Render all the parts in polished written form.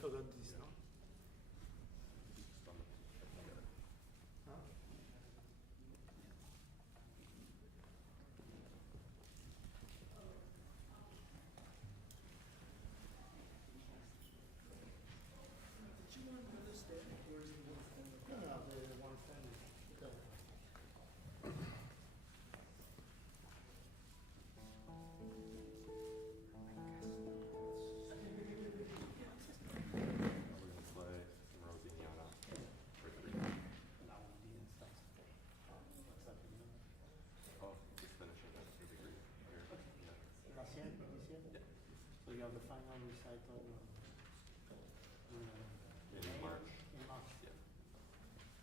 forgot this now. So you have the final recital in March. In March. Yeah.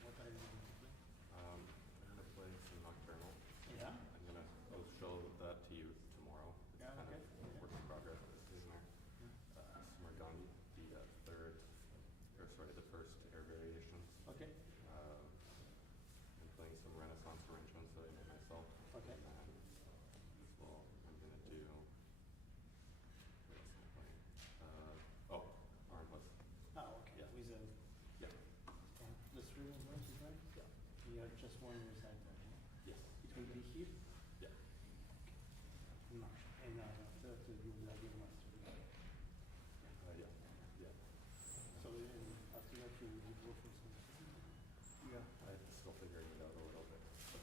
What are you going to play? I'm going to play some nocturnal. Yeah. I'll show that to you tomorrow. It's Yeah, kind okay. of work in progress, isn't there? Smargandi, the first air variations. Okay. I'm playing some Renaissance arrangements that I made myself. Okay. And then as well, I'm going to do. What else am I playing? Armless. Oh, okay. Yeah. With Yeah. the three movements, is right? Yeah. You have just one recital. Yes. It will be here. Yeah. In March. And after you will have your master. Yeah. Yeah. So after that you will go for some. Yeah. I'm still figuring it out a little bit. But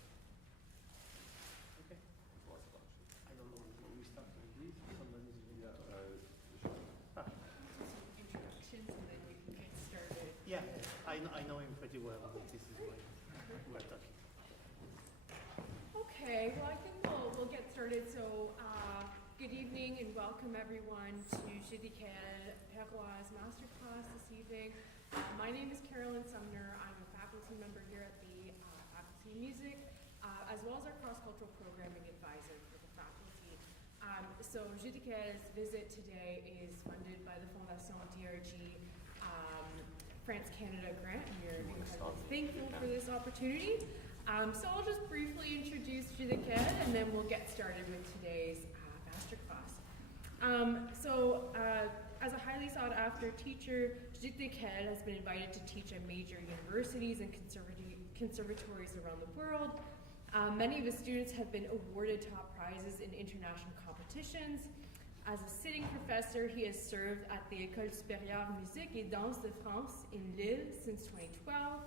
Okay. there's lots of options. I don't know when we start with this. Somebody's Yeah. Introductions and then we can get started. Yeah, I know him pretty well, but this is why we're talking. Okay, well I think we'll get started. So good evening and welcome everyone to Judicael Perroy's Masterclass this evening. My name is Carolyn Sumner. I'm a faculty member here at the Faculty of Music, as well as our cross-cultural programming advisor for the faculty. So Judicael's visit today is funded by the Fondation DRG France-Canada grant, and we're incredibly thankful for this opportunity. So I'll just briefly introduce Judicael, and then we'll get started with today's masterclass. As a highly sought-after teacher, Judicael has been invited to teach at major universities and conservatories around the world. Many of his students have been awarded top prizes in international competitions. As a sitting professor, he has served at the École supérieure musique et danse de France in Lille since 2012,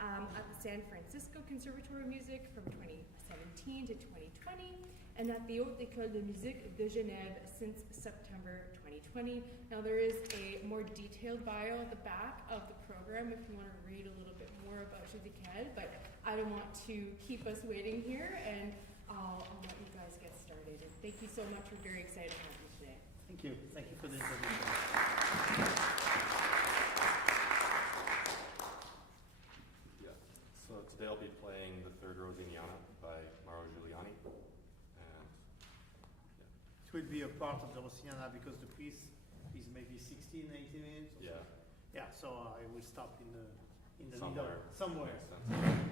at the San Francisco Conservatory of Music from 2017 to 2020, and at the Haute École de Musique de Genève since September 2020. Now there is a more detailed bio at the back of the program if you want to read a little bit more about Judicael, but I don't want to keep us waiting here, and I'll let you guys get started. And thank you so much. We're very excited to have you today. Thank you. Thank you for the introduction. Yeah. So today I'll be playing the third Rosignana by Mauro Giuliani. And yeah. It will be a part of the Rossignana because the piece is maybe 16, 18 minutes. Or Yeah. so. Yeah. So I will stop in the Somewhere. middle somewhere. Makes sense.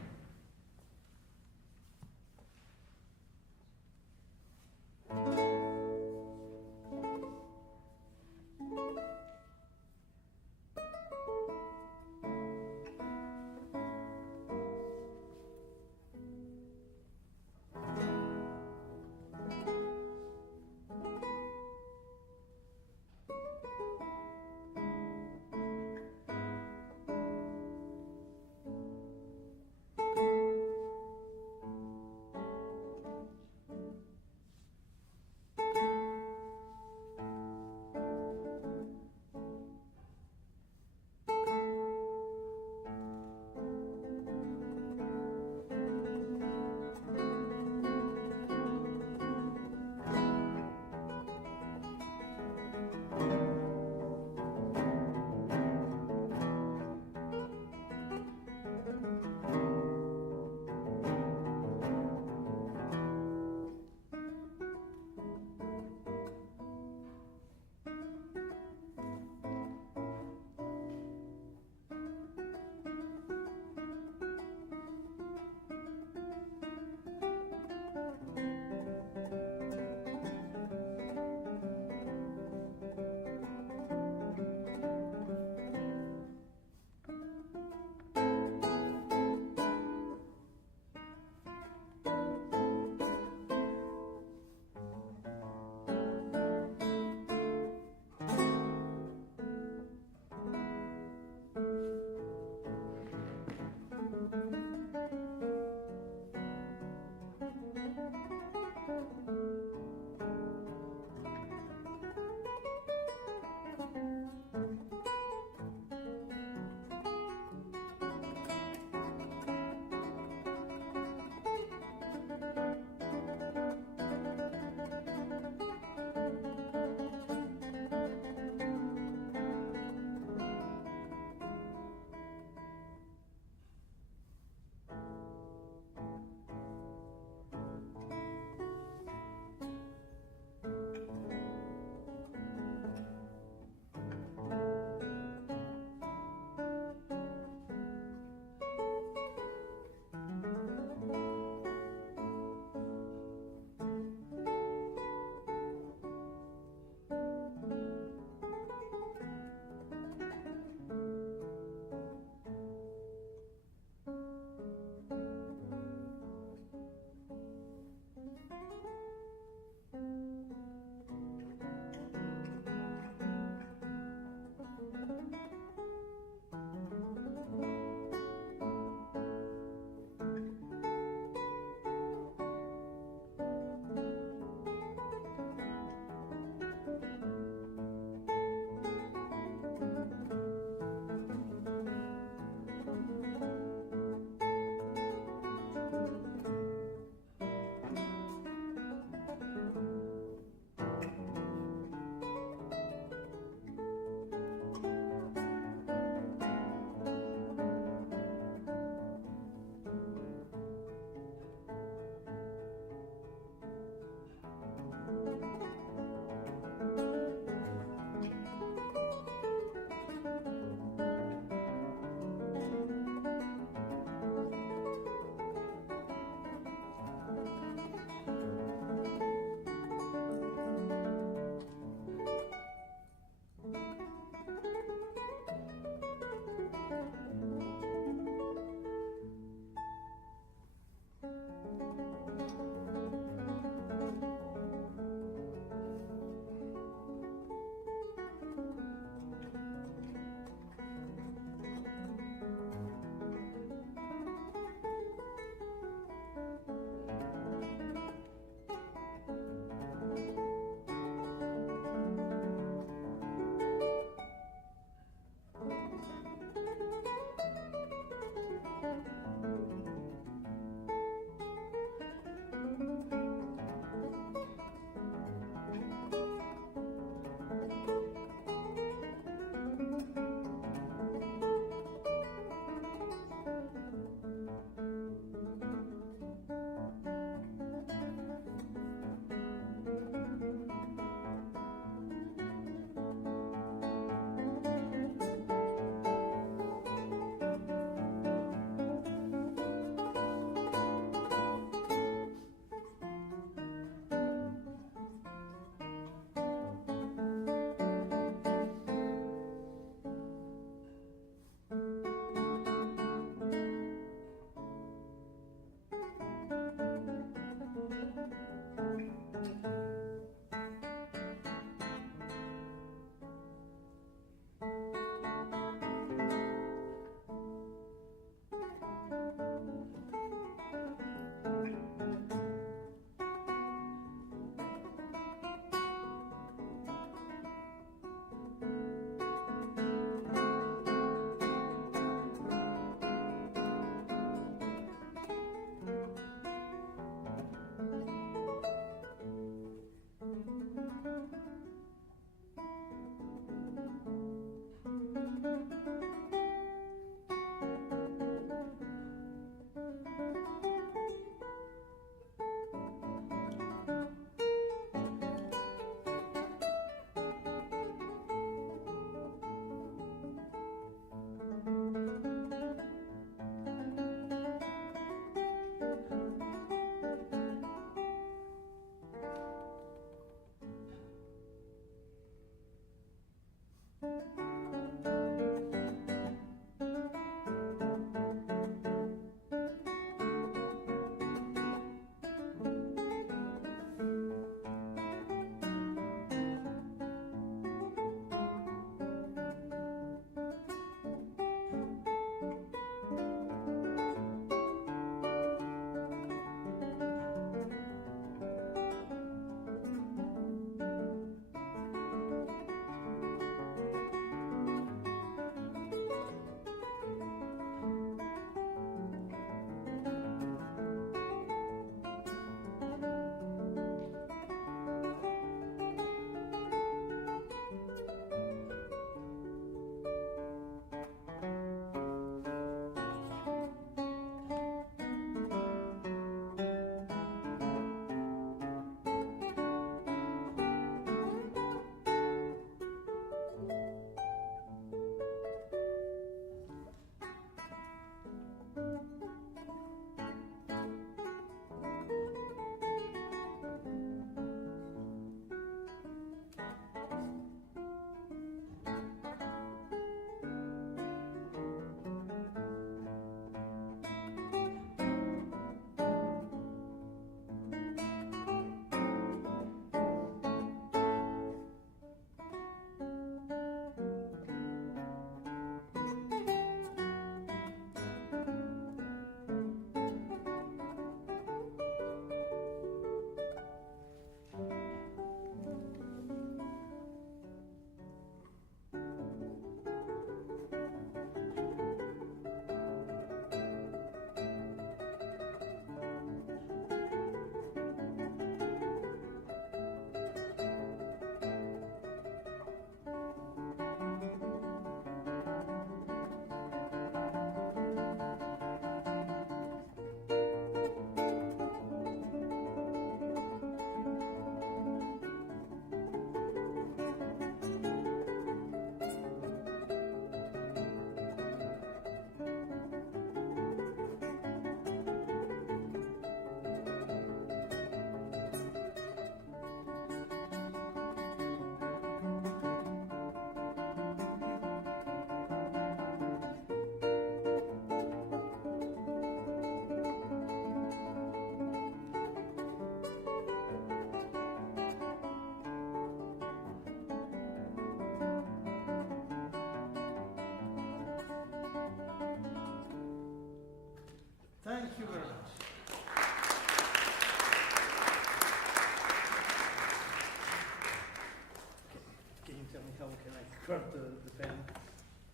curve the pen?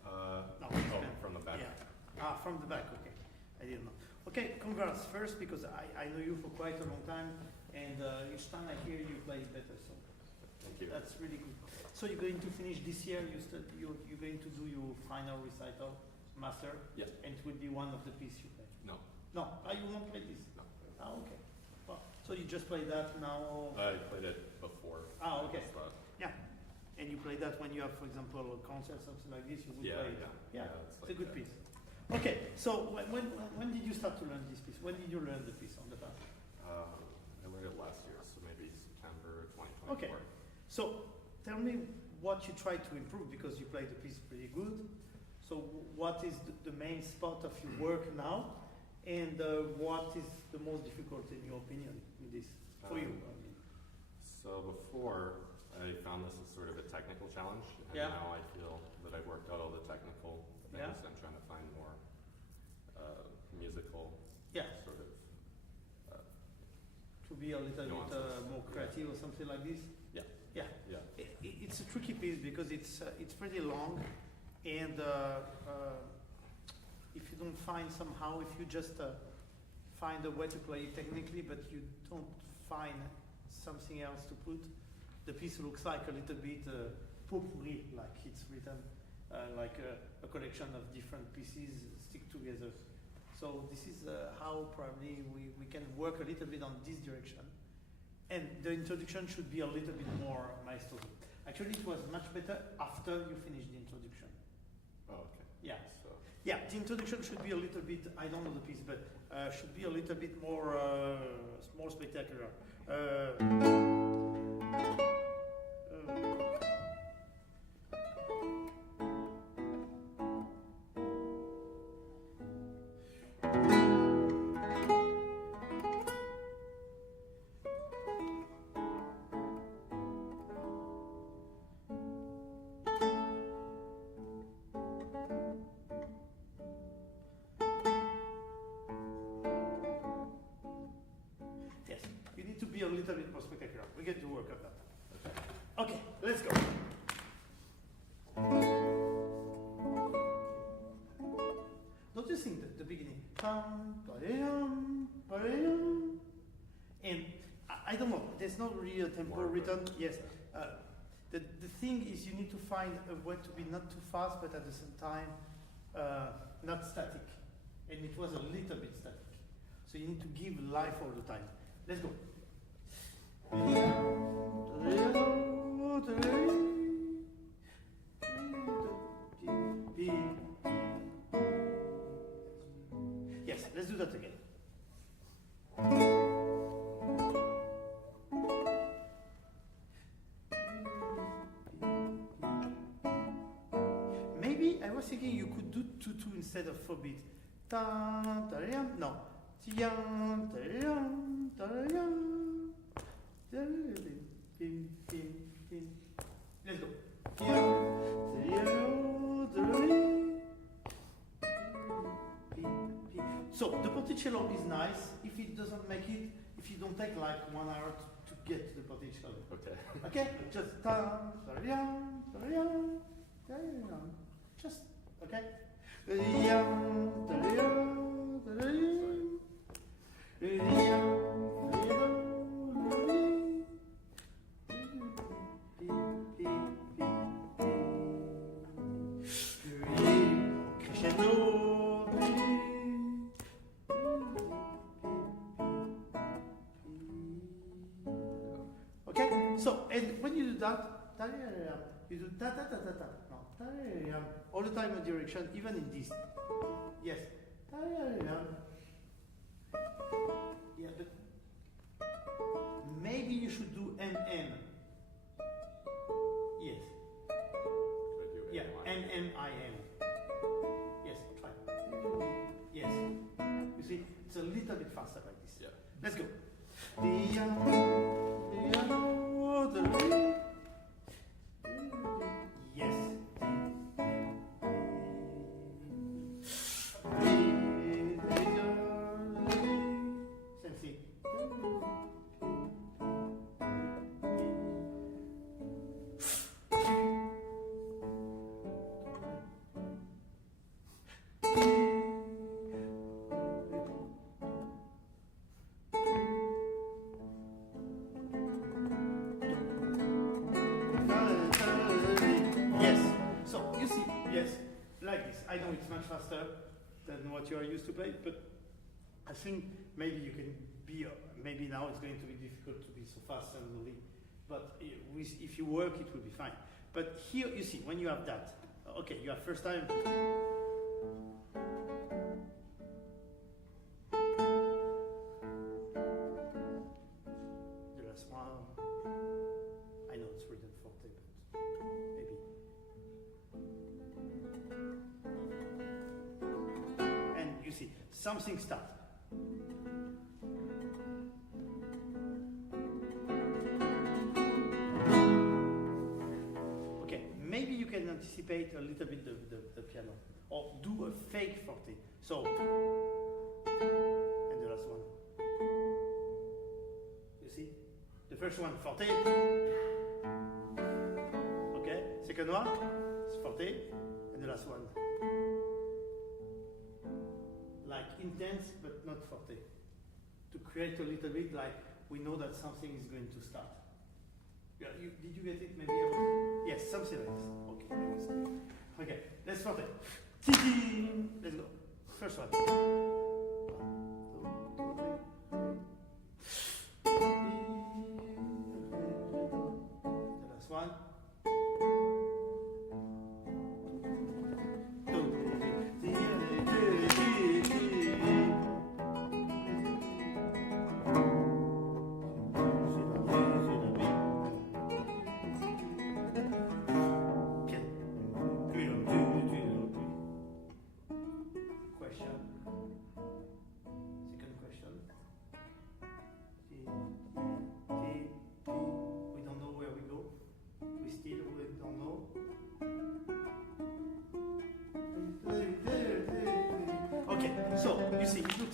No, Oh, pen. from the back. Yeah. Ah, from the back, okay. I didn't know. Okay, congrats first, because I know you for quite a long time, and each time I hear you play better, so Thank you. that's really good. So you're going to finish this year, you're going to do your final recital, master? Yeah. And it will be one of the pieces you play? No. No, you won't play this? No. Ah, okay. Well, so you just play that now? I played it before. Ah, okay. Just, Yeah. And you play that when you have, for example, a concert, something like this, you will yeah, play it? yeah. It's a good piece. Okay, so when did you start to learn this piece? When did you learn the piece on the piano? I learned it last year, so maybe September 2024. Okay. So tell me what you try to improve, because you play the piece pretty good. So what is the main spot of your work now, and what is the most difficult in your opinion in this for you? I mean. So before, I found this as sort of a technical challenge, and Yeah. now I feel that I've worked out all the technical things. Yeah. I'm trying to find more musical Yeah. sort of. To be a little bit Nuances. more creative or something like this? Yeah. Yeah. Yeah. It's a tricky piece because it's pretty long, and if you don't find somehow, if you just find a way to play it technically, but you don't find something else to put, the piece looks like a little bit potpourri, like it's written like a collection of different pieces stick together. So this is how probably we can work a little bit on this direction. And the introduction should be a little bit more maestoso. Actually, it was much better after you finish the introduction. Oh, okay. Yeah. So Yeah, the introduction should be a little bit, I don't know the piece, but should be a little bit more spectacular. Yes, you need to be a little bit more spectacular. We get to work on that. Okay, let's go. Don't you think that the beginning? And I don't know, there's not really a tempo More written. Yes. The thing is you need to find a way to be not too fast, but at the same time not static. And it was a little bit static. So you need to give life all the time. Let's go. Yes, let's do that again. Maybe I was thinking you could do 2-2 instead of 4 beats. No. Let's go. So the Porticello is nice if it doesn't make it, if you don't take like 1 hour to get to the Porticello. okay. Okay? Just just okay? Okay? So, and when you do that, you do ta ta ta ta ta. No, all the time in direction, even in this. Yes. Yeah, but maybe you should do MM. Yes. Could I do Yeah, AMI? MMIM. Yes, try. Yes. You see, it's a little bit faster like this. Yeah. Let's go. Yes. Same thing. I know it's much faster than what you are used to play, but I think maybe you can be, maybe now it's going to be difficult to be so fast and moving, but if you work, it will be fine. But here, you see, when you have that, okay, you have first time. The last one, I know it's written forte, but maybe. And you see, something starts. Maybe you can anticipate a little bit the piano, or do a fake forte. So, and the last one. You see? The first one, forte. Okay? Second one, it's forte. And the last one. Like intense, but not forte. To create a little bit like we know that something is going to start. Yeah, did you get it? Maybe I was... Yes, something like this. Okay, let's start it. Let's go. First one. The last one.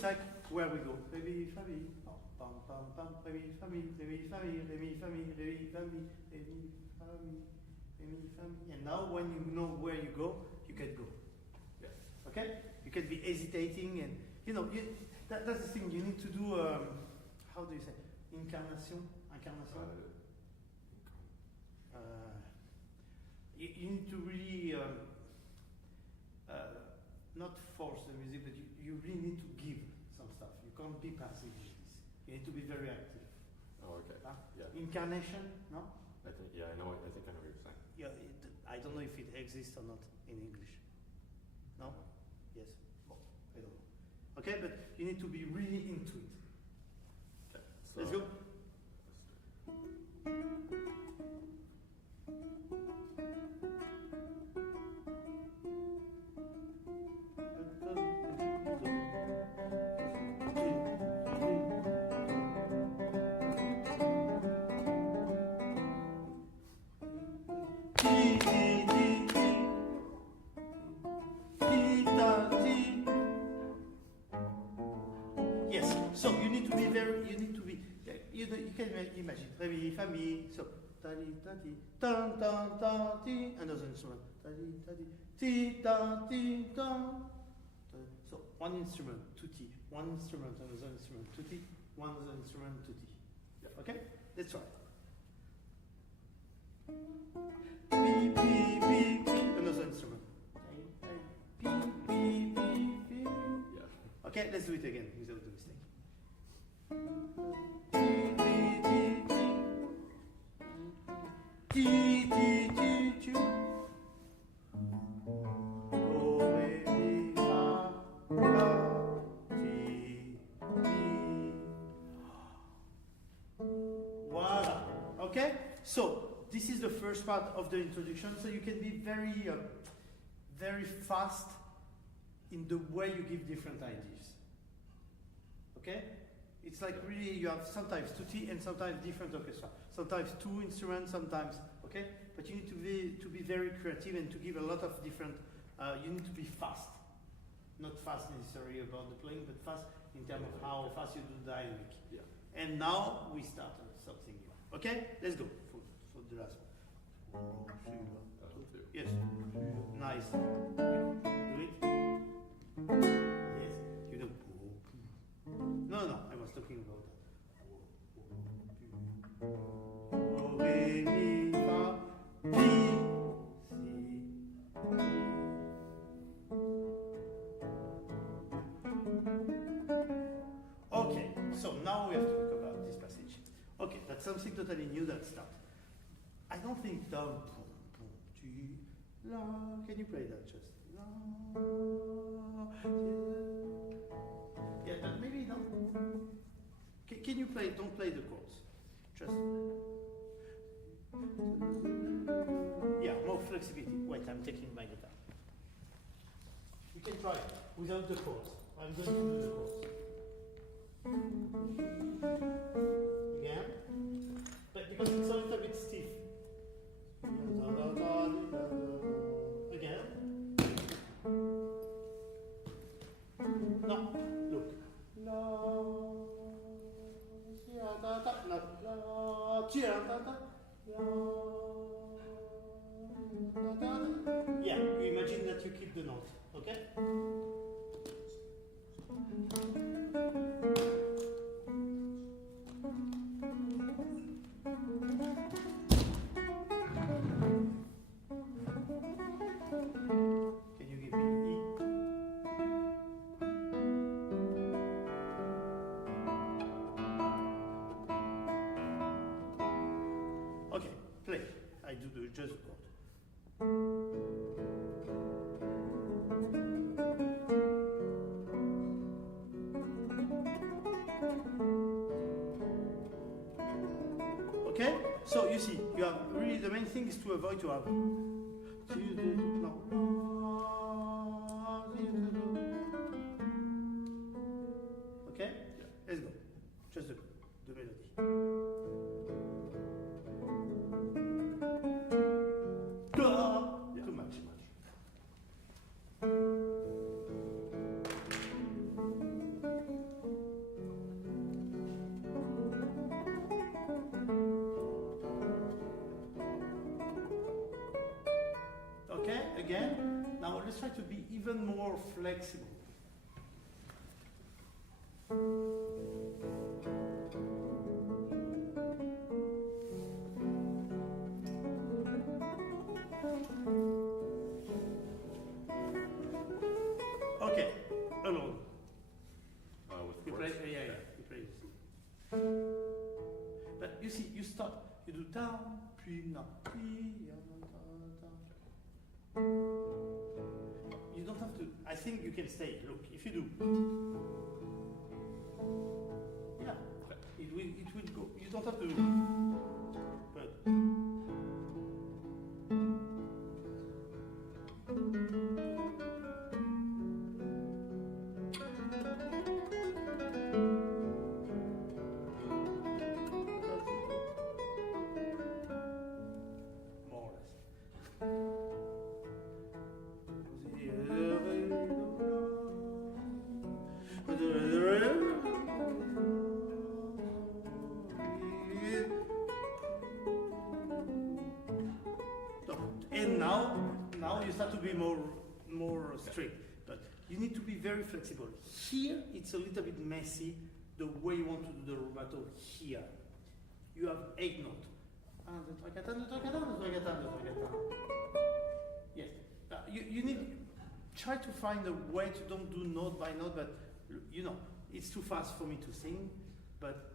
Like where we go. Maybe family. Pam pam pam. Maybe family. Maybe family. Maybe family. Maybe family. Maybe family. Maybe family. And now, when you know where you go, you can go. Yes. Okay. You can be hesitating, and that's the thing. You need to do. How do you say? Incarnation. You need to really not force the music, but you really need to give some stuff. You can't be passive with this. You need to be very active. Oh, okay. Yeah. Incarnation, no? I think I know what you're saying. Yeah, I don't know if it exists or not in English. No? Yes? Well, I don't know. Okay, but you need to be really into it. Okay. So let's go. Yes, so you need to be you can imagine, maybe family, so, tadi, tadi, tan, tan, tan, ti, another instrument, tadi, tadi, ti, tan, ti, tan. So, one instrument, tutti, one instrument, another instrument, tutti, one other instrument, tutti. Yeah. Okay? Let's try. Beep, beep, beep, beep, another instrument. Beep, beep, beep, beep. Yeah. Okay, let's do it again without the mistake. Voila. Okay? So, this is the first part of the introduction. So you can be very fast in the way you give different ideas. Okay? It's like really you have sometimes tutti and sometimes different orchestra. Sometimes two instruments, sometimes, okay? But you need to be very creative and to give a lot of different, you need to be fast. Not fast necessarily about the playing, but fast in terms of how fast you do dynamic. Yeah. And now we start something new. Okay? Let's go for the last one. Yes. Nice. Do it. Yes. You know. No. I was talking about that. Do, re, mi, fa, mi, si, mi. something totally new that starts. I don't think down, boom, boom, ti, la. Can you play that just? La, yeah, but maybe not. Can you play? Don't play the chords. Just. Yeah, more flexibility. Wait, I'm taking my guitar. You can try it without the chords. I'm going to do the chords. Again. But because it's a little bit stiff. Again. No, look. La, da, da, la, la, da, da. Yeah, you imagine that you keep the note, okay? Can you give me E? Okay, play. I do the just chord. Okay, so you see, you have really the main thing is to avoid to have. No. Okay, let's go. Just the melody. Too much. Okay, again. Now let's try to be even more flexible. Okay, alone. With You chords? play, yeah, you play this. But you see, you stop. You do down, puis non, puis you don't have to. I think you can stay. Look, if you do, yeah, it will go. You don't have to. But more or less. And now you start to be more strict, but you need to be very flexible. Here it's a little bit messy the way you want to do the rubato here. You have 8 notes. Yes. You need try to find a way to don't do note by note, but you know it's too fast for me to sing. But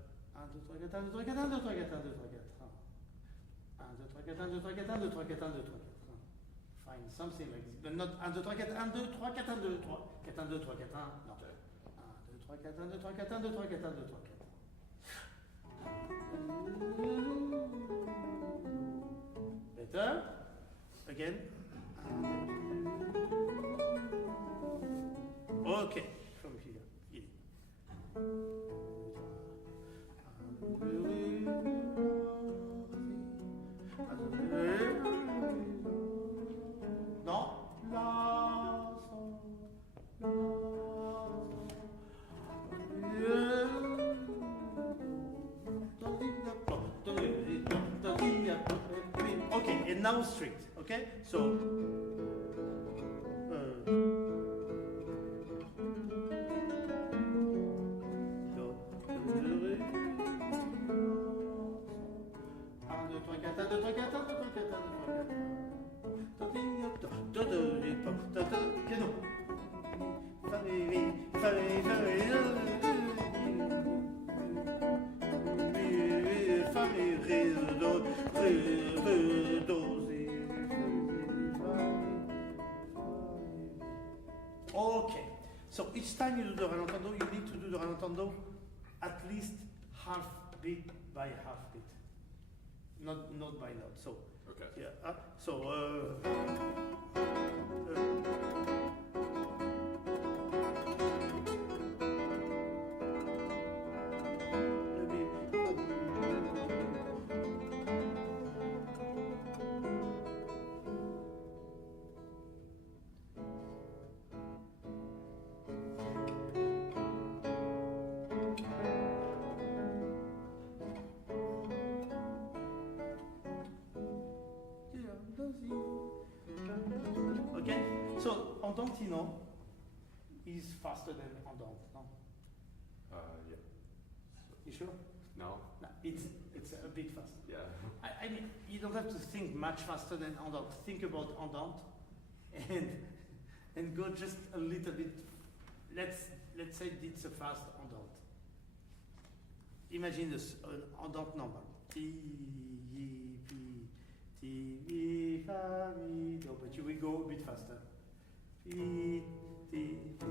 find something like this, but not 1, 2, 3, 4, 1, 2, 3, 4, 1, 2, 3, 4, 1, 2, 3, 4, 1, 2, 3, 4, no. 1, 2, 3, 4, 1, 2, 3, 4, 1, 2, 3, 4, 1, 2, 3, 4. Better. Again. Okay. From here. No. Okay, and now strict. Okay, so. Piano. So each time you do the rallentando, you need to do the rallentando at least half beat by half beat, not note by note. So Okay. yeah. Okay, so andantino is faster than andant, no? Yeah. You sure? No? No, it's a bit faster. Yeah. I mean, you don't have to think much faster than andant. Think about andant, and go just a little bit. Let's say it's a fast andant. Imagine this andant normal. T, P, T, Mi, Fa, Mi, Do, but you will go a bit faster. P, T, P, T,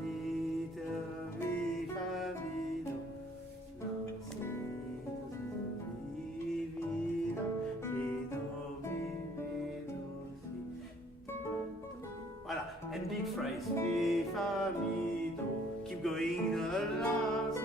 Mi, Fa, Mi, Do. La, Si, Do, Mi, Mi, Do, Si, Do, Mi, Do, Si. Voilà, and big phrase. Mi, Fa, Mi, Do. Keep going. La, Si.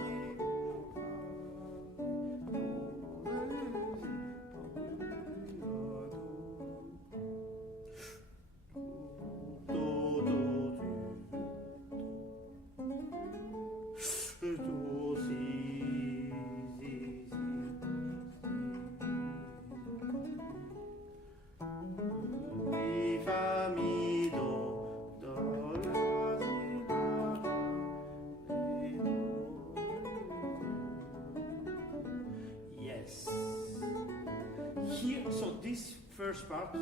First part, I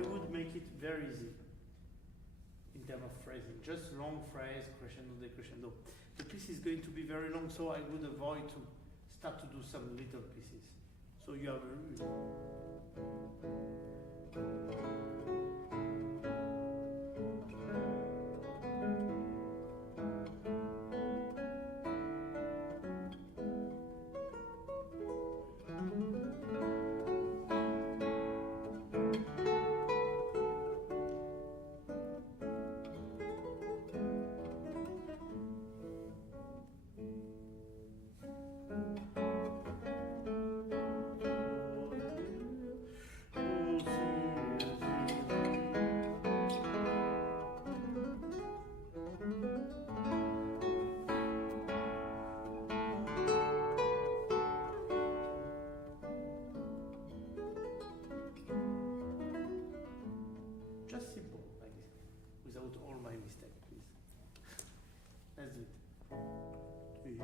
would make it very easy in terms of phrasing. Just long phrase, crescendo, decrescendo. The piece is going to be very long, so I would avoid to start to do some little pieces. So you have just simple like this, without all my mistakes, please. Let's do it. Keep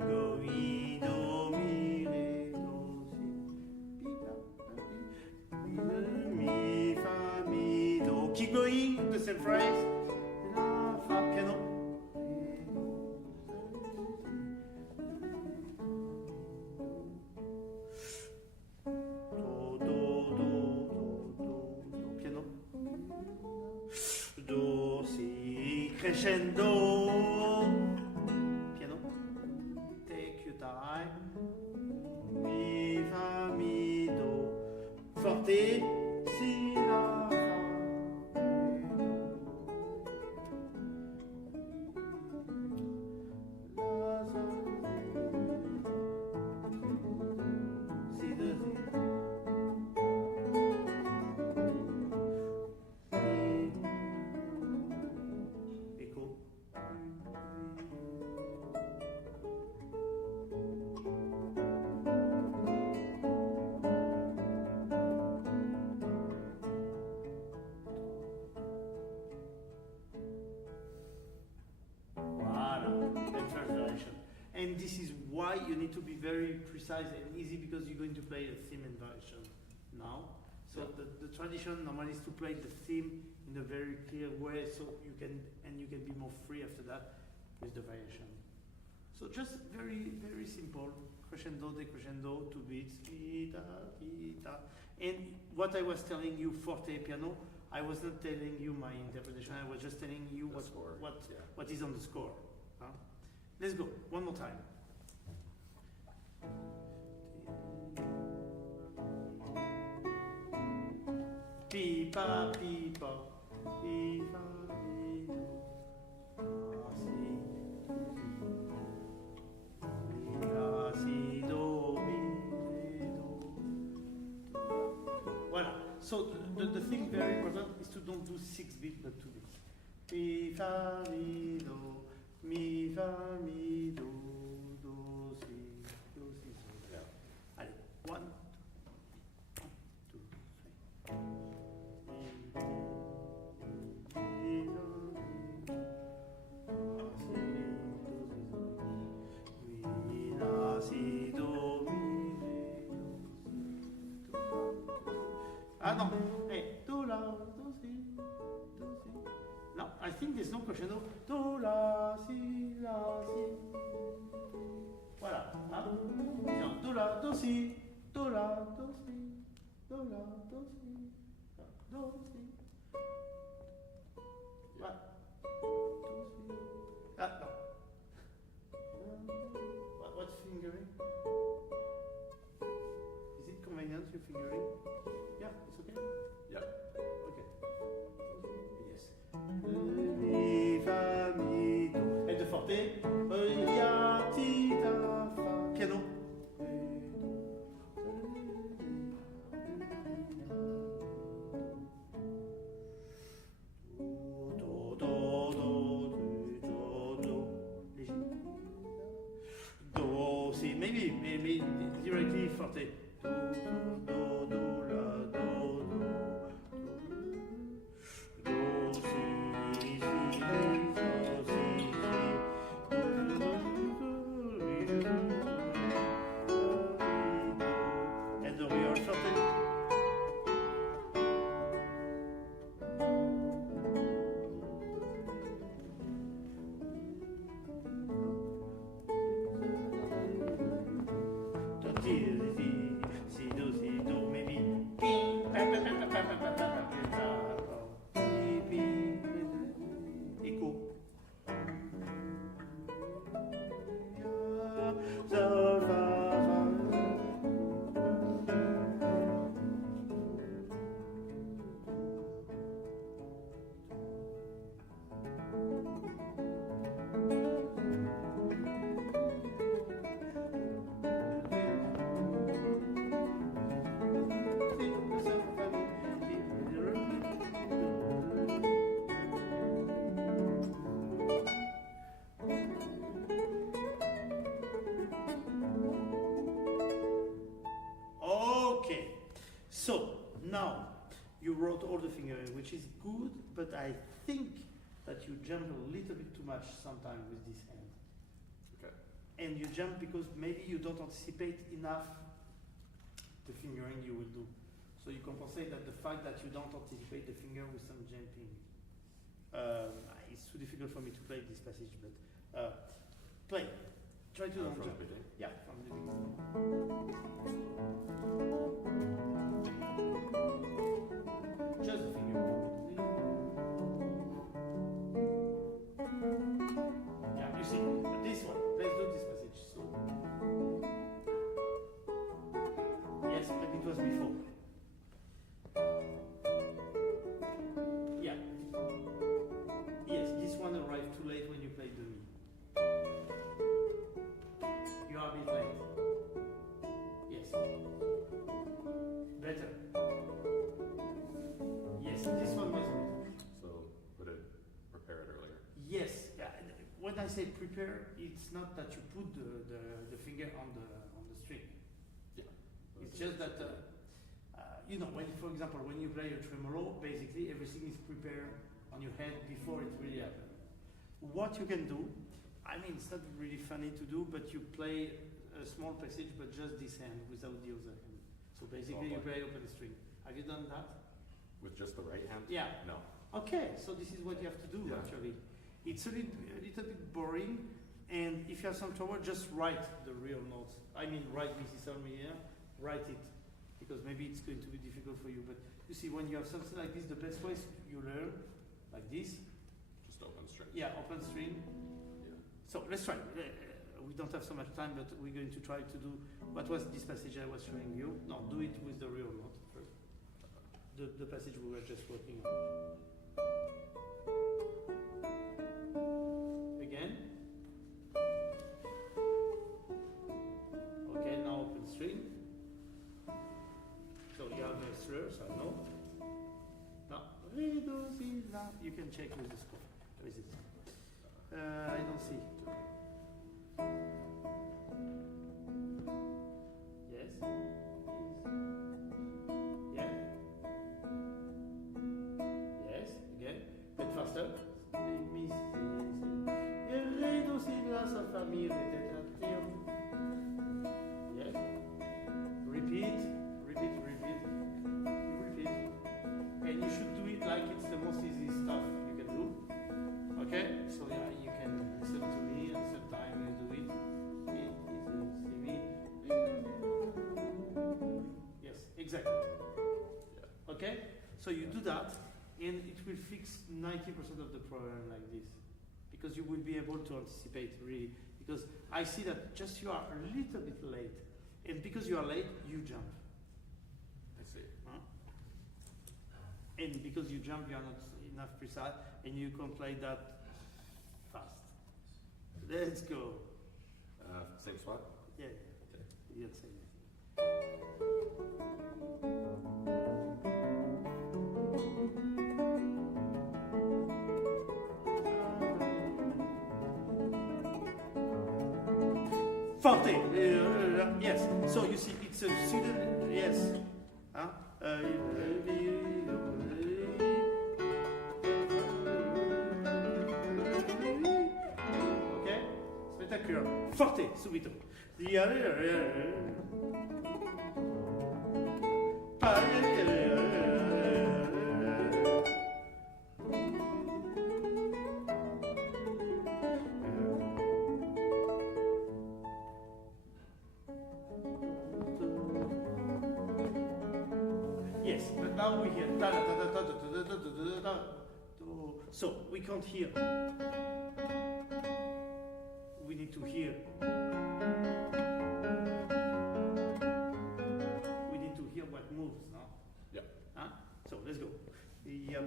going, do, mi, re, do, si, mi, fa, mi, do. Keep going, the same phrase. La, fa, piano. Do, si, crescendo, piano, take your time, mi, fa, mi, do, forte, si, la, fa, la, si, do, si. And this is why you need to be very precise and easy, because you're going to play a theme and variation now. So the tradition normally is to play the theme in a very clear way, so you can be more free after that with the variation. So just very, very simple. Crescendo, decrescendo, 2 beats, pita, pita. And what I was telling you, forte, piano, I was not telling you my interpretation, I was just telling you what is on the score. Huh? Let's go, one more time. Pipa, pipa, pipa, si, do, mi, do. Voilà. So the thing very important is to don't do 6 beats but 2 beats. Mi, fa, mi, do, mi, fa, mi, do, si, do, si, so. Yeah. Allez, 1, 2, 3. Ah non, hey, do la, do si, do si. No, I think there's no crescendo. Do la, si, la, si. Voilà. Hein? Non, do la, do si, do la, do si, do la, do si, do si. Voilà. Do si. Ah non. What's fingering? Is it convenient you fingering? Yeah, it's okay? Yeah. Okay. Yes. Mi, fa, mi, do. Et de forte. Ya, ti, ta, fa. Piano. Do, do, do, do, do. Léger. Do, si, maybe directly forte. Do, do, do, la, do, do, do, si, si, do, si, and the real forte. So now you wrote all the fingering, which is good, but I think that you jump a little bit too much sometimes with this hand. Okay. And you jump because maybe you don't anticipate enough the fingering you will do. So you compensate that the fact that you don't anticipate the finger with some jumping. It's too difficult for me to play this passage, but play. Try to don't from jump. the beginning? Yeah, from the beginning. Just the finger. Yeah, you see, this one. Let's do this passage. So, yes, but it was before. Yeah. Yes, this one arrived too late when you played the mi. You are a bit late. Yes. Better. Yes, this one was. So would it prepare it earlier? Yes. Yeah. When I say prepare, it's not that you put the finger on the string. Yeah. It's just that you know, when, for example, when you play a tremolo, basically everything is prepared on your head before it really happens. What you can do, I mean, it's not really funny to do, but you play a small passage, but just this hand without the other hand. So basically, you play open string. Have you done that? With just the right hand? Yeah. No. Okay, so this is what you have to do Yeah. actually. It's a little bit boring, And if you have some trouble, just write the real notes. I mean, write Mississaugas here, write it, because maybe it's going to be difficult for you. But you see, when you have something like this, the best way is you learn like this. Just open string. Yeah, open string. Yeah. So let's try. We don't have so much time, but we're going to try to do what was this passage I was showing you. No, do it with the real note first. The passage we were just working on. Again. Okay, now open string. So you have the slurs, I know. Now, re, do, si, la. You can check with the score. Where is it? I don't see. Yes. Yeah. Yes. Again. Bit faster. Re, do, si, la, sa, fa, mi, re, te, ta, ti. Yes. Repeat. Repeat. Repeat. Repeat. And you should do it like it's the most easy stuff you can do. Okay? So yeah, you can listen to me and sometimes you do it. Yes, exactly. Yeah. Okay? So you do that and it will fix 90% of the problem like this. Because you will be able to anticipate really. Because I see that just you are a little bit late. And because you are late, you jump. I see. Huh? And because you jump, you are not enough precise, and you can play that fast. Let's go. Same spot? Yeah, Okay. you didn't say anything. Forte. Yes. So you see, it's a pseudo. Yes. Huh? Okay. Spectacular. Forte. Subito. Yes, but now we hear da da da da da da da da da da da. So we can't hear. We need to hear. We need to hear what moves, no? Yeah. Huh? So let's go. Yep.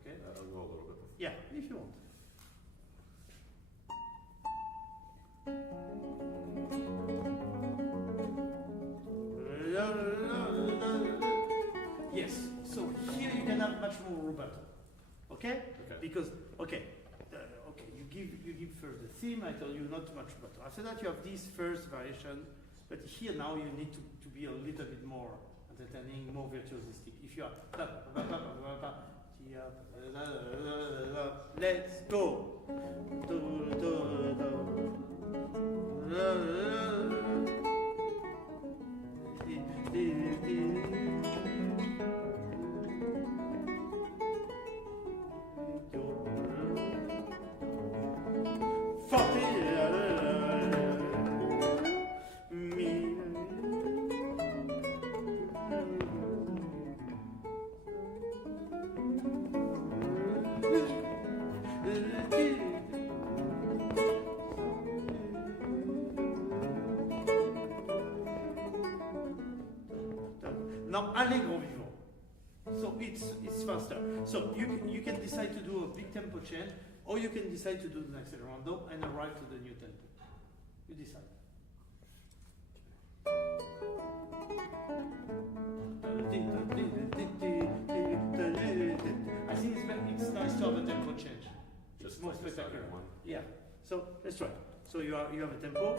Okay. I'll go a little bit. Yeah, if you want. Yes, so here you can have much more rubato. Okay? Okay. Because, okay, you give first the theme, I tell you not too much rubato. After that you have this first variation, but here now you need to be a little bit more entertaining, more virtuosistic. If you are, let's go. Now, allegro vivo. So it's faster. So you can decide to do a big tempo change, or you can decide to do the accelerando and arrive to the new tempo. You decide. I think it's nice to have a tempo change. It's Just more like the spectacular. starting one. Yeah. So let's try. So you have a tempo.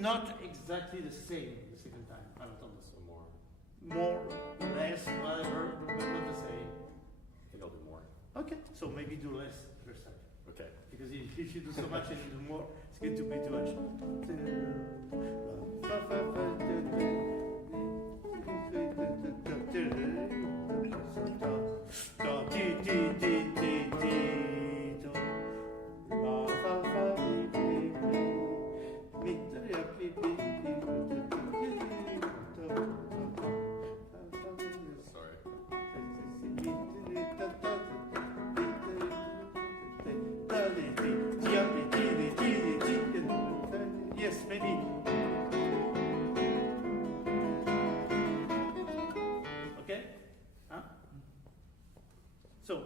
not exactly the same the second time. I don't know. So more. More, less, whatever, but not the same. I think I'll do more. Okay, so maybe do less the first time. Okay. Because if you do so much and you do more, it's going to be too much. Yes, maybe. Okay? Huh? So.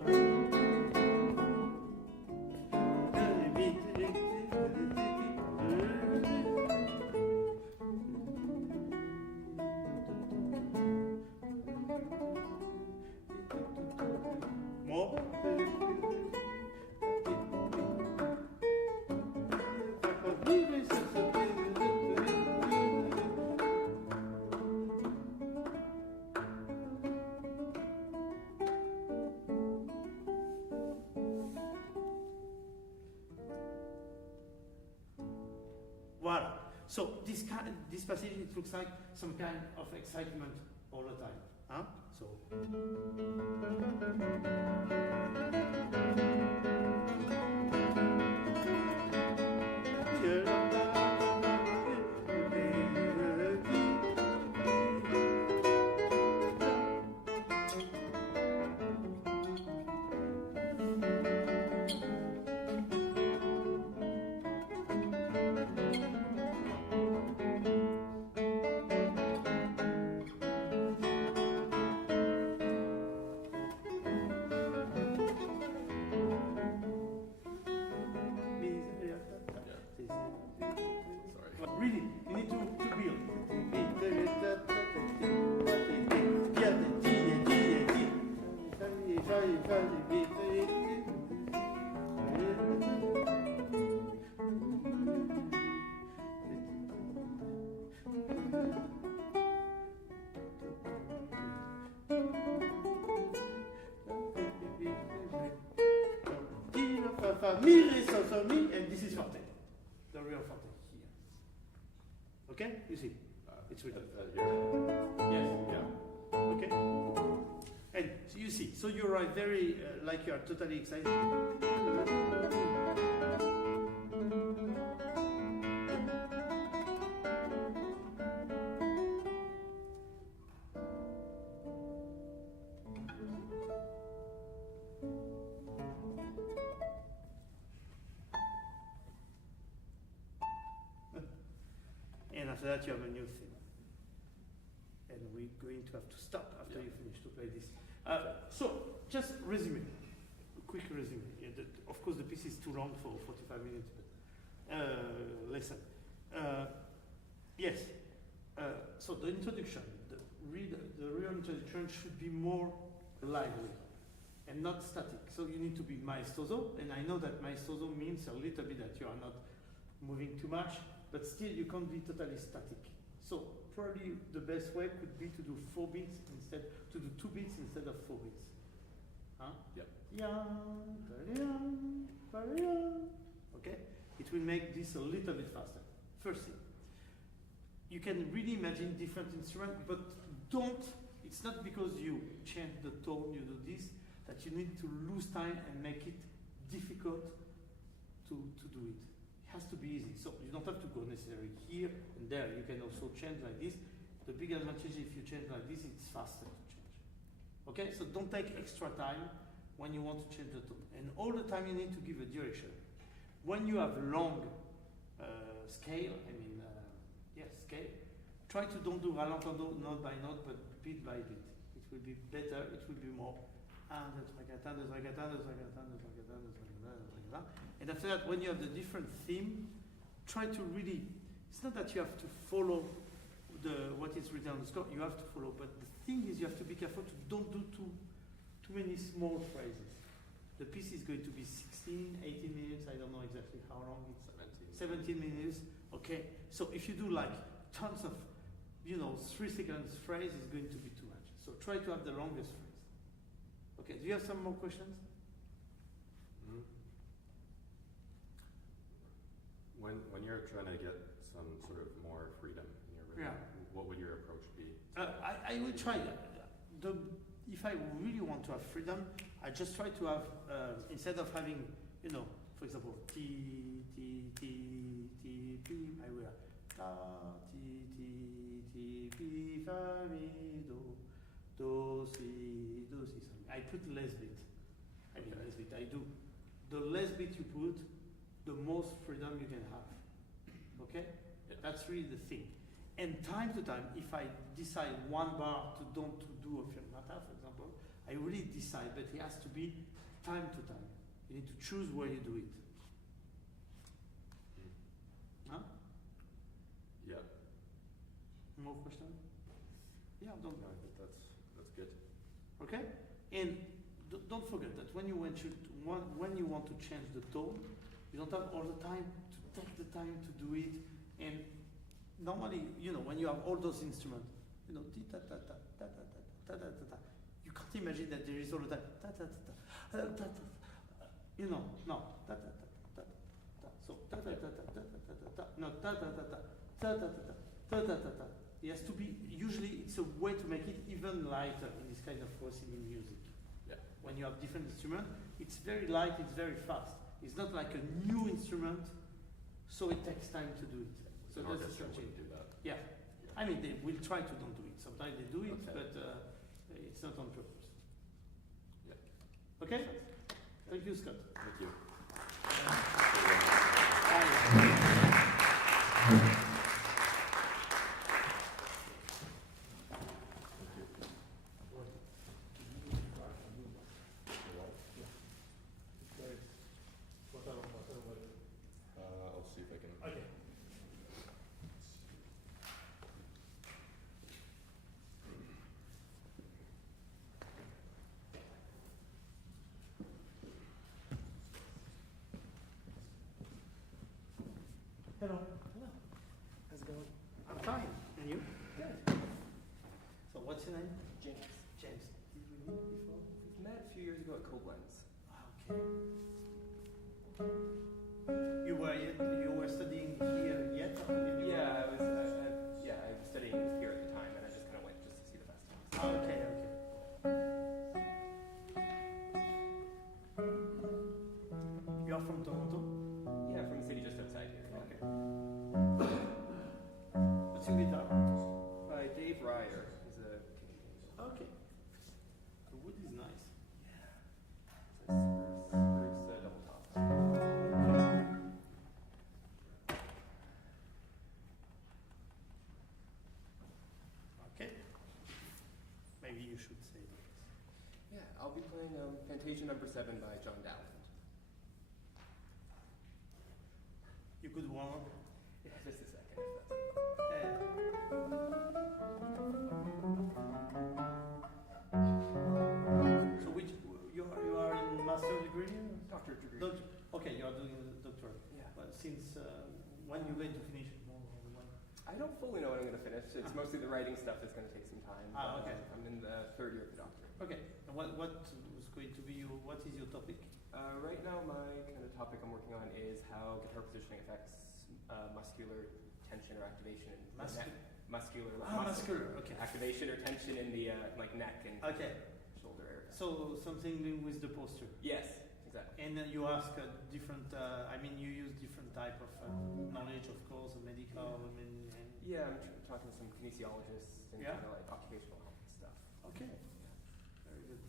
More. Voilà. So this passage, it looks like some kind of excitement all the time. Huh? So. Really, you need to build. Mi, re, so, mi, and this is forte. The real forte here. Okay? You see? It's written. Here. Yes. Yeah. Okay? And so you see, so you write very, like you are totally excited. And after that, you have a new thing. And we're going to have to stop after you finish to play this. So, just resume. A quick resume. Yeah, of course, the piece is too long for 45 minutes, but listen. Yes. So the introduction, the real introduction should be more lively and not static. So you need to be maestoso, and I know that maestoso means a little bit that you are not moving too much, but still you can't be totally static. So probably the best way could be to do 4 beats instead, to do 2 beats instead of 4 beats. Huh? Yep. Okay? It will make this a little bit faster. First thing. You can really imagine different instruments, but it's not because you change the tone, you do this, that you need to lose time and make it difficult to do it. It has to be easy. So you don't have to go necessarily here and there. You can also change like this. The big advantage if you change like this, it's faster to change. Okay, so don't take extra time when you want to change the tone. And all the time you need to give a direction. When you have long scale, scale, try to don't do rallentando note by note, but beat by beat. It will be better, it will be more. And after that, when you have the different theme, try to really, it's not that you have to follow what is written on the score, you have to follow, but the thing is you have to be careful to don't do too many small phrases. The piece is going to be 16, 18 minutes, I don't know exactly how long it's. 17. 17 minutes. Okay. So if you do like tons of, 3 seconds phrase is going to be too much. So try to have the longest phrase. Okay. Do you have some more questions? When you're trying to get some sort of more freedom in your rhythm, what would your approach be? I will try. If I really want to have freedom, I just try to have, instead of having, for example, T, T, T, T, P, I will have Ta, T, T, T, P, Fa, Mi, Do, Si, Do, Si. I put less bit. I do. The less bit you put, the most freedom you can have. Okay? Yeah. That's really the thing. And time to time, if I decide one bar to do a fermata, for example, I really decide, but it has to be time to time. You need to choose where you do it. Huh? Yeah. More question? Yeah, don't. No, I think that's good. Okay? And don't forget that when you want to change the tone, you don't have all the time to take the time to do it. And normally, when you have all those instruments, ta ta ta ta ta ta ta ta ta ta, you can't imagine that there is all the time ta ta ta ta ta ta. No, ta ta ta ta ta. So ta ta ta ta ta ta ta ta. No, ta ta ta ta ta ta ta ta ta ta ta. It has to be. Usually, it's a way to make it even lighter in this kind of singing music. Yeah. When you have different instruments, it's very light. It's very fast. It's not like a new instrument, so it takes time to do it. So an that's orchestra essentially. wouldn't do that. Yeah. I mean, they will try to don't do it. Sometimes they do it, Okay. but it's not on purpose. Yeah. Okay? Thank you, Scott. Thank you. I'll see if I can. Okay. Hello. Hello. How's it going? I'm fine. And you? Good. So what's your name? James. James. Did we meet before? We met a few years ago at Koblenz. Okay. You were studying here yet? Or did you- Yeah, I was studying here at the time, and I just kind of went just to see the festivals. Okay. You are from Toronto? Yeah, from the city just outside here. Okay. What's your guitar? By Dave Ryer. He's a Canadian. Okay. The wood is nice. It's a spruce double top. Okay. Maybe you should say this. Yeah, I'll be playing Fantasia No. 7 by John Dowland. You could warm up. Yeah, just a second. If that's So which you are in master's degree? Doctorate degree. Okay, you are doing a doctorate. Yeah. But since when you're going to finish it? When? I don't fully know when I'm going to finish. It's mostly the writing stuff that's going to take some time. Okay. I'm in the third year of the doctorate. Okay. And what is going to be what is your topic? Right now, my kind of topic I'm working on is how guitar positioning affects muscular tension or activation in the neck. Muscular. Muscular. Okay. Activation or tension in the neck and shoulder area. So something with the posture. Yes, exactly. And then you ask different. You use different type of knowledge, of course, medical. Yeah, I'm talking to some kinesiologists and Yeah? kind of like occupational health stuff. Okay. Very good.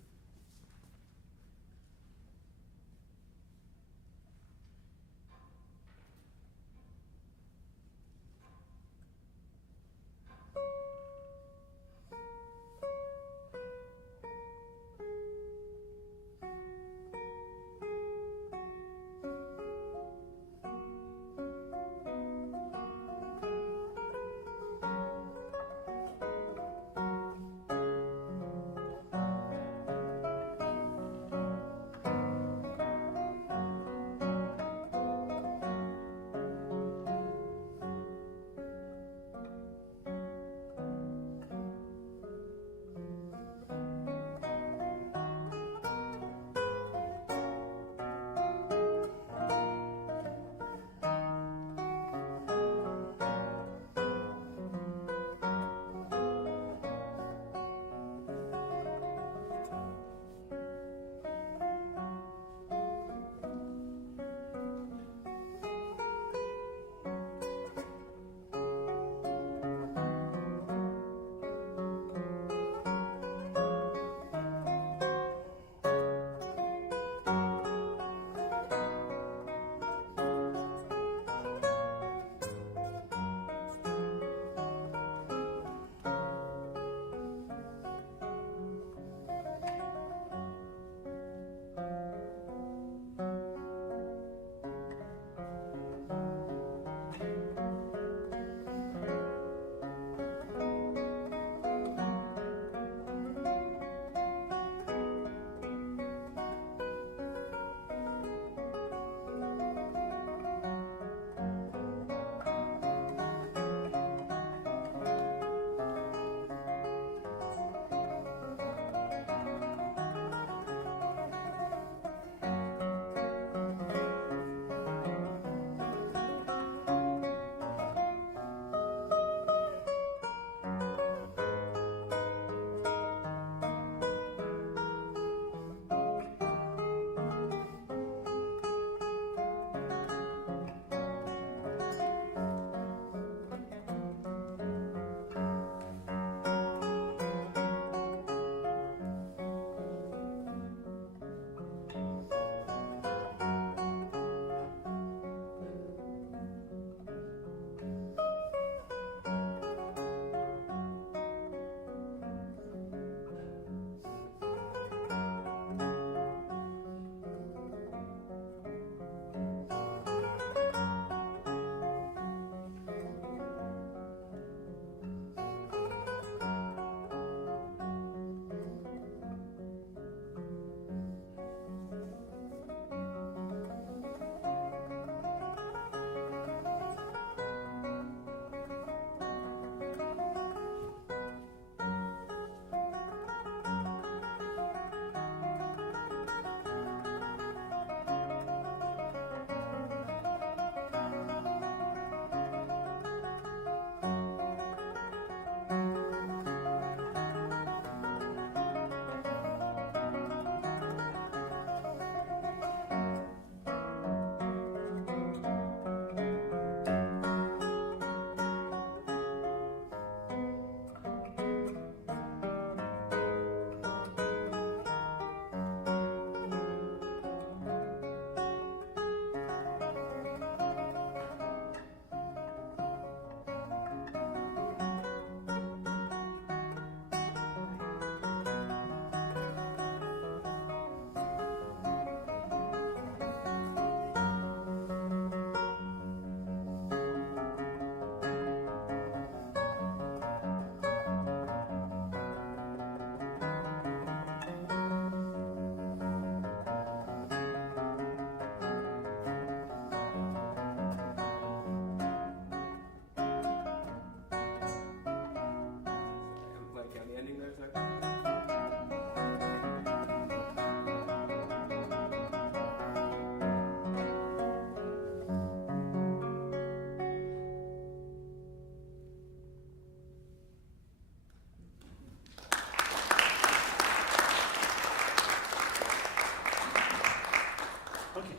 Okay.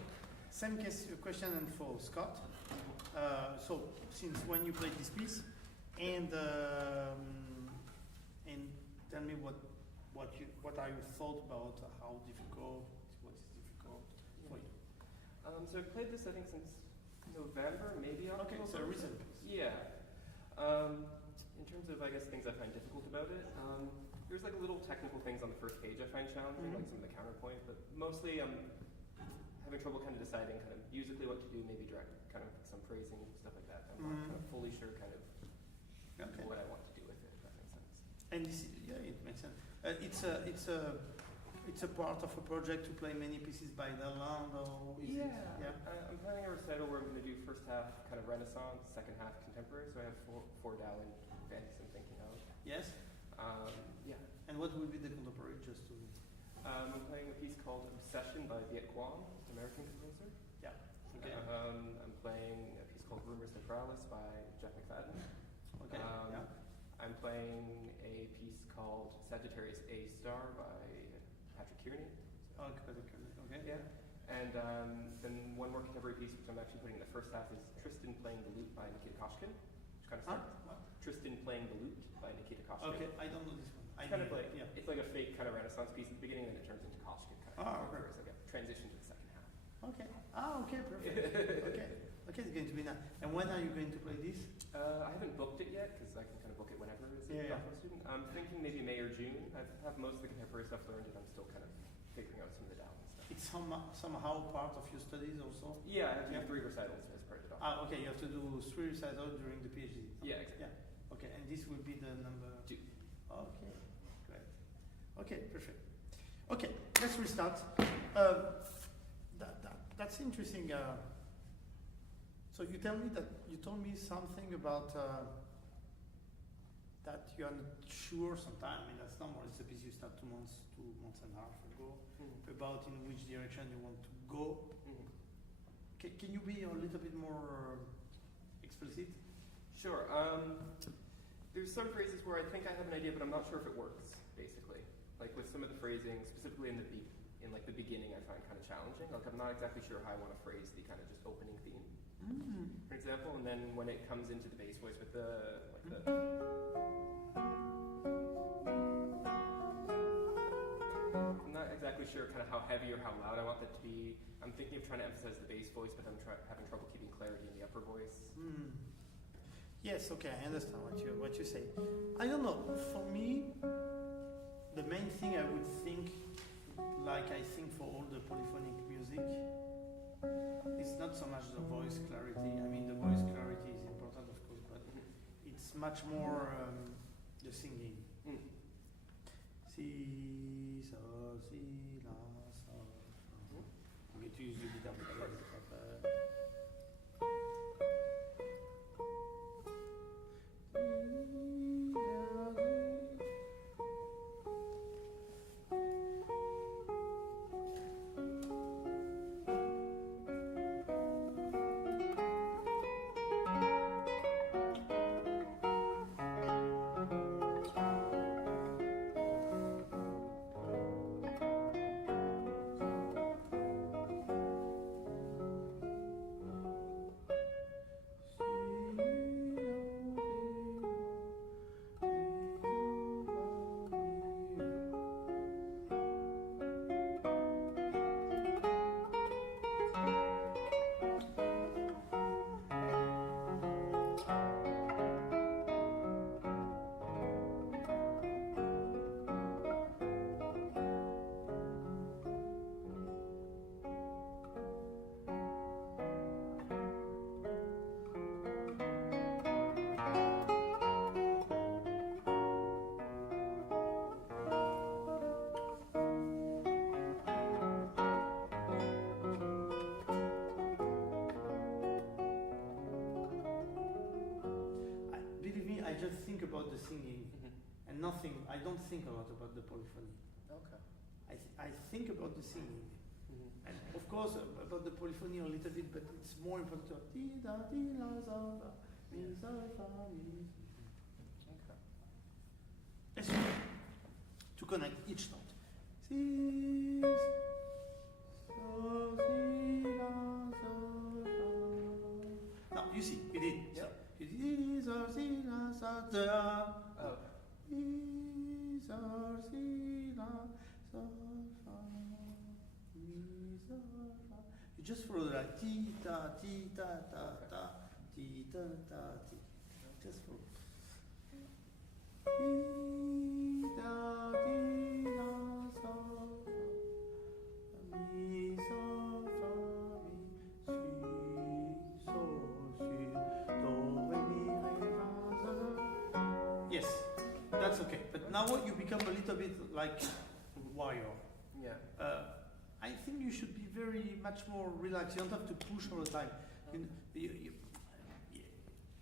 Same question and for Scott. So since when you played this piece, and tell me what are your thoughts about what is difficult for you? So I've played this I think since November, maybe October. Okay, so recent. Yeah. In terms of I guess things I find difficult about it, there's like little technical things on the first page I find challenging, like some of the counterpoint, but mostly I'm having trouble kind of deciding kind of musically what to do, maybe direct kind of some phrasing, stuff like that. I'm not kind of fully sure kind of what I want to do with it, if that makes sense. And this, it makes sense. It's a part of a project to play many pieces by Lalande, or is it? Yeah. I'm planning a recital where I'm going to do first half kind of Renaissance, second half contemporary. So I have four Dowling bands I'm thinking of. Yes. Yeah. And what will be the contemporary? Just to. I'm playing a piece called Obsession by Viet Quang, American composer. Yeah. Okay. I'm playing a piece called Rumors Naturalis by Jeff McFadden. Okay. Yeah. I'm playing a piece called Sagittarius A Star by Patrick Kearney. Oh, Patrick Kearney. Okay. Yeah. And then one more contemporary piece, which I'm actually putting in the first half, is Tristan Playing the Lute by Nikita Koshkin. Which kind of starts. Tristan Playing the Lute by Nikita Koshkin. Okay, I don't know this one. It's kind of like it's like a fake kind of Renaissance piece at the beginning, and then it turns into Koshkin kind of. Okay. It's like a transition to the second half. Okay. Okay, perfect. Okay, it's going to be nice. And when are you going to play this? I haven't booked it yet because I can kind of book it whenever as a doctoral student. I'm thinking maybe May or June. I have most of the contemporary stuff learned, and I'm still kind of figuring out some of the Dowling stuff. It's somehow part of your studies also? Yeah, I have to do 3 recitals as part of the doctoral. Okay, you have to do 3 recitals during the PhD. Yeah, exactly. Yeah. Okay, and this will be the number 2. Okay, great. Okay, perfect. Okay, let's restart. That's interesting. So you told me something about that you are not sure sometime. I mean, that's normal. It's a piece you start 2 months and a half ago, about in which direction you want to go. Can you be a little bit more explicit? Sure. There's some phrases where I think I have an idea, but I'm not sure if it works. Basically, like with some of the phrasing, specifically in the beginning, I find kind of challenging. Like I'm not exactly sure how I want to phrase the kind of just opening theme, for example. And then when it comes into the bass voice with I'm not exactly sure kind of how heavy or how loud I want that to be. I'm thinking of trying to emphasize the bass voice, but I'm having trouble keeping clarity in the upper voice. Yes, okay, I understand what you say. I don't know. For me, the main thing I would think, like I think for all the polyphonic music, it's not so much the voice clarity. I mean, the voice clarity is important, of course, but it's much more the singing. Si, so, si, la, so. I'm going to use the guitar. I just think about the singing and nothing. I don't think a lot about the polyphony. Okay. I think about the singing, and of course about the polyphony a little bit, but it's more important to di da di la za fa mi za fa mi. Okay. Let's try to connect each note. Si, so, si. you see, you did. Yep. You did. So, si, la, sa, da. Oh. Mi, so, si, la, so, fa, mi, so, fa. You just follow that. Ti, ta, ta, ti, ta, ta, ti. Just follow. Ti, ta, ti, la, so, fa. Mi, so, fa, mi, si, so, si, do, re, mi, re, fa, so. Yes, that's okay. But now you become a little bit like wire. Yeah. I think you should be very much more relaxed. You don't have to push all the time.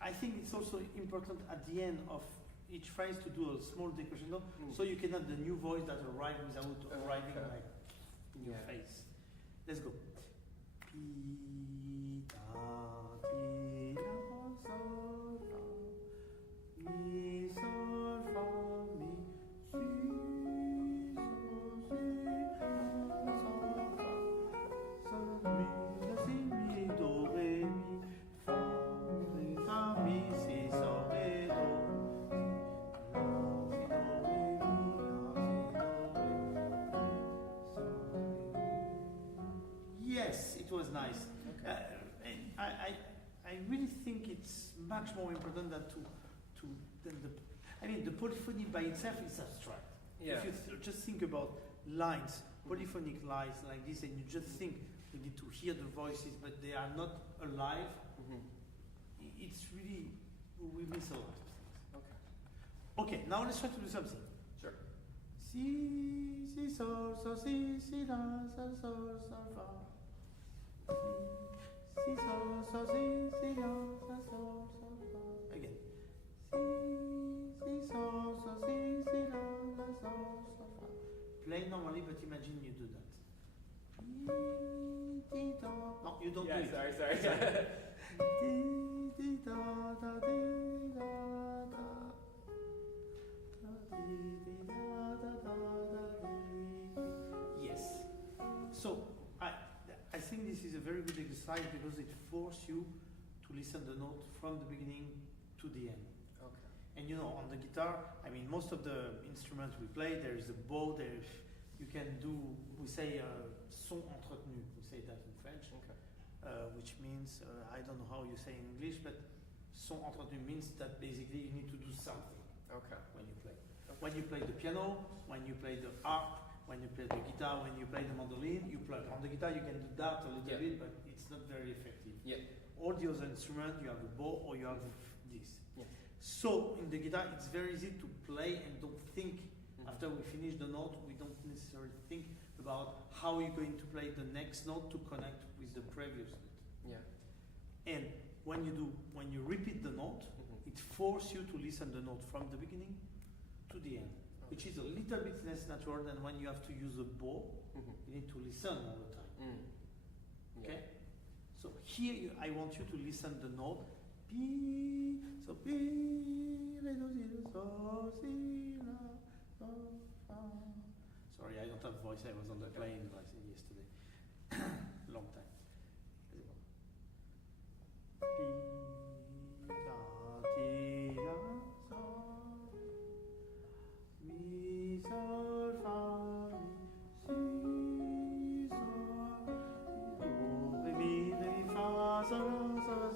I think it's also important at the end of each phrase to do a small decrescendo, so you can have the new voice that arrives without arriving like in your face. Let's go. Pi, ta, ti, la, sol, fa, mi, sol, fa, mi, si, sol, si, la, sol, fa, sol, mi, la, si, mi, do, re, mi, fa, mi, si, sol, re, do, si, la, si, do, re, mi, la, si, do, re, sol, re. Yes, it was nice. And I really think it's much more important than the polyphony by itself is abstract. Yeah. If you just think about lines, polyphonic lines like this, and you just think we need to hear the voices, but they are not alive, it's really, we miss a lot of things. Okay. Okay, now let's try to do something. Sure. Si, si, sol, sol, si, la, sol, sol, sol, fa. Si, sol, sol, si, la, sol, sol, sol, fa. Again. Si, sol, sol, si, la, sol, sol, fa. Play normally, but imagine you do that. No, you don't do it. Sorry. Di, di, da, da, di, da, da. Da, di, di, da, da, da, da, di. Yes. So I think this is a very good exercise because it forces you to listen the note from the beginning to the end. Okay. And you know, on the guitar, I mean, most of the instruments we play, there is a bow, you can do, we say son entretenu, we say that in French, Okay. which means, I don't know how you say in English, but son entretenu means that basically you need to do something Okay. when you play. Okay. When you play the piano, when you play the harp, when you play the guitar, when you play the mandolin, you plug. On the guitar you can do that a little bit, but it's not very effective. Yeah. All the other instruments, you have a bow or you have this. Yeah. So in the guitar, it's very easy to play and don't think. After we finish the note, we don't necessarily think about how you're going to play the next note to connect with the previous note. Yeah. And when you repeat the note, it forces you to listen the note from the beginning to the end, which is a little bit less natural than when you have to use a bow. You need to listen all the time. Okay? So here I want you to listen the note. Pi, so pi, re, do, si, do, so, si, la, so, fa. Sorry, I don't have voice. I was on the plane yesterday. Long time. Pi, ta, ti, la, so. Mi, sol, fa, mi, si, sol, do, re, mi, re, fa, sol, sol,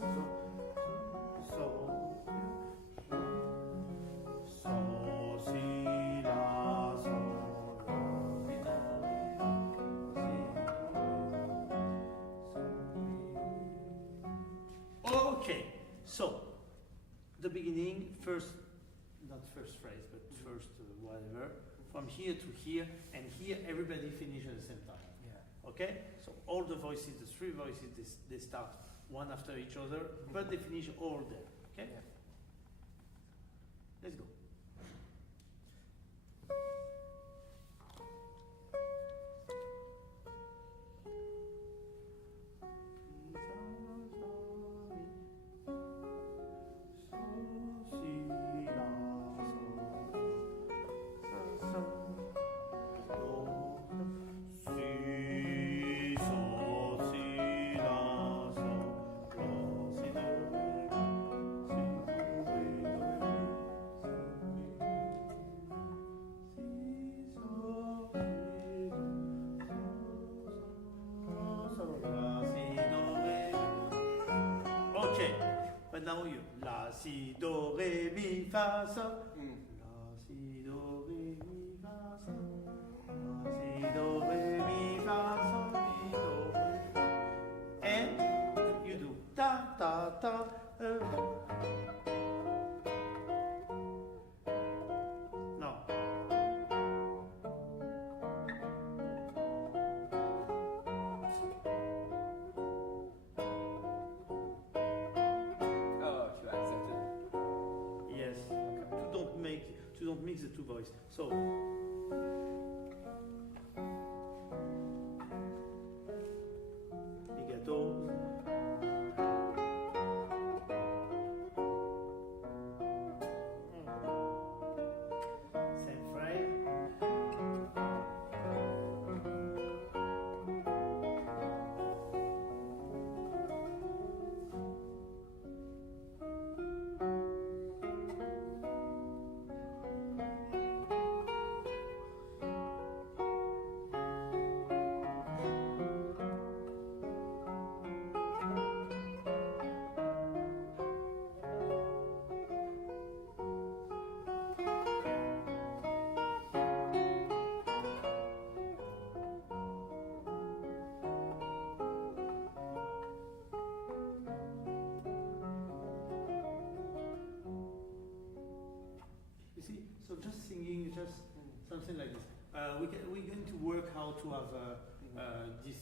sol, sol, si, la, sol, la, si, okay, so the beginning, not first phrase, but first whatever, from here to here, and here everybody finishes at the same time. Yeah. Okay? So all the voices, the three voices, they start one after each other, but they finish all there. Okay? Yeah. Let's go. si, do, re, mi, fa, sol. Mm. La, si, do, re, mi, fa, sol. La, si, do, re, mi, fa, sol, mi, do, re. And you do ta, ta, ta. No. Oh, too accented. Yes. To don't mix the two voices. So. Legato. Same phrase. You see, so just singing, just something like this. We're going to work how to have this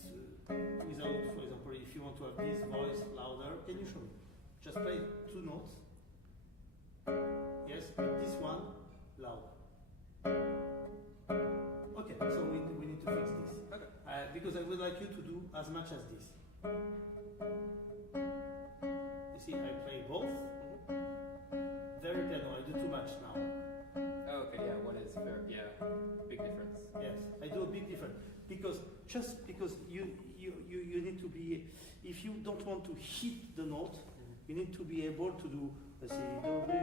without, for example, if you want to have this voice louder, can you show me? Just play 2 notes. Yes, but this one loud. Okay, so we need to fix this. Okay. Because I would like you to do as much as this. You see, I play both. Very piano, I do too much now. Oh, okay, yeah, one is very, yeah, big difference. Yes, I do a big difference because just because you need to be, if you don't want to hit the note, you need to be able to do let's see, do, re.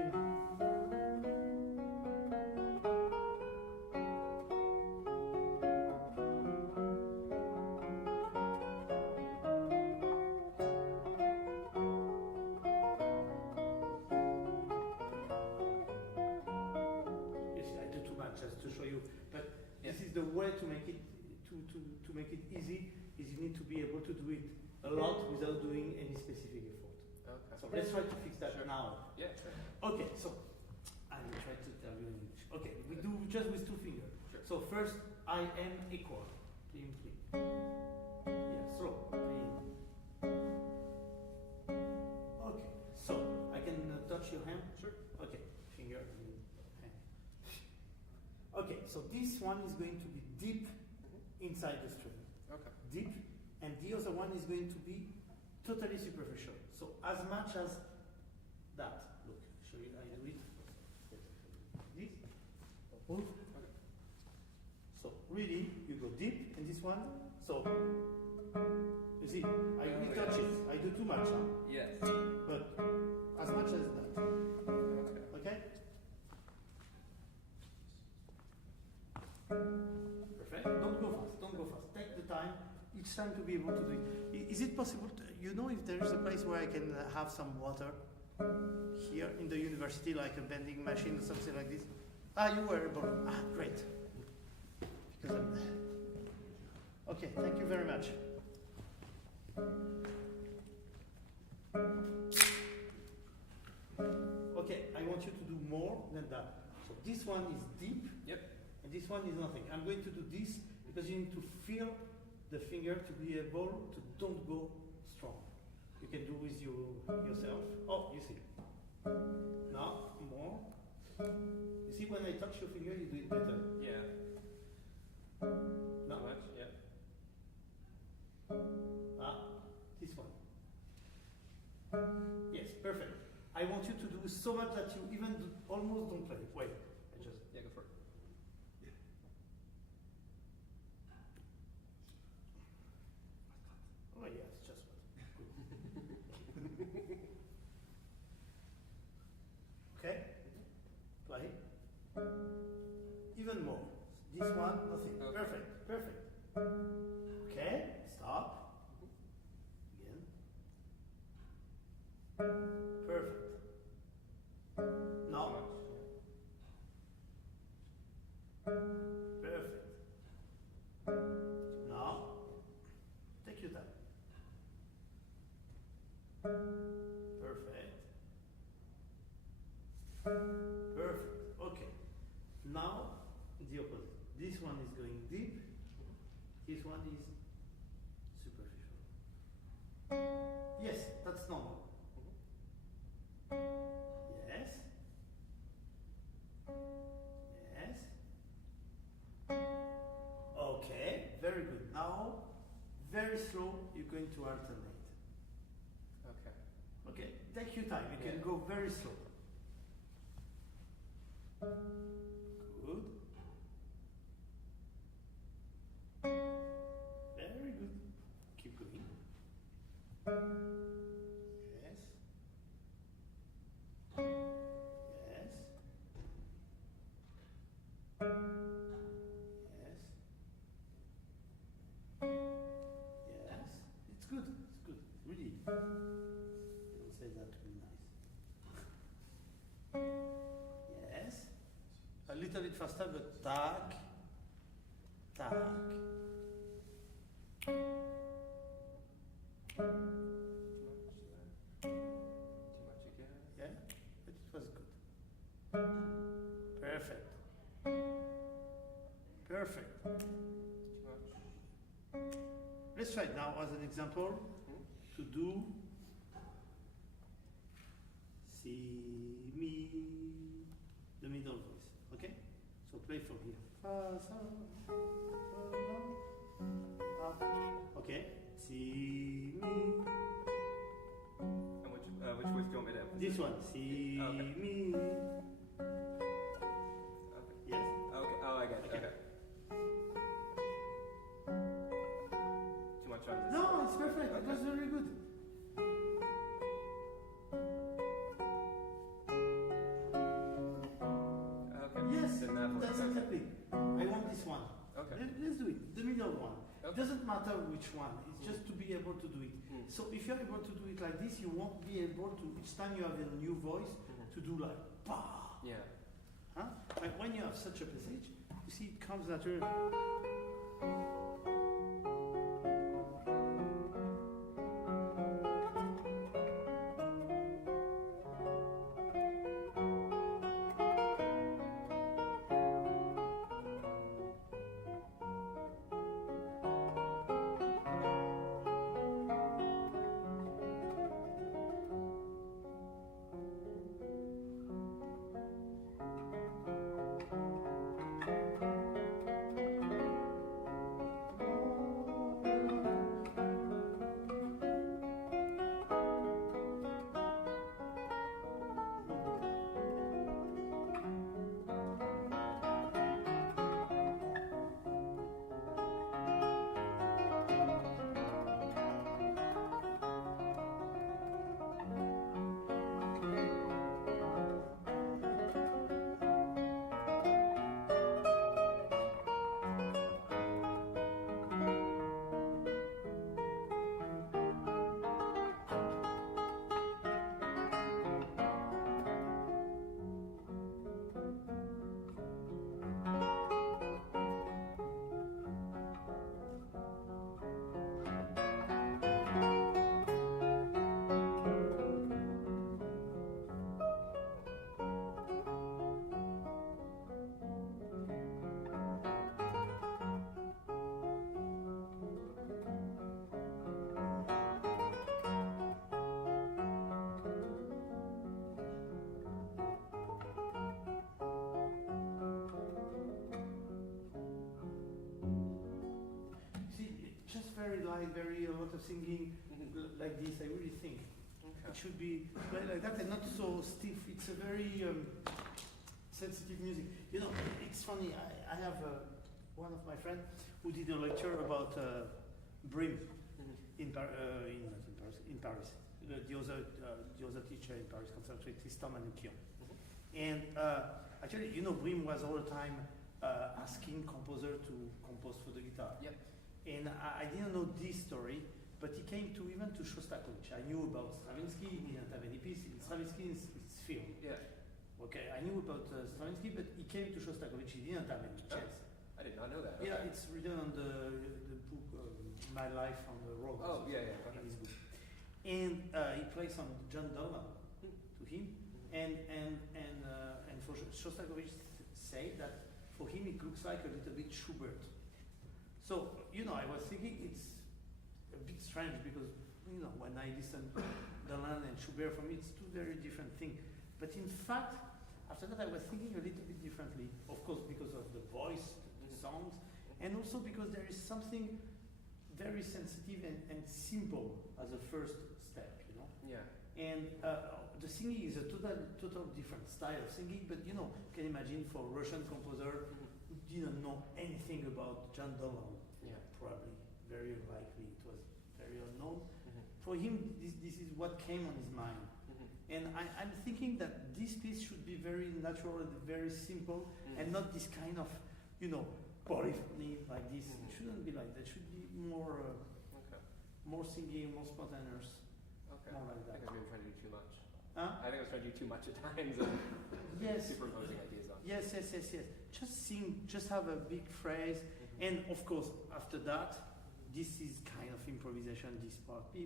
Yes, I do too much just to show you, but this is the way to make it to make it easy. Is you need to be able to do it a lot without doing any specific effort. Okay. So let's try to fix that Sure. now. Yeah, sure. Okay, so I will try to tell you in English. Okay, we do just with 2 fingers. Sure. So first, I am equal. Clean, clean. Yeah, slow. Clean. Okay, so I can touch your hand? Sure. Okay, finger and hand. Okay, so this one is going to be deep inside the string. Okay. Deep, and the other one is going to be totally superficial. So as much as that. Look, show you. I do it. This. Move. Okay. So really, you go deep, and this one. So you see, I really touch it. I do too much, huh? Yes. But as much as that. Okay. Okay. Perfect. Don't go fast. Don't go fast. Take the time. Each time to be able to do it. Is it possible? You know, if there is a place where I can have some water here in the university, like a bending machine or something like this? Ah, you were able. Ah, great. Because I'm. Okay. Thank you very much. Okay, I want you to do more than that. So this one is deep. Yep. And this one is nothing. I'm going to do this because you need to feel the finger to be able to don't go strong. You can do with yourself. Oh, you see. Now, more. You see when I touch your finger, you do it better. Yeah. Now, Not much, yeah. this one. Yes, perfect. I want you to do so much that you even almost don't play. Wait, I just. Yeah, go for it. Oh yes, just okay. Play. Even more. This one, nothing. Okay. Perfect. Perfect. Okay. Stop. Again. Perfect. Perfect. Perfect. Okay. Now the opposite. This one is going deep. This one is superficial. Yes, that's normal. Yes. Yes. Okay, very good. Now, very slow, you're going to alternate. Okay. Okay, take your time. You can Yeah. go very slow. Good. Very good. Keep going. Yes. Yes. Yes. Yes. It's good. It's good. Really. Don't say that to be nice. Yes. A little bit faster, but tack. Tack. Too much again. Yeah, but it was good. Perfect. Perfect. Too much. Let's try it now as an example to do see me, the middle voice. Okay? So play from here. Fa, sa, fa, la, up. Okay? See me. And which voice do you want me to emphasize? This one. See Okay. me. Okay. Yes? Okay. Oh, I get it. Okay. Okay. Too much on this. No, it's perfect. It Okay. was very good. Okay. Yes, Then that voice. that's Okay. exactly. I want this one. Okay. Let's do it. The middle one. It Okay. doesn't matter which one. It's just to be able to do it. Mm. So if you're able to do it like this, you won't be able to, each time you have a new voice, to do like, bah. Yeah. Huh? Like when you have such a passage, you see it comes naturally. Very a lot of singing like this. I really think it Okay. should be like that and not so stiff. It's a very sensitive music. You know, it's funny. I have one of my friends who did a lecture about Brim in Paris. The other teacher in Paris Conservatory, Tristan Manoukian. And actually, you know, Brim was all the time asking composer to compose for the guitar. Yep. And I didn't know this story, but he came to even to Shostakovich. I knew about Stravinsky. He didn't have any piece. In Stravinsky's film. Yeah. Okay, I knew about Stravinsky, but he came to Shostakovich. He didn't have any chance. I did not know that. Yeah, Okay. it's written on the book My Life on the Road. Oh, yeah, yeah. Okay. In his book. and he plays some John Donald to him, and for Shostakovich say that for him it looks like a little bit Schubert. So I was thinking it's a bit strange because when I listen to Donald and Schubert, for me it's two very different things. But in fact, after that I was thinking a little bit differently. Of course, because of the voice, the songs, and also because there is something very sensitive and simple as a first step, Yeah. And the singing is a total different style of singing, but you can imagine for a Russian composer who didn't know anything about John Donald, Yeah. probably, very likely, it was very unknown. For him, this is what came on his mind. And I'm thinking that this piece should be very natural and very simple, and not this kind of, polyphony like this. It shouldn't be like that. It should be more, more singing, more spontaneous, Okay. more like I that. think I was maybe trying to do too much. Huh? I think I was trying to do too much at times and Yes. superimposing ideas on. Yes. Just sing, just have a big phrase, and of course, after that, this is kind of improvisation, this part. Yeah.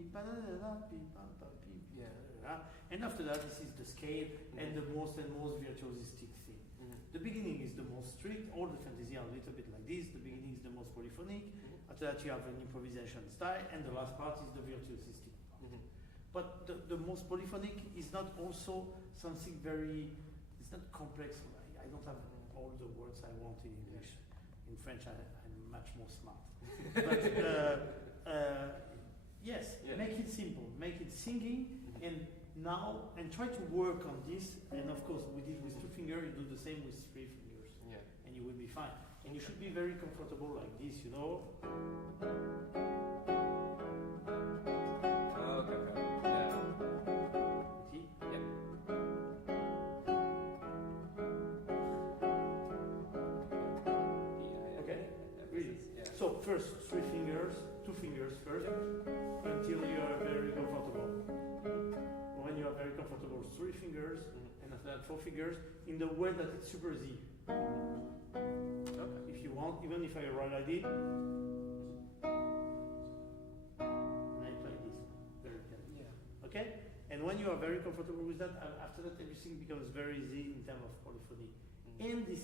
And after that, this is the scale and the most virtuosistic thing. The beginning is the most strict, all the fantasy are a little bit like this, the beginning is the most polyphonic, after that you have an improvisation style, and the last part is the virtuosistic part. But the most polyphonic is not also something it's not complex. I don't have all the words I want in English. In French, I'm much more smart. But yes, make it simple, make it singing, and try to work on this. And of course, we did with 2 fingers, you do the same with 3 fingers, and you will be fine. And you should be very comfortable like this, Okay. Yeah. See? Yep. Okay. Yeah. Really. Yeah. So first 3 fingers, 2 fingers first, until you are very comfortable. When you are very comfortable, 3 fingers, and after that 4 fingers, in the way that it's super easy. Okay. If you want, even if I write like this, and I play this very gently. Yeah. Okay? And when you are very comfortable with that, after that everything becomes very easy in terms of polyphony. And this.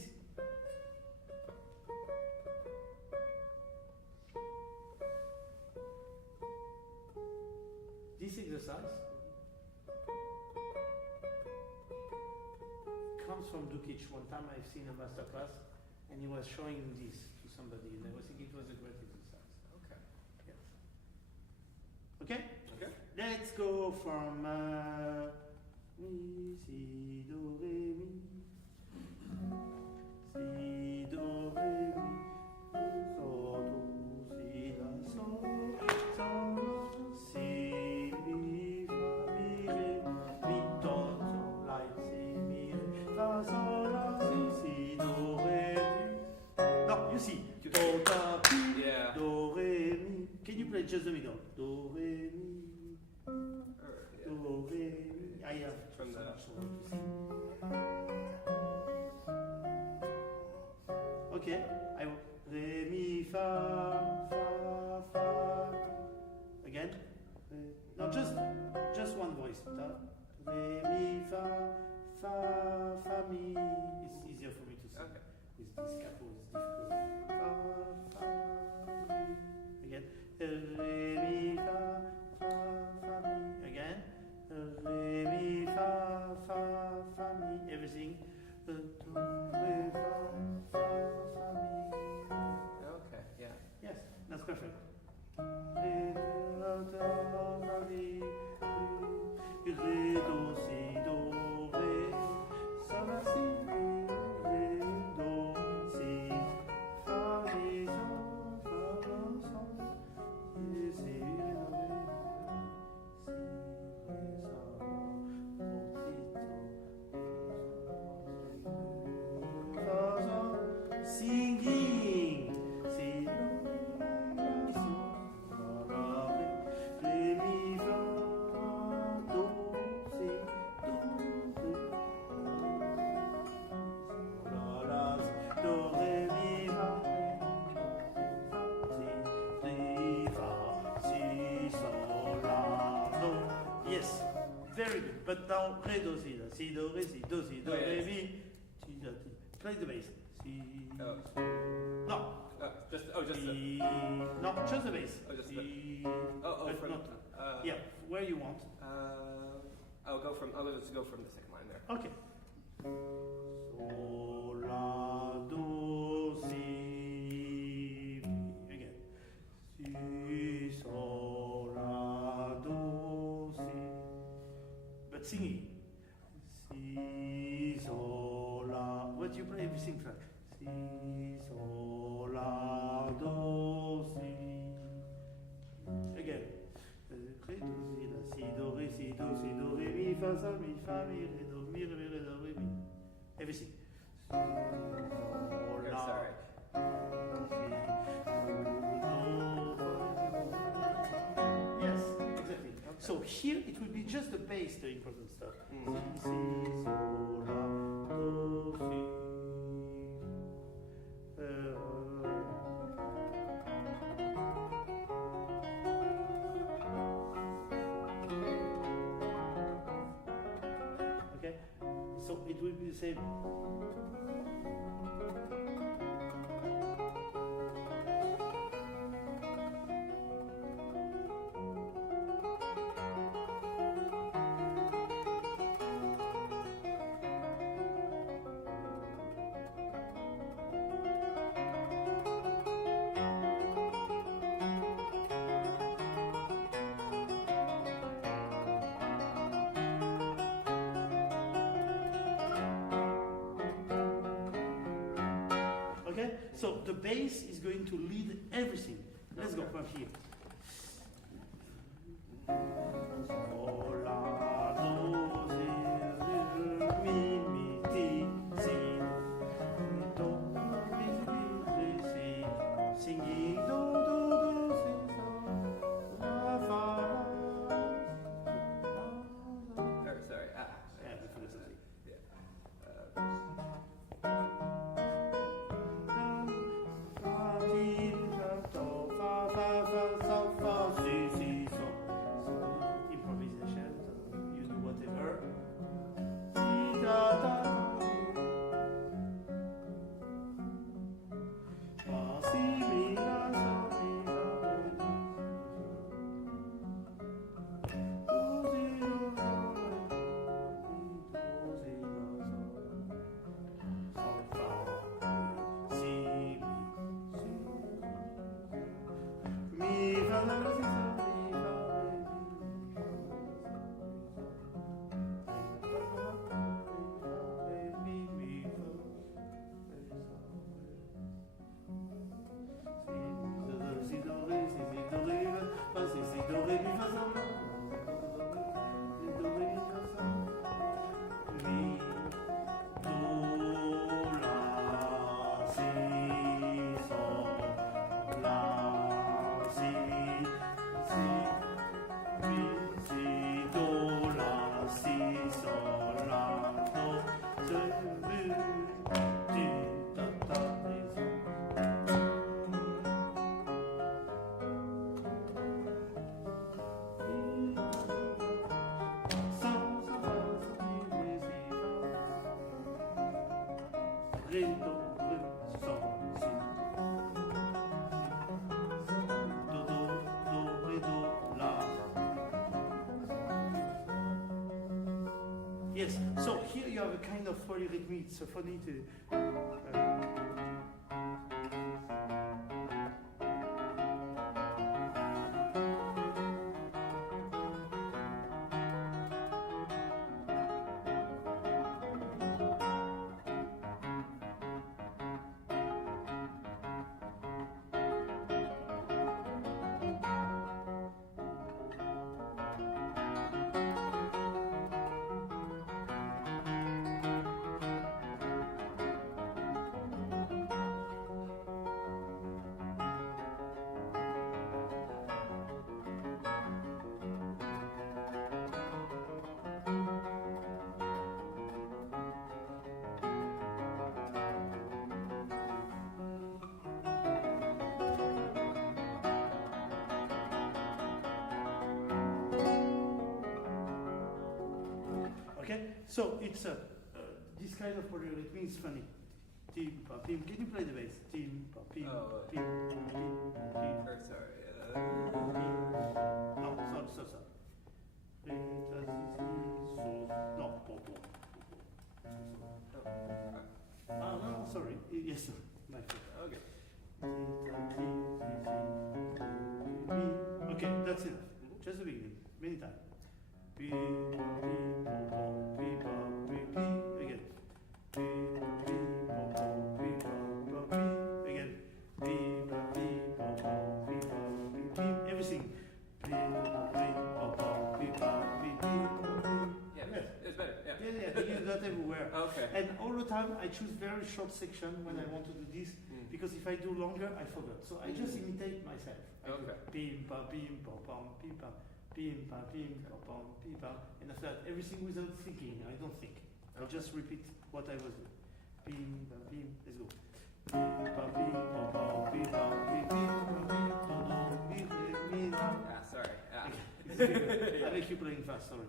This exercise comes from Dukic. One time I've seen a masterclass, and he was showing this to somebody, and I was thinking it was a great exercise. Okay. Yes. Okay? Okay. Let's go from mi, si, do, re, mi. Si, do, re, mi. So, do, si, la, so, la, si, mi, fa, mi, re, mi, do, so, la, si, mi, re, fa, so, la, si, do, re, mi. No, you see. Do, ta, pi, Yeah. do, re, mi. Can you play just the middle? Do, re, mi. Yeah. Do, re, mi. I have From so the- much more to sing. Okay, I will. Re, mi, fa, fa, fa. Again. No, just one voice. Ta, re, mi, fa, fa, fa, mi. It's easier for me to sing. Okay. With this capo, it's difficult. Fa, fa, mi. Again. Re, mi, fa, fa, fa, mi. Again. Re, mi, fa, fa, fa, mi. Everything. Do, re, fa, fa, fa, mi. Okay. Yeah. Yes, that's perfect. Re, do, do, fa, mi. Re, do, si, do, re. Sol, la, si, mi. Re, do, si. Fa, mi, sol, fa, la, sol. Si, si, re, Very good. But now, re, do, si, la, si, do, re, si, do, si, do, re, mi, si, do, si. Play the bass. Si, Oh. no. Just Si, no, just the bass. Oh, just si, but from, not, yeah. where you want. I'll just go from the second line there. Okay. Sol, la, do, si, mi. Again. Si, sol, la, do, si. But singing. Si, sol, la. What you play? You sing track. Si, sol, la, do, si. Again. Re, do, si, la, si, do, re, si, do, re, mi, fa, sol, mi, fa, mi, re, do, mi, re, do, re, mi. Everything. Si, sol, Okay, la, sorry. yes, exactly. So here it will be just the bass, the important stuff. Si, si, sol, la, do, si. Okay, so it will be the same. Okay, so the bass is going to lead everything. Let's go from here. Sol, la, do, si, re, mi, ti, si, do, mi, re, si, singing do, si, sol, la, fa, la. Sorry. Yeah, that's what it is. Improvisation, you do whatever. Ré, do, ré, sol, si. Do, ré, do, la. Yes, so here you have a kind of polyrhythmic. It's so funny to. Okay, so it's this kind of polyrhythmy is funny. Tim, pa, pim. Can you play the bass? Tim, pa, pim, Oh, pim, pim, pim. Or sorry. No, sorry. No, po. Ah, no, sorry. Yes, sir. My fault. Okay. Okay, that's enough. Just the beginning. Many times. Again. Again. Everything. Yeah, it's better. Yeah. Yeah, you do that everywhere. Okay. And all the time I choose very short section when I want to do this, because if I do longer, I forget. So I just imitate myself. I go Okay. pim pam pim pam pam pim pam pim pam pim pam pam pim pam, and after that everything without thinking. I don't think. I just repeat what I was doing. Pim pam pim. Let's go. Pim pam pim pam pam pim pam pim pim pam pim pam pim pim pam. Sorry. It's bigger. I make you playing fast. Sorry.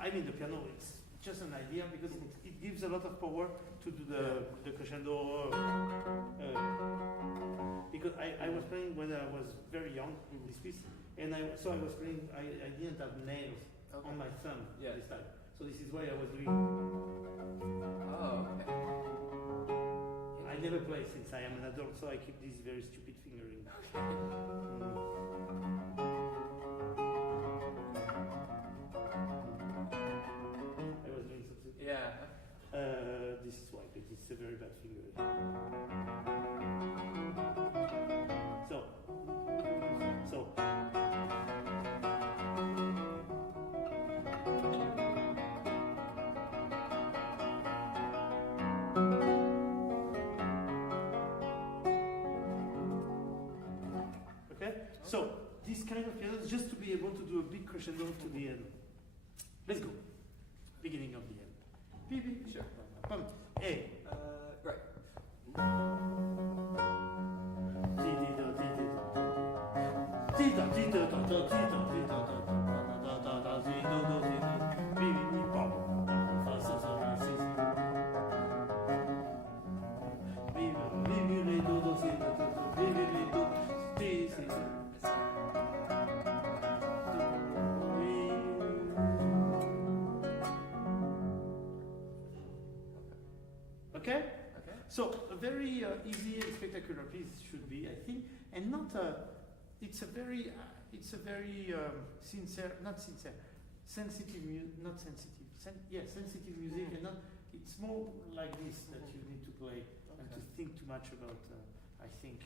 I mean, the piano, it's just an idea because it gives a lot of power to do the crescendo. Because I was playing when I was very young in this piece, and I was playing. I didn't have nails on my thumb this time, so this is why I was doing. Oh, okay. I never play since I am an adult, so I keep this very stupid fingering. Yeah. This is why, but it's a very bad fingering. So. Okay? So, this kind of piano is just to be able to do a big crescendo to the end. Let's go. Beginning of the end. Sure. Bum. A. Right. Okay? So a very easy and spectacular piece should be, I think, and not it's a very sensitive sensitive music, and not. It's more like this that you need to play and to think too much about. I think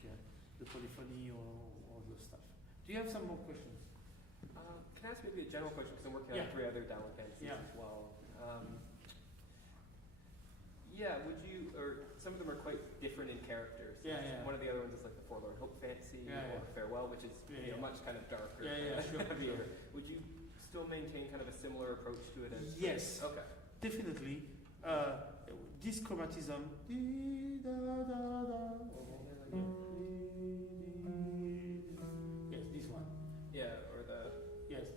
the polyphony or those stuff. Do you have some more questions? Can I ask maybe a general question, because I'm working on 3 other download fantasies as well. Would you, or some of them are quite different in characters. One of the other ones is like the Forlorn Hope fantasy or Farewell, which is much kind of darker. Sure. Would you still maintain kind of a similar approach to it as? Yes. Okay. Definitely. This chromatism. Yes, this one. Yeah, or the. Yes.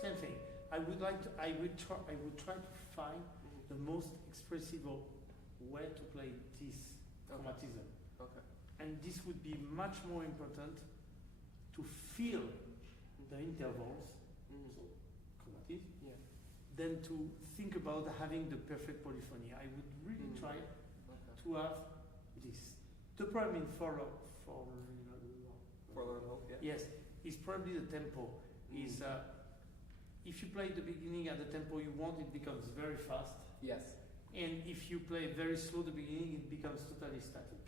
Same thing. I would try to find the most expressive way to play this chromatism. Okay. And this would be much more important to feel the intervals, so chromatism, than to think about having the perfect polyphony. I would really try to have this. The problem in Forlorn Hope, yes, is probably the tempo. Is if you play the beginning at the tempo you want, it becomes very fast. Yes. And if you play very slow the beginning, it becomes totally static.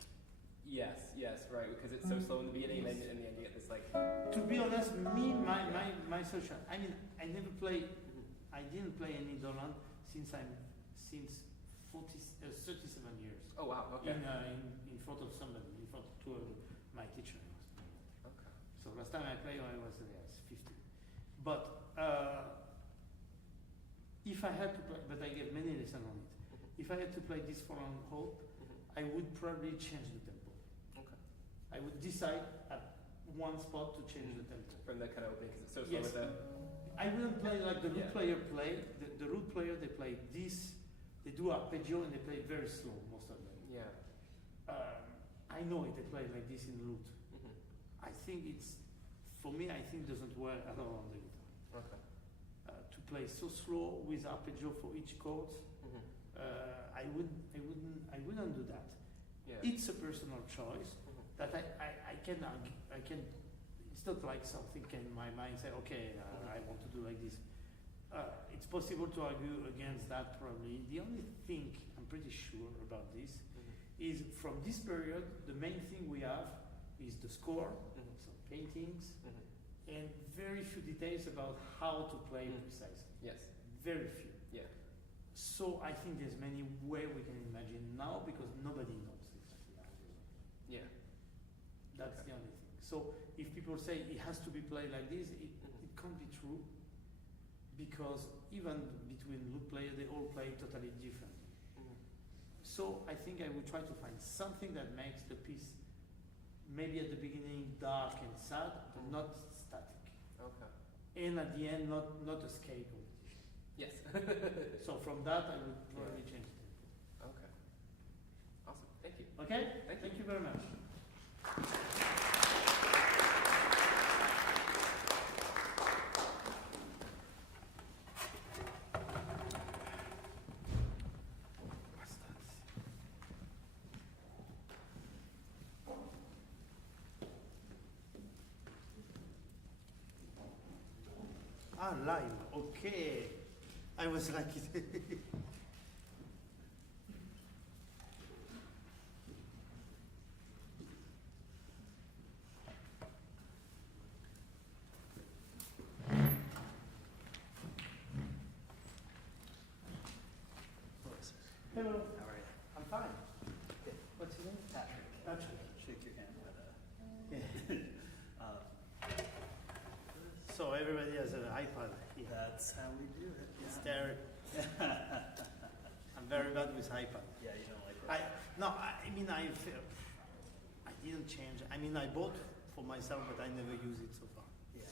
Yes, right, because it's so slow in the beginning, and in the end you get this like To be honest, my social. I mean, I never play. I didn't play any Dolan since 37 years. Oh wow. Okay. In front of somebody, in front of two of my teachers. Okay. So last time I played, I was 50. But if I had to play, but I gave many lessons on it. If I had to play this for long haul, I would probably change the tempo. Okay. I would decide at one spot to change the tempo. From that kind of opening, because it's so slow Yes. with that. I wouldn't play like the root Yeah. player play. The root player, they play this, they do arpeggio and they play very slow, most of them. Yeah. I know it, they play like this in root. Mm-hmm. I think it's, for me, I think doesn't work at all on the guitar. Okay. To play so slow with arpeggio for each chord, Mm-hmm. I wouldn't do that. Yeah. It's a personal choice Mhm. that I can argue. It's not like something in my mind say, okay, I want to do like this. It's possible to argue against that probably. The only thing I'm pretty sure about this is from this period, the main thing we have is the score, some paintings, and very few details about how to play precisely. Yes. Very few. Yeah. So I think there's many way we can imagine now because nobody knows exactly how to do it. Yeah. That's Okay. the only thing. So if people say it has to be played like this, it can't be true because even between loop players, they all play totally different. Mm-hmm. So I think I would try to find something that makes the piece maybe at the beginning dark and sad, but not static. Okay. And at the end, not a scale competition. Yes. So from that, I would probably change it. Okay. Awesome. Thank you. Okay? Thank you. You very much. Live. Okay. I was like Hello. How are you? I'm fine. Good. What's your name? Patrick. Patrick. Shake your hand, but Yeah. um, So everybody has an iPad here. that's how we do it. It's Yeah. there. I'm very bad with iPad. Yeah, you don't like I it. mean I didn't change. I mean I bought for myself, but I never use it so far. Yeah.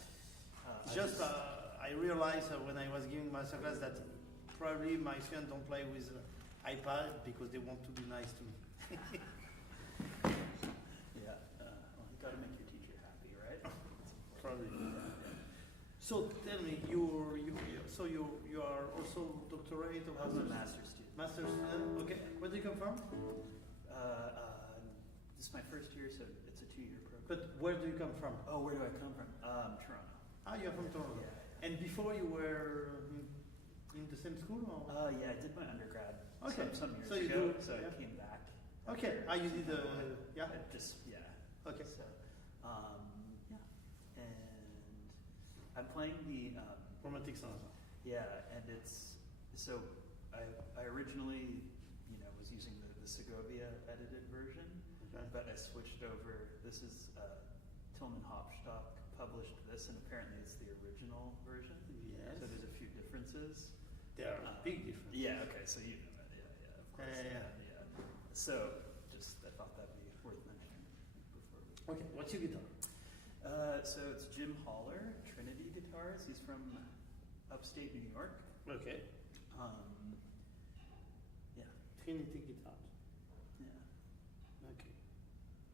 It's just I realized when I was giving masterclass that probably my students don't play with iPad because they want to be nice to me. Yeah. Well, you got to make your teacher happy, right? Probably. Yeah. So tell me, you are also doctorate or I'm a master's student. master's student? Okay. Where do you come from? This is my first year, so it's a 2-year program. But where do you come from? Oh, where do I come from? Toronto. Ah, you're from Toronto. Yeah. And before you were in the same school or? Yeah, I did my undergrad Okay. some years So you ago, do- so yeah. I came back. Okay. Ah, you did yeah. Yeah. Okay. So, yeah. And I'm playing the, Romantic songs. yeah, and it's, so I originally, was using the Segovia edited version, Okay. but I switched over. This is, Tillman Hopstock published this, and apparently it's the original version. Yes. So there's a few differences. There are big differences. Yeah, okay, so you know that, yeah, of course. Yeah. So, I thought that'd be worth mentioning before we... Okay. What's your guitar? So it's Jim Haller, Trinity Guitars. He's from upstate New York. Okay. Yeah, Trinity guitar. yeah. Okay.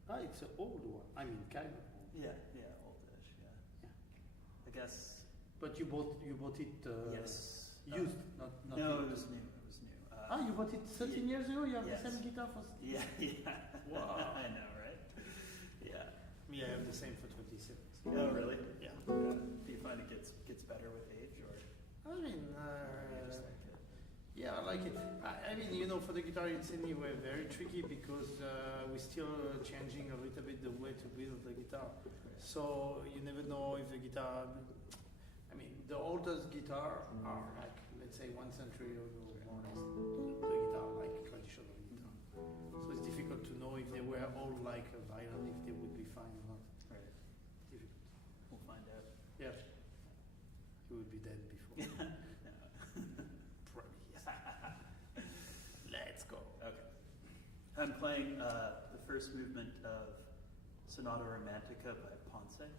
Ah, it's an old one. I mean, kind of old. Yeah, oldish, yeah. Yeah. I guess, But you bought it yes. used, not No, new. it was new, You bought it 13 years ago. You have Yes. the same guitar for. Yeah. Wow. I know, right? Yeah. Me, I have the same for 27. Oh, really? Yeah. Do you find it gets better with age, or I mean, you just like it? Yeah, I like it. I mean, you know, for the guitar in Sydney, we're very tricky because we're still changing a little bit the way to build the guitar. So you never know if the guitar. I mean, the oldest guitar are like, let's say, 1 century ago, more or less. The guitar, like traditional guitar. So it's difficult to know if they were all like a violin, if they would be fine or not. Right. Difficult. We'll find out. Yeah. He would be dead before. Probably, yes. Let's go. Okay. I'm playing the first movement of Sonata Romantica by Ponce.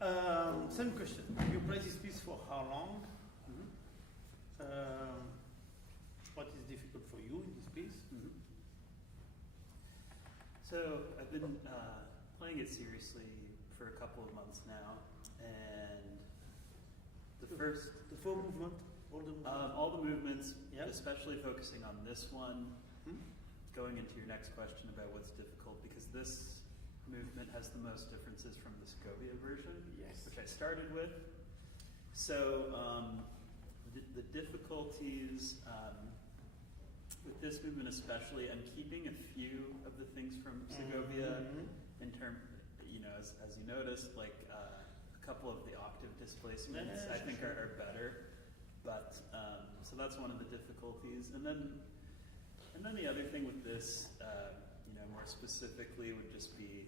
Same question. You play this piece for how long? What is difficult for you in this piece? So I've been playing it seriously for a couple of months now, and the full movement, all the movements, Yep. especially focusing on this one. Hmm? Going into your next question about what's difficult, because this movement has the most differences from the Segovia version, Yes. which I started with. So the difficulties with this movement especially, I'm keeping a few of the things from Segovia in term, as you noticed, like a couple of the octave displacements Yeah, I think sure. are better. But so that's one of the difficulties, and then the other thing with this, more specifically, would just be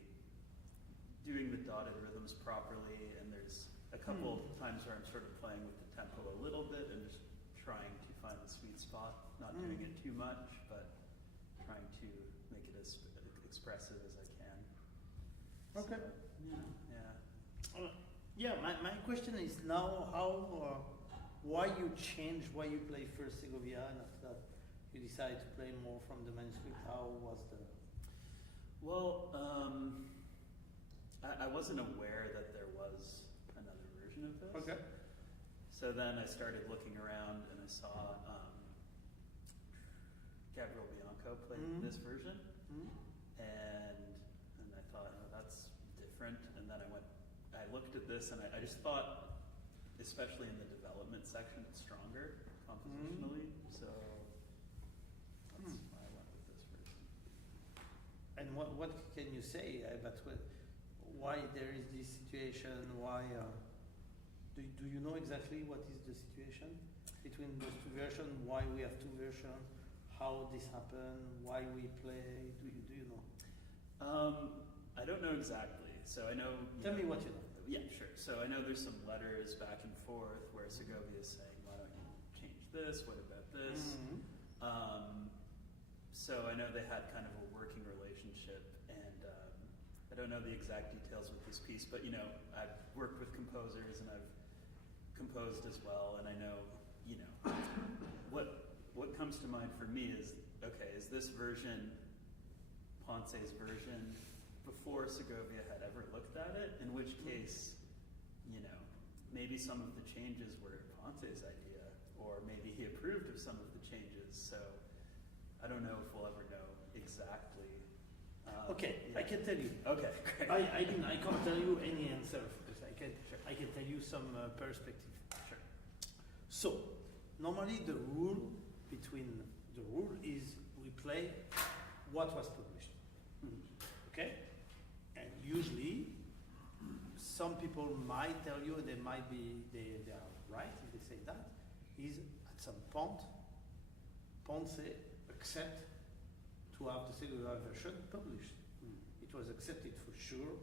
doing the dotted rhythms properly. And there's a couple of times where I'm sort of playing with the tempo a little bit and just trying to find the sweet spot, not doing it too much, but trying to make it as expressive as I can. Okay. So, Yeah, my question is now why you play first Segovia and after that you decide to play more from the manuscript. How was the... Well, I wasn't aware that there was another version of this. Okay. So then I started looking around and I saw Gabriel Bianco played this version, and I thought, oh, that's different. And then I looked at this and I just thought, especially in the development section, it's stronger compositionally. So that's why I went with this version. And what can you say about why there is this situation? Why do you know exactly what is the situation between those two versions? Why we have two versions? How this happened? Why we play? Do you know? I don't know exactly. So I know. Tell me what you know. Yeah, sure. So I know there's some letters back and forth where Segovia is saying, "Why don't you change this? What about this?" So I know they had kind of a working relationship, and I don't know the exact details with this piece, but I've worked with composers and I've composed as well, and I know, what comes to mind for me is, okay, is this version Ponce's version before Segovia had ever looked at it? In which case, maybe some of the changes were Ponce's idea, or maybe he approved of some of the changes. So I don't know if we'll ever know exactly. Okay, Yeah. I can tell you. Okay, great. I can't tell you any answer for this. I can tell you some perspective. Sure. So normally the rule is we play what was published. Okay, and usually some people might tell you they are right if they say that is at some point Ponce accept to have the Segovia version published. It was accepted for sure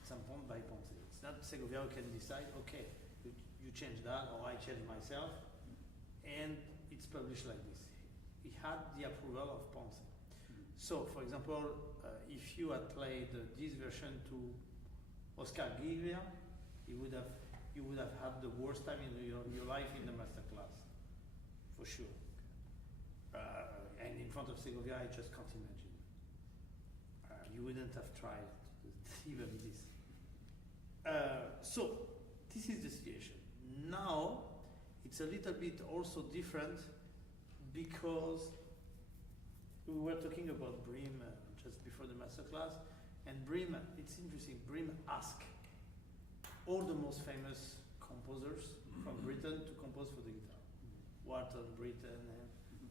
at some point by Ponce. It's not Segovia who can decide, okay, you change that or I change myself, and it's published like this. He had the approval of Ponce. So, for example, if you had played this version to Oscar Giglia, you would have had the worst time in your life in the Masterclass, for sure. And in front of Segovia, I just can't imagine. You wouldn't have tried even this. So, this is the situation. Now, it's a little bit also different because we were talking about Bream just before the Masterclass, and Bream, it's interesting, Bream asked all the most famous composers from Britain to compose for the guitar. Wharton, Britain,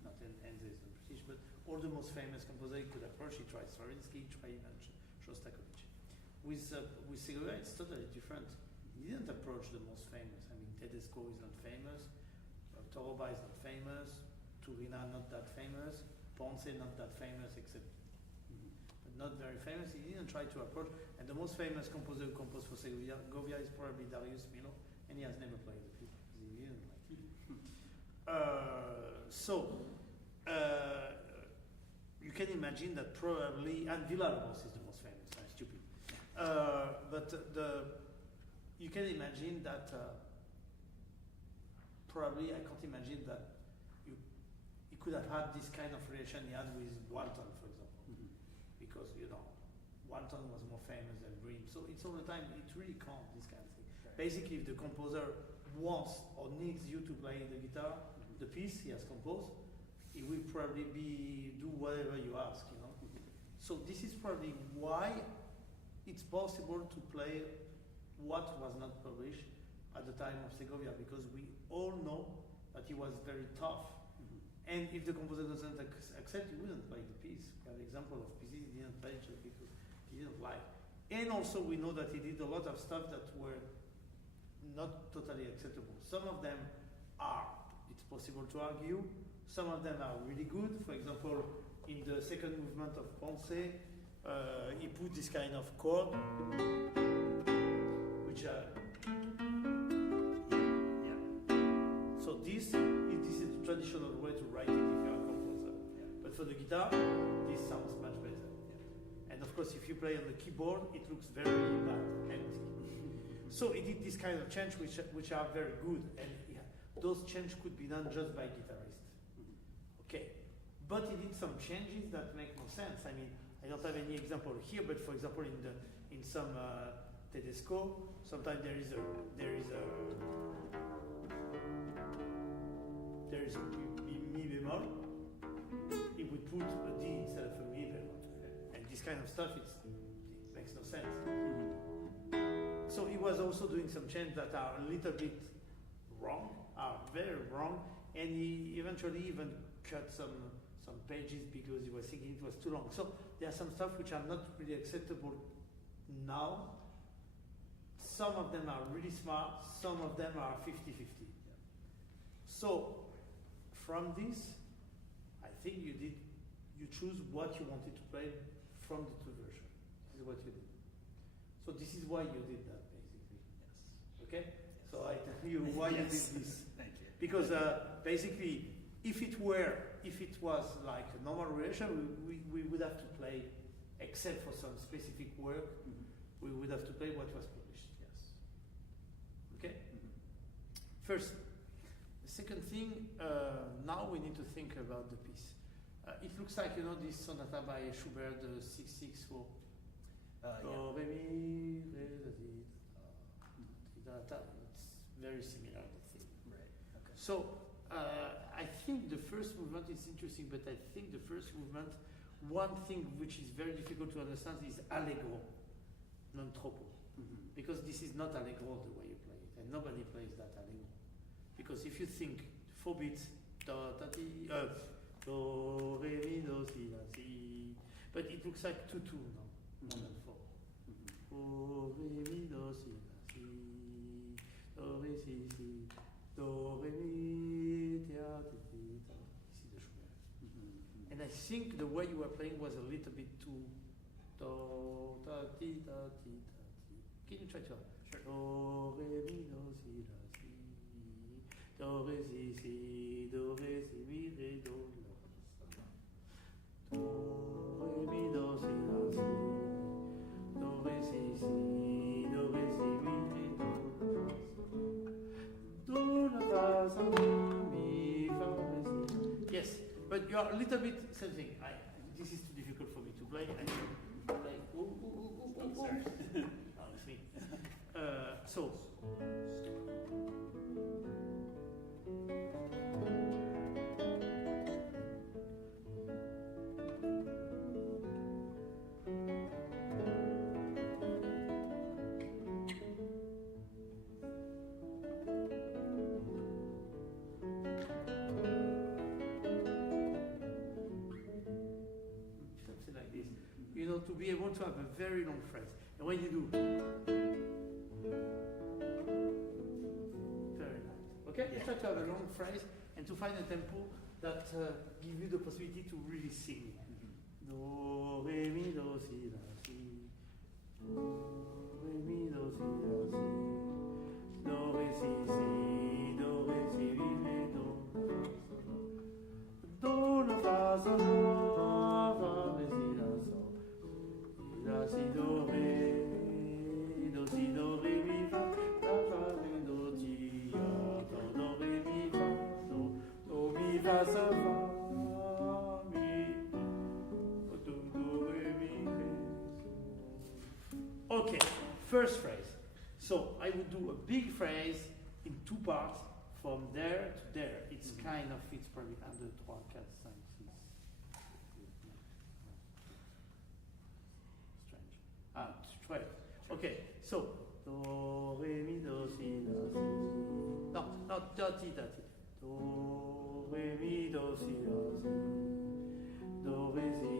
not Enzo is British, but all the most famous composers he could approach. He tried Stravinsky, he tried even Shostakovich. With Segovia, it's totally different. He didn't approach the most famous. I mean, Tedesco is not famous, Toroba is not famous, Turina not that famous, Ponce not that famous, except but not very famous. He didn't try to approach. And the most famous composer who composed for Segovia is probably Darius Milhaud, and he has never played the piece because he didn't like it. You can imagine that probably, and Villa-Lobos is the most famous. I'm stupid. But you can imagine that probably I can't imagine that you could have had this kind of relation he had with Walton, for example, because Walton was more famous than Bream. So it's all the time. It really can't, this kind of thing. Right. Basically, if the composer wants or needs you to play the guitar, the piece he has composed, he will probably do whatever you ask. So this is probably why it's possible to play what was not published at the time of Segovia, because we all know that he was very tough. And if the composer doesn't accept, he wouldn't play the piece. We have example of pieces he didn't play just because he didn't like. And also we know that he did a lot of stuff that were not totally acceptable. Some of them it's possible to argue. Some of them are really good. For example, in the second movement of Ponce, he put this kind of chord, which are. Yeah. So this is the traditional way to write it if you are a composer. Yeah. But for the guitar, this sounds much better. Yeah. And of course, if you play on the keyboard, it looks very bad, empty. So he did this kind of change, which are very good, and those changes could be done just by guitarists. Okay, but he did some changes that make no sense. I mean, I don't have any example here, but for example, in some Tedesco, sometimes there is a mi bemol. He would put a D instead of a mi bemol, and this kind of stuff it makes no sense. So he was also doing some changes that are a little bit wrong, are very wrong, and he eventually even cut some pages because he was thinking it was too long. So there are some stuff which are not really acceptable now. Some of them are really smart, some of them are 50-50. So from this, I think you choose what you wanted to play from the two versions. This is what you did. So this is why you did that, basically. Yes. Okay? Yes. So I tell you why you did Yes. this. Thank you. Because basically, if it was like a normal relation, we would have to play, except for some specific work, we would have to play what was published. Yes. Okay? First, the second thing, now we need to think about the piece. It looks like, this sonata by Schubert, the 664. Do, re, mi, re, la, di, da, da. It's very similar, the thing. Right. Okay. So, I think the first movement is interesting, but I think the first movement, one thing which is very difficult to understand is allegro, non troppo. Because this is not allegro the way you play it, and nobody plays that allegro. Because if you think 4 beats, da, da, di, do, re, mi, do, si, la, si, but it looks like 2-2 now, more than 4. Do, re, mi, do, si, la, si, do, re, si, si, do, re, mi, tia, ti, ti, ta. This is the Schubert. And I think the way you were playing was a little bit too do, ta, ti, ta, ti, ta, ti. Can you try to? Sure. Do, re, mi, do, si, la, si, do, re, si, si, do, re, si, mi, re, do, la, sa. Do, re, mi, do, si, la, si, do, re, si, si, do, re, si, mi, re, do, la, sa. Do, la, fa, sa, mi, fa, re, si. Yes, but you are a little bit same thing. This is too difficult for me to play. I play. Sorry. Oh, it's me. So. Something like this. To be able to have a very long phrase. And when you do, very light. Okay? Yeah. Try to have a long phrase and to find a tempo that give you the possibility to really sing. Do, re, mi, do, si, la, si. Do, re, mi, do, si, la, si. Do, re, si, si. Do, re, si, mi, re, do. Do, la, fa, so, la, fa, re, si, la, so. La, si, do, re, mi, fa. first phrase. So I would do a big phrase in 2 parts from there to there. It's kind of, it's probably 1, 2, 3, 4, 5, 6. Strange. 12. Okay, so do, re, mi, do, si, do, si. No, dirty. Do, re, mi, do, si, do, si. Do, re, si,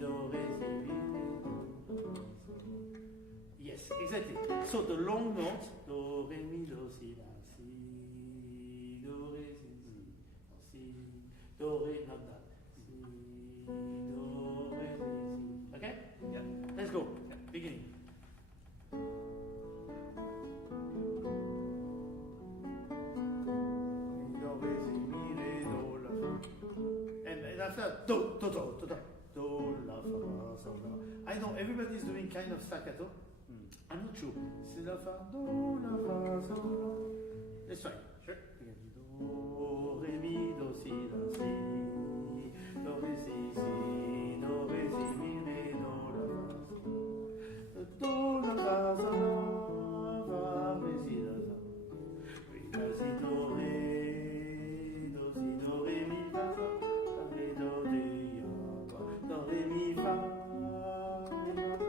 do, re, si, mi, do, si. Yes, exactly. So the long note, do, re, mi, do, si, la, si, do, re, si, do, re, not that. Si, do, re, si. Okay? Yeah. Let's go. Beginning. And after do, la, fa, sol, la. I know everybody's doing kind of staccato. I'm not sure. Si, la, fa, do, la, fa, sol, la. Let's try. Sure. Do, re, mi, do, si, la, si. Do, re, si, do, re, si, mi, re, do, la, fa, sol. Do, la, fa, sol, la, fa, re, si, la, sol. Re, la, si, do, re, mi, fa, sol. Re, do, re, ya, fa. Do, re, mi, fa, re, ya, fa.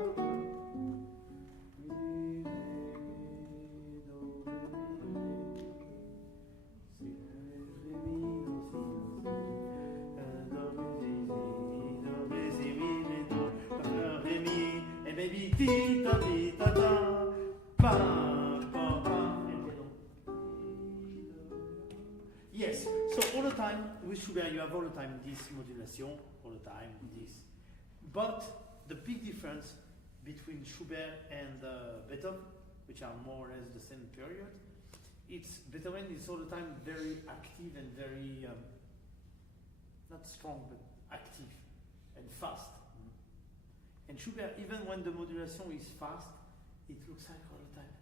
Maybe ti ta ta pa pa pa. Yes. So all the time with Schubert, you have all the time this modulation, all the time this. But the big difference between Schubert and Beethoven, which are more or less the same period, it's Beethoven is all the time very active and very not strong but active and fast. And Schubert, even when the modulation is fast, it looks like all the time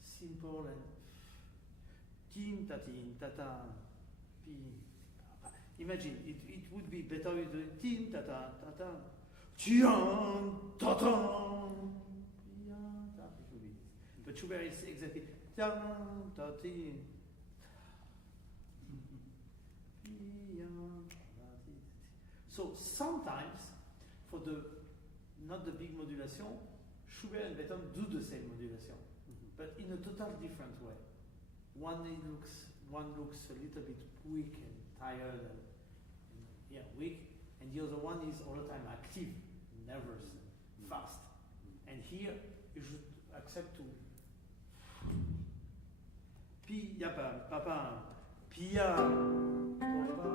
simple and tin ta pi. Imagine it would be better with the tin ta ta tian ta ta. It would be. But Schubert is exactly tian ta tin. So sometimes, for the not the big modulation, Schubert and Beethoven do the same modulation, but in a totally different way. One looks a little bit weak and tired and weak, and the other one is all the time active, nervous, fast. And here you should accept to pi ya papa pia papa.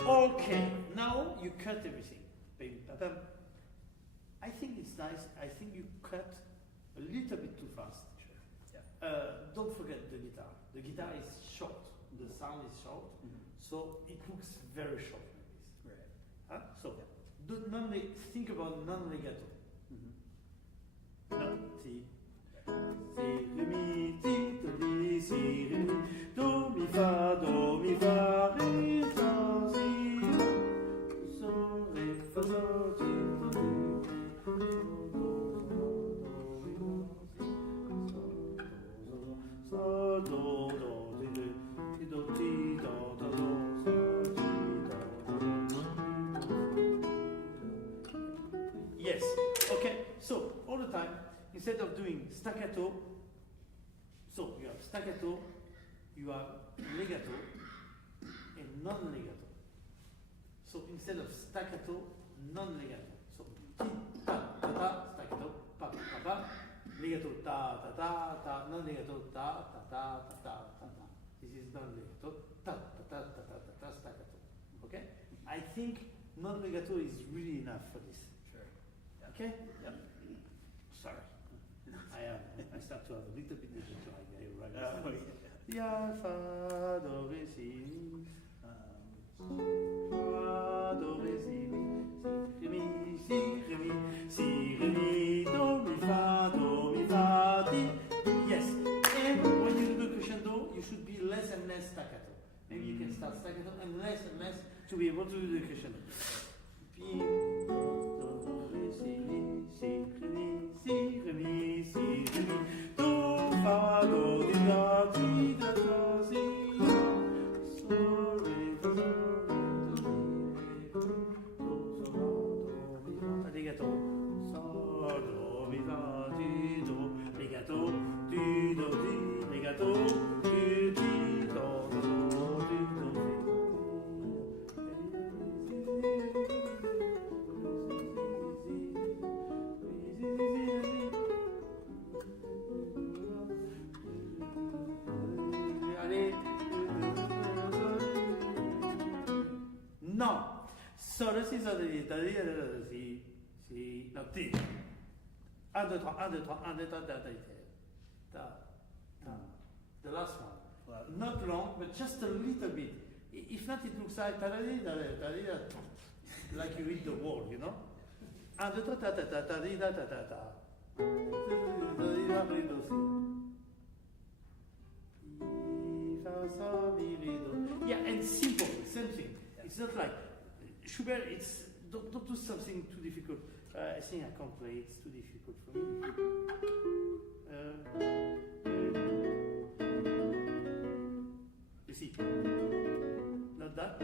Okay, now you cut everything. I think it's nice. I think you cut a little bit too fast. Sure. Yeah. Don't forget the guitar. The guitar is short. The sound is short, so it looks very short like this. Right. Huh? So, think about non-legato. No, si. Si, re, mi, ti, do, di, si, re, mi, do, mi, fa, re, fa, si, so, re, fa, so, ti, do, so, do, do, ti, do, ti, do, do, so, ti, do. Yes, okay, so all the time, instead of doing staccato, so you have staccato, you have legato, and non-legato. So instead of staccato, non-legato. So ti, ta, ta, ta, staccato, pa, pa, pa, legato, ta, ta, ta, ta, non-legato, ta, ta, ta, ta, ta, ta, ta. This is non-legato, ta, ta, ta, ta, ta, ta, ta, staccato. Okay? I think non-legato is really enough for this. Sure. Yeah. Okay? Yep. Sorry. I start to have a little bit of Oh, yeah. Ya, fa, do, re, si, mi. Fa, do, re, si, mi. Si, re, mi, do, mi, fa, ti. Yes. And when you do the crescendo, you should be less and less staccato. to be able to do the crescendo. No. So this is no T. 1, 2, 3, 1, 2, 3, 1, 2, 3, the last one. Not long, but just a little bit. If not, it looks like like you hit the wall, you know? 1, 2, 3, ta ta ta ta ta ta ta ta. Yeah, and simple, same thing. It's not like Schubert. It's don't do something too difficult. I think I can't play. It's too difficult for me. You see, not that.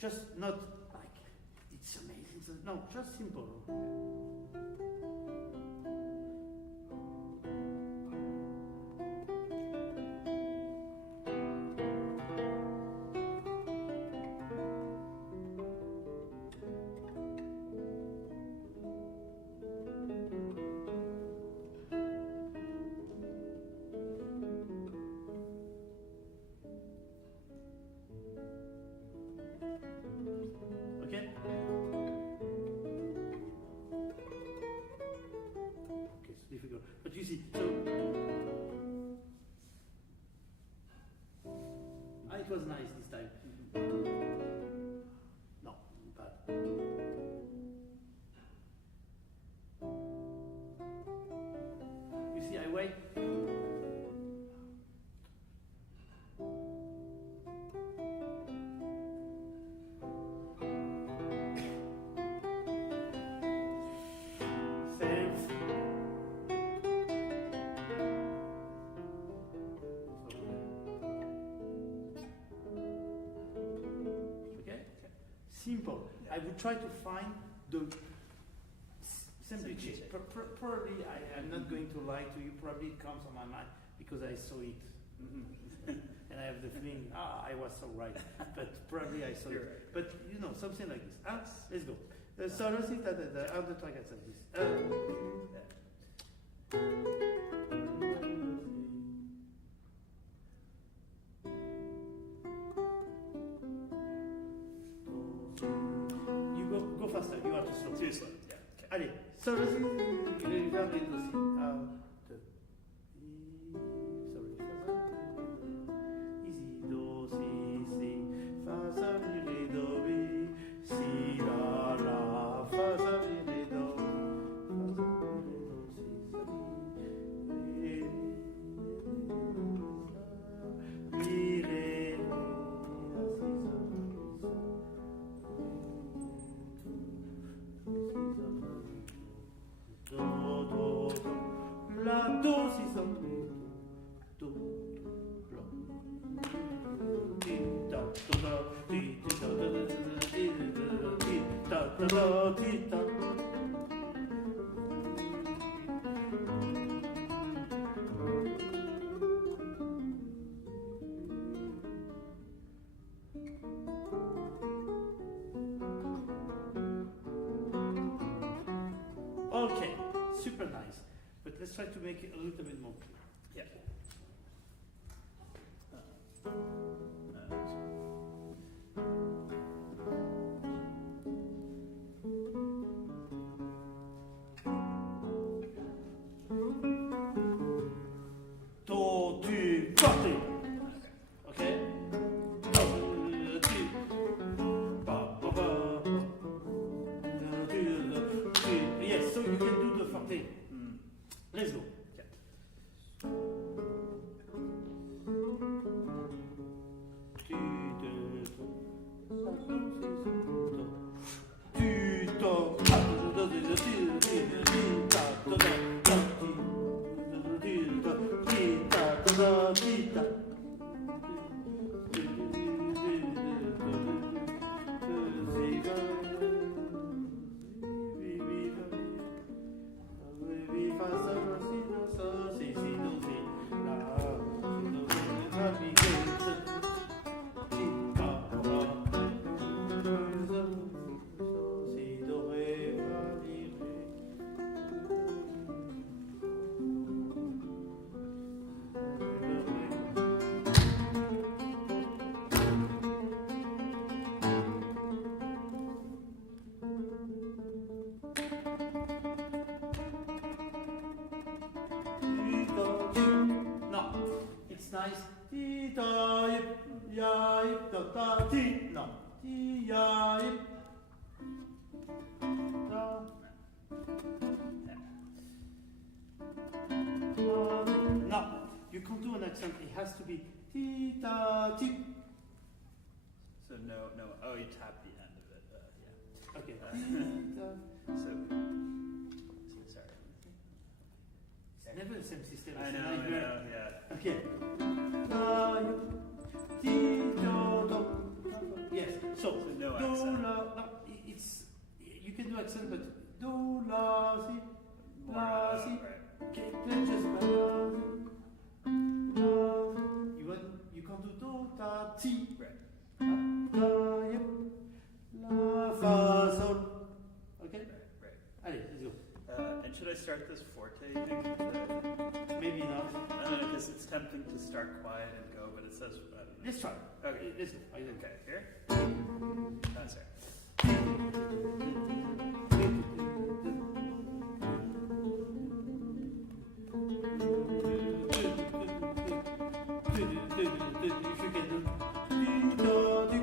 Just not like it's amazing. No, just simple. But you see, so it was nice this time. No, bad. You see, I wait. Simple. I would try to find the simplicity. Probably, I'm not going to lie to you. Probably it comes on my mind because I saw it, and I have the feeling, I was so right. But probably I saw it. But you know, something like this. Let's go. So let's see that the other track like this. Go faster, you have to slow. Too slow, yeah. Okay. Allez, so let's see. Il va arriver aussi. Easy, do, si, si, fa, sa, mi, re, do, mi, si, la, la, fa, sa, mi, re, do, fa, sa, mi, re, do, si, sa, mi, re, mi, re, la, do, si, so, do, la, ti, ta, da, ti, ta, da, ti, ta, da, ti, ta. Okay, super nice. But let's try to make it a little bit more clear. Yeah. Do, tu, forte. Okay? Do, tu, ba, ba, ba. Do, do. Yes, so you can do the forte. Let's go. Okay. nice ti da yip ya yip da da ti. No, ti ya yip da. No, you can't do an accent. It has to be ti da ti. So no. Oh, you tap the end of it. Yeah. Okay. So sorry. It's never the same system. I It's a know. nightmare. Yeah. Okay. Ti do do. Yes. So So no do accent. la. No, it's you can do accent, but do la si More, la si. right. Okay, play just la la. You can't do do ta ti. Right. La yep. La fa sol. Okay. Right. Allez, let's go. And should I start this forte thing? The, Maybe not. because it's tempting to start quiet and go, but it says I don't know. Let's try. Okay. Let's go. Okay. Here. Sorry. If you can do di do di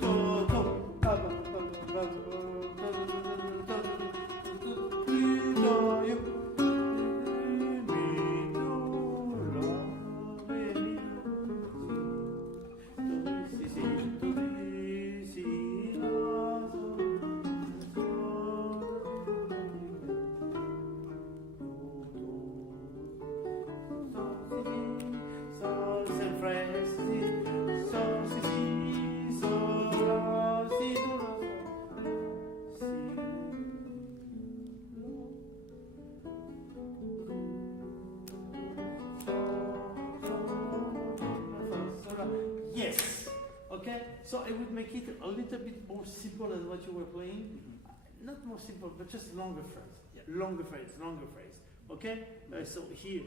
do do ba ba ba ba di do you mi do la re mi do si si do di si la sol sol re si sol si si sol la si do la si yes. Okay, so I would make it a little bit more simple than what you were playing. Not more simple, but just longer phrase. Yep. Longer phrase, longer phrase. Okay, so here.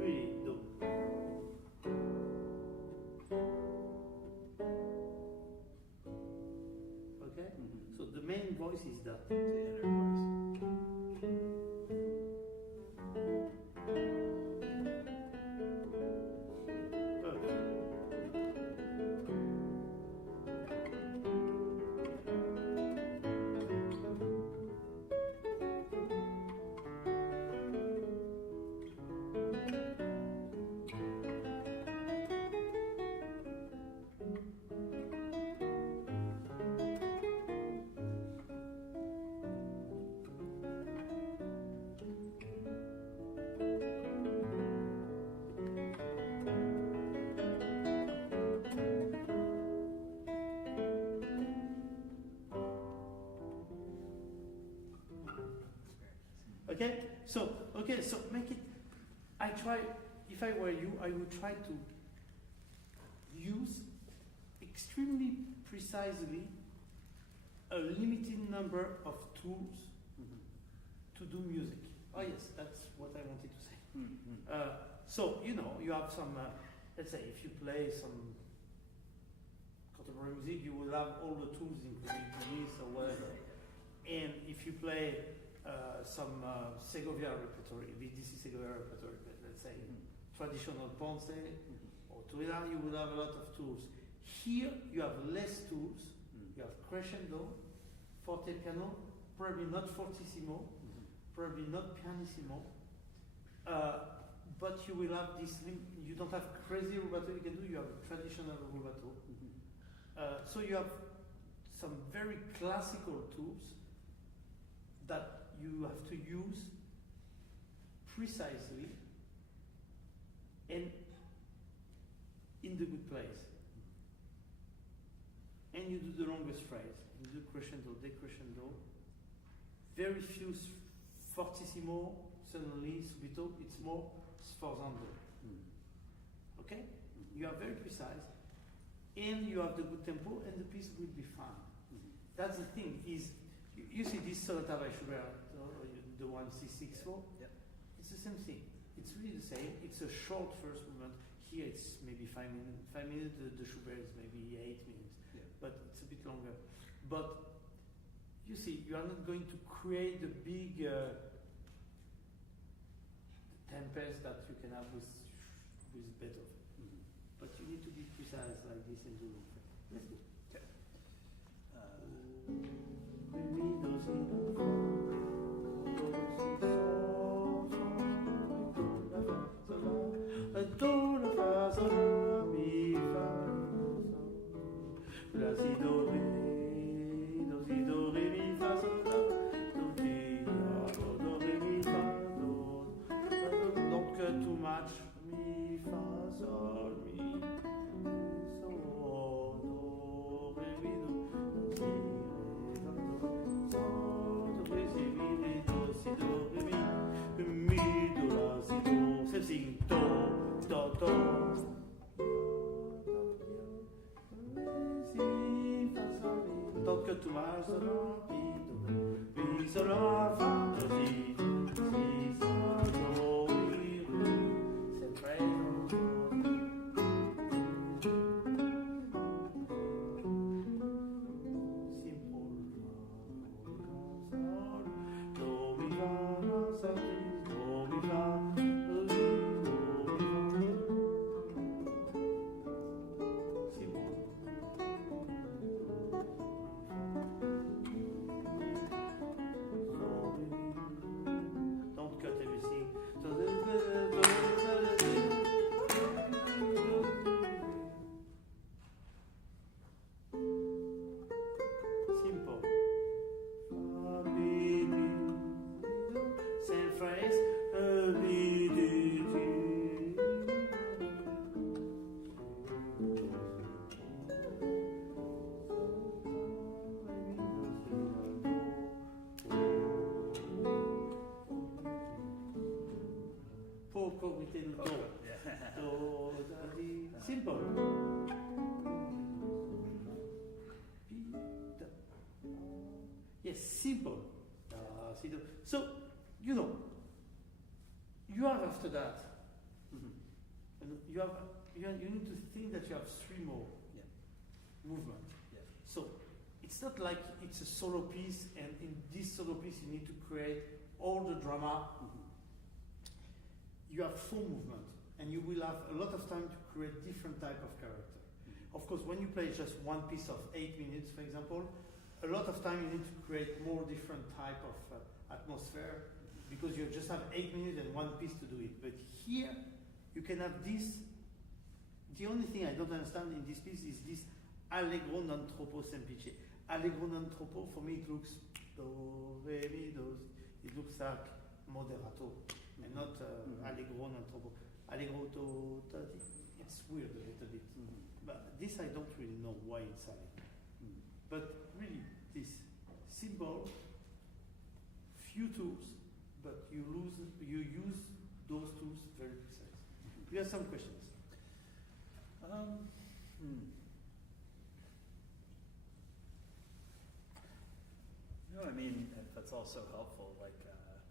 Oui, do. Okay, so the main voice is that. The inner voice. Okay, so make it. I try. If I were you, I would try to use extremely precisely a limited number of tools to do music. Oh yes, that's what I wanted to say. So you know, you have some. Let's say if you play some contemporary music, you will have all the tools, including keys or whatever. And if you play some Segovia repertory, VDC Segovia repertory, let's say traditional Ponce or Tuila, you will have a lot of tools. Here you have less tools. You have crescendo, forte piano, probably not fortissimo, probably not pianissimo. But you will have this. You don't have crazy rubato. You can do. You have a traditional rubato. So you have some very classical tools that you have to use precisely and in the good place. And you do the longest phrase. You do crescendo, decrescendo. Very few fortissimo, suddenly, subito. It's more sforzando. Okay? You are very precise. and you have the good tempo, and the piece will be fun. That's the thing. Is you see this sonata by Schubert, the one C6/4. Yep. It's the same thing. It's really the same. It's a short first movement. Here it's maybe 5 minutes. 5 minutes. The Schubert is maybe 8 minutes, but it's a bit longer. But you see, you are not going to create the big tempest that you can have with Beethoven. But you need to be precise like this and do it. Let's go. Okay. Do, la, fa, sol, la, mi, fa, sol, la, si, do, ré, do, si, do, ré, mi, fa, sol, la, do, si, la, do, ré, mi, fa, do. Don't cut too much. Mi, fa, sol, mi, sol, do, ré, mi, do, si, ré, fa, do, sol, do, ré, si, mi, ré, do, si, do, ré, mi, do, la, si, do, same thing, do, do, do. Don't cut too much, so la, mi, so la, fa, do, si, so, do, mi, re, same phrase, simple, do, mi, fa, la, sol, do, mi, fa, do, si, do, mi, fa, simple. Don't cut everything. Simple. Same phrase. Poco with the do. Do, da, di. Simple. Yes, simple. Si, do. So, you know, you have after that, and you need to think that you have 3 more movements. Yeah. So, it's not like it's a solo piece, and in this solo piece you need to create all the drama. You have 4 movements, and you will have a lot of time to create different type of character. Of course, when you play just one piece of 8 minutes, for example, a lot of time you need to create more different type of atmosphere, because you just have 8 minutes and one piece to do it. But here, you can have this. The only thing I don't understand in this piece is this allegro non troppo semplice. Allegro non troppo, for me it looks do, re, mi, do. It looks like moderato, and not allegro non troppo. Allegro do, da, di. It's weird a little bit. But this I don't really know why it's allegro. But really, this symbol, few tools, but you use those tools very precisely. You have some questions? No, I mean, that's also helpful. Like,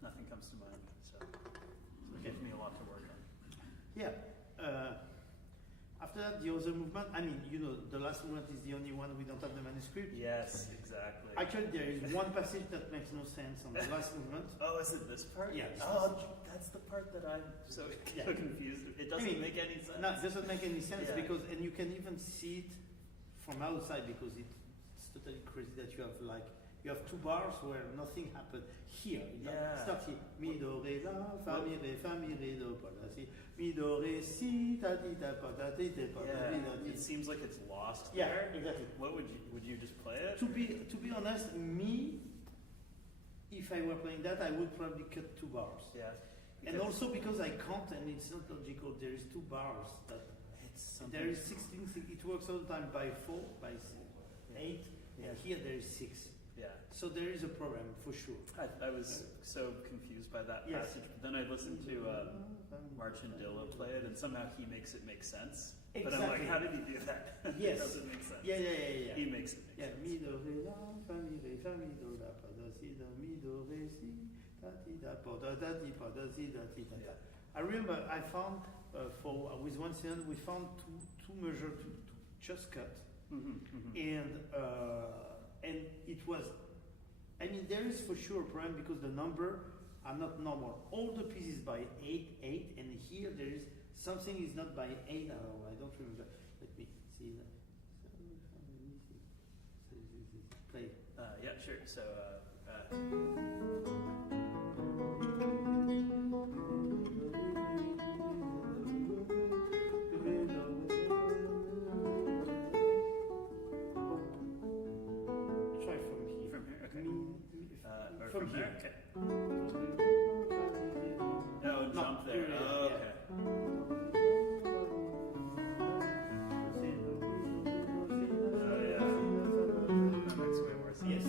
nothing comes to mind, so it gives me a lot to work on. Yeah. After that, the other movement, I mean, you know, the last movement is the only one we don't have the manuscript. Yes, exactly. Actually, there is one passage that makes no sense on the last movement. Oh, is it this part? Yeah. Oh, that's the part that I'm so confused. It doesn't make any sense. No, it doesn't make any sense Yeah. because, and you can even see it from outside because it's totally crazy that you have like, you have 2 bars where nothing happened. Here, it starts here. Mi, do, re, la, fa, mi, re, do, pa, la, si. Mi, do, re, si, ta, di, ta, pa, ta, di, ta, pa, ta, di, ta, di. It seems like it's lost Yeah, there. exactly. What would you just play it? To be honest, me, if I were playing that, I would probably cut 2 bars. Yeah. And also because I can't, and it's not logical, there is 2 bars that there is 16, it works all the time by 4, by 8, and here there is 6. Yeah. So there is a problem for sure. I was so confused by that passage, but then I listened to Marchandilla play it, and somehow he makes it make sense. But I'm like, how did he do that? Yes. It doesn't make sense. Yeah. He makes it make Yeah, sense. mi do re la fa mi do la pa da si da mi do re si da ti da pa da ti pa da si da ti da. Yeah. I remember I found with one student we found two measures to just cut, and it was, I mean, there is for sure a problem because the number are not normal. All the pieces by 8, and here there is something is not by 8. I don't remember. Let me see. Play. Yeah, sure. So, Try from here. from here, okay. Or From there, here. okay. No, jump there. here, Oh, yeah. okay. Oh, yeah. That makes way more sense. Yes,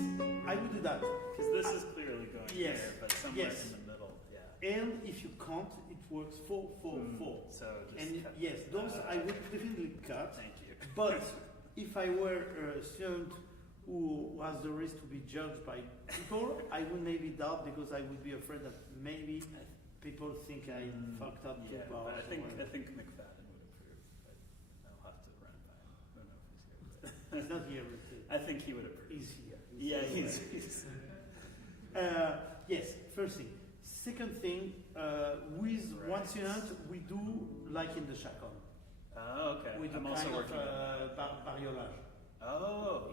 I would do that. Because this is clearly going Yes. here, but somewhere Yes. in the middle. Yeah. And if you can't, it works 4, 4, 4. So just And cut yes, those that. I would definitely cut. Thank you. But if I were a student who has the risk to be judged by people, I would maybe doubt because I would be afraid that maybe people think I fucked up too Yeah, bars. but I or think whatever. McFadden would approve. But I'll have to run by him. I don't know if he's here. He's not here. But, I think he would approve. he's here. Yeah, here. he's Yes, first thing. Second thing, with one Right. student, we do like in the Chacon. Oh, okay. We do I'm also kind working of on that. bariolage. Oh,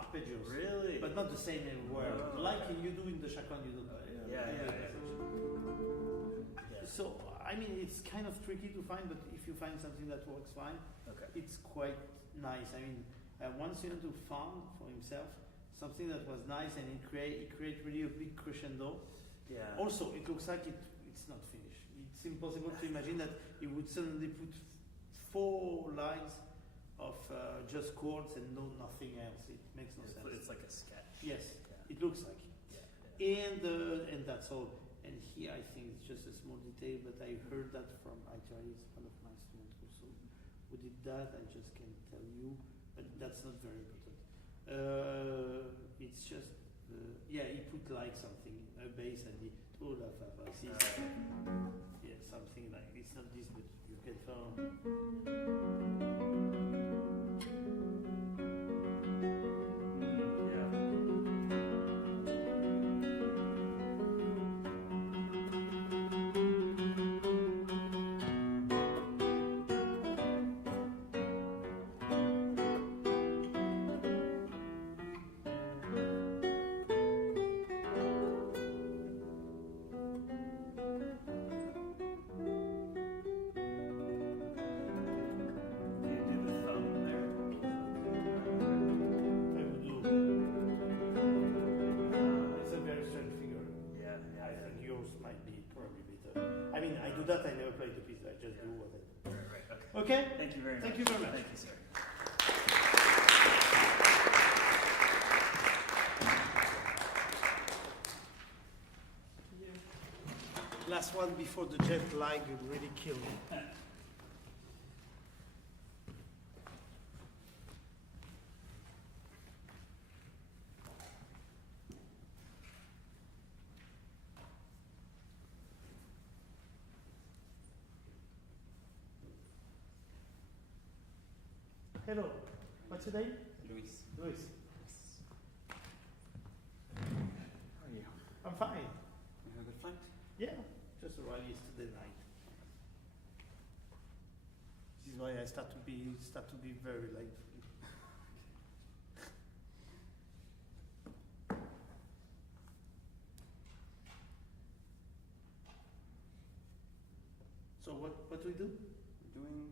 Arpeggios. really? But not the same everywhere. Oh, like okay. you do in the Chacon, you do. Yeah. So, I mean, it's kind of tricky to find, but if you find something that works fine, Okay. it's quite nice. I mean, one student who found for himself something that was nice and it create really a big crescendo. Yeah. Also, it looks like it's not finished. It's impossible to imagine that he would suddenly put 4 lines of just chords and nothing else. It makes no sense. It's like a sketch. Yes, Yeah. it looks like. Yeah. And that's all. And here I think it's just a small detail, but I heard that from actually it's one of my students also who did that. I just can't tell you, but that's not very important. It's just he put like something a bass and the yeah, something like it's not this, but you can that I never played the piece. I just do whatever. Right. Okay. Okay? Thank you very much. Thank you very much. Thank you, sir. Last one before the jet lag really killed me. Hello, what's your name? Luis. Luis. How are you? I'm fine. You had a good flight? Yeah, just arrived yesterday night. This is why I start to be very late. So what do we do? We're doing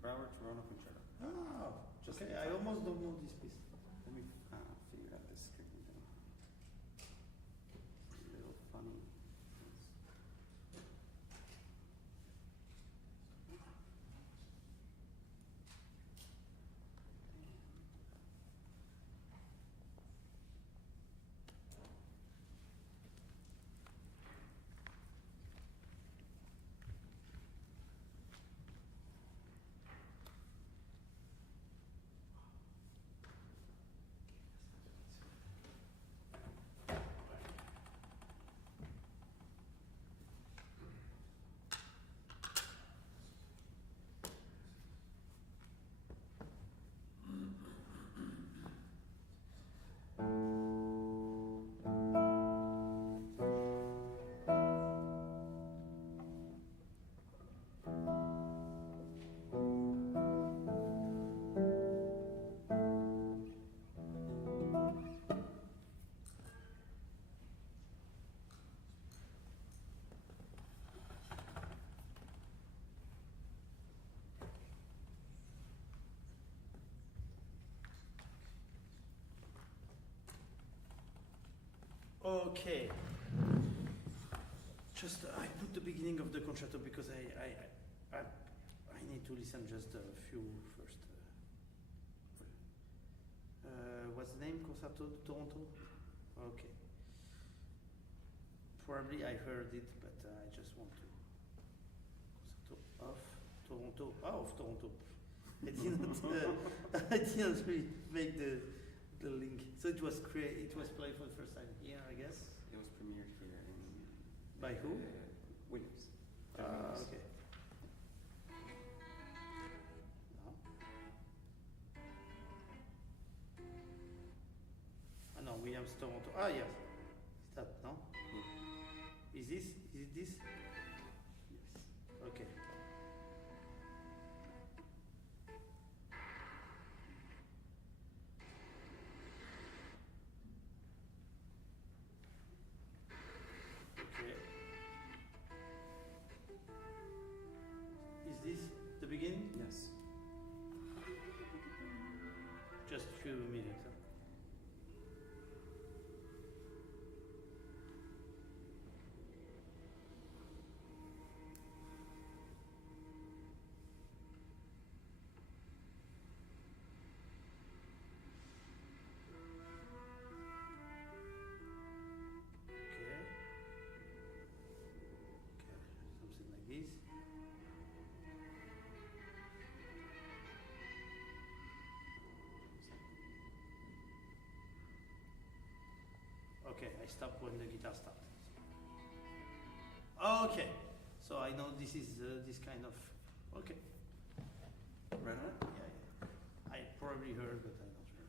Broward Toronto Concerto. Oh, okay. I almost don't know this piece. Let me figure out this script. A little funny. Okay. Just I put the beginning of the concerto because I need to listen just a few first. What's the name? Concerto de Toronto. Okay. Probably I heard it, but I just want to. Concerto of Toronto. Oh, of Toronto. I didn't really make the link. So it was it was played for the first time here, I guess. It was premiered here in By who? Williams. Okay. No. No, Williams Toronto. Ah, yes. Is that no? Yeah. Is it this? Yes. Okay. Okay. Is this the beginning? Yes. Just a few minutes. Huh? Something like this. Okay, I stop when the guitar starts. Okay, so I know this is this kind of. Okay. Right on it? Yeah. I probably heard, but I'm not sure.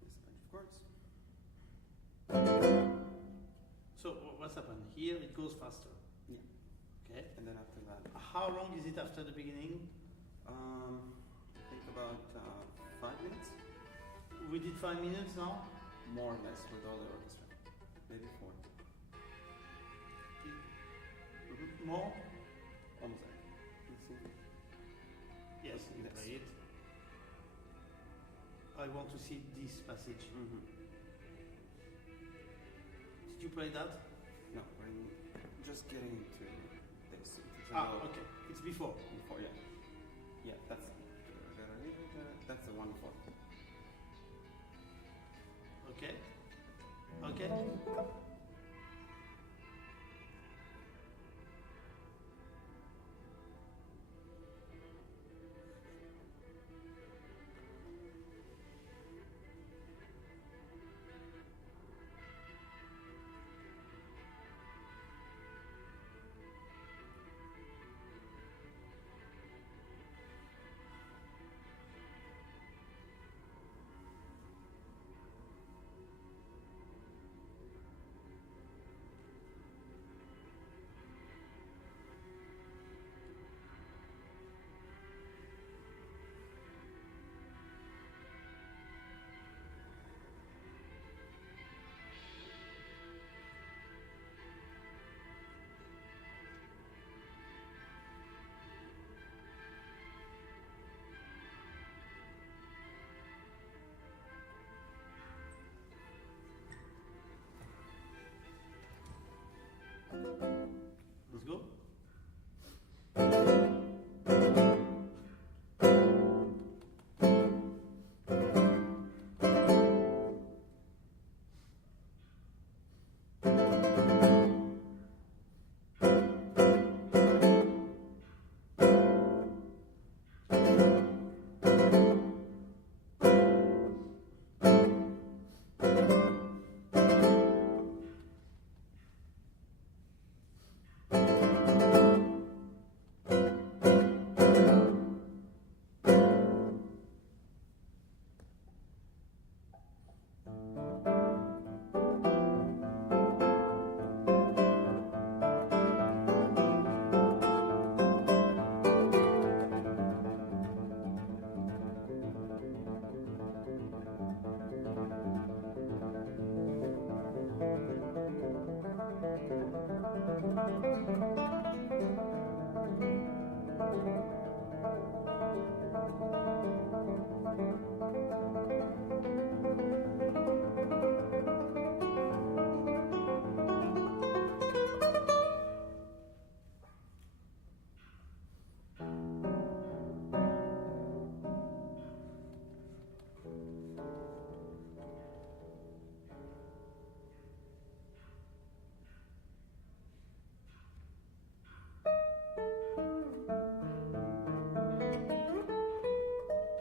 This bunch of chords. So what's happened? Here it goes faster. Yeah. Okay. And then after that, How long is it after the beginning? I think about 5 minutes, We did 5 minutes now. more or less, with all the orchestra. Maybe 4. More? Almost there. You see? Yes, you Yes. play it. I want to see this passage. Mm-hmm. Did you play that? No, we're just getting into this. It's a Ah, little okay. It's before. before, yeah. Yeah, that's the one before. Okay. Okay. Let's go.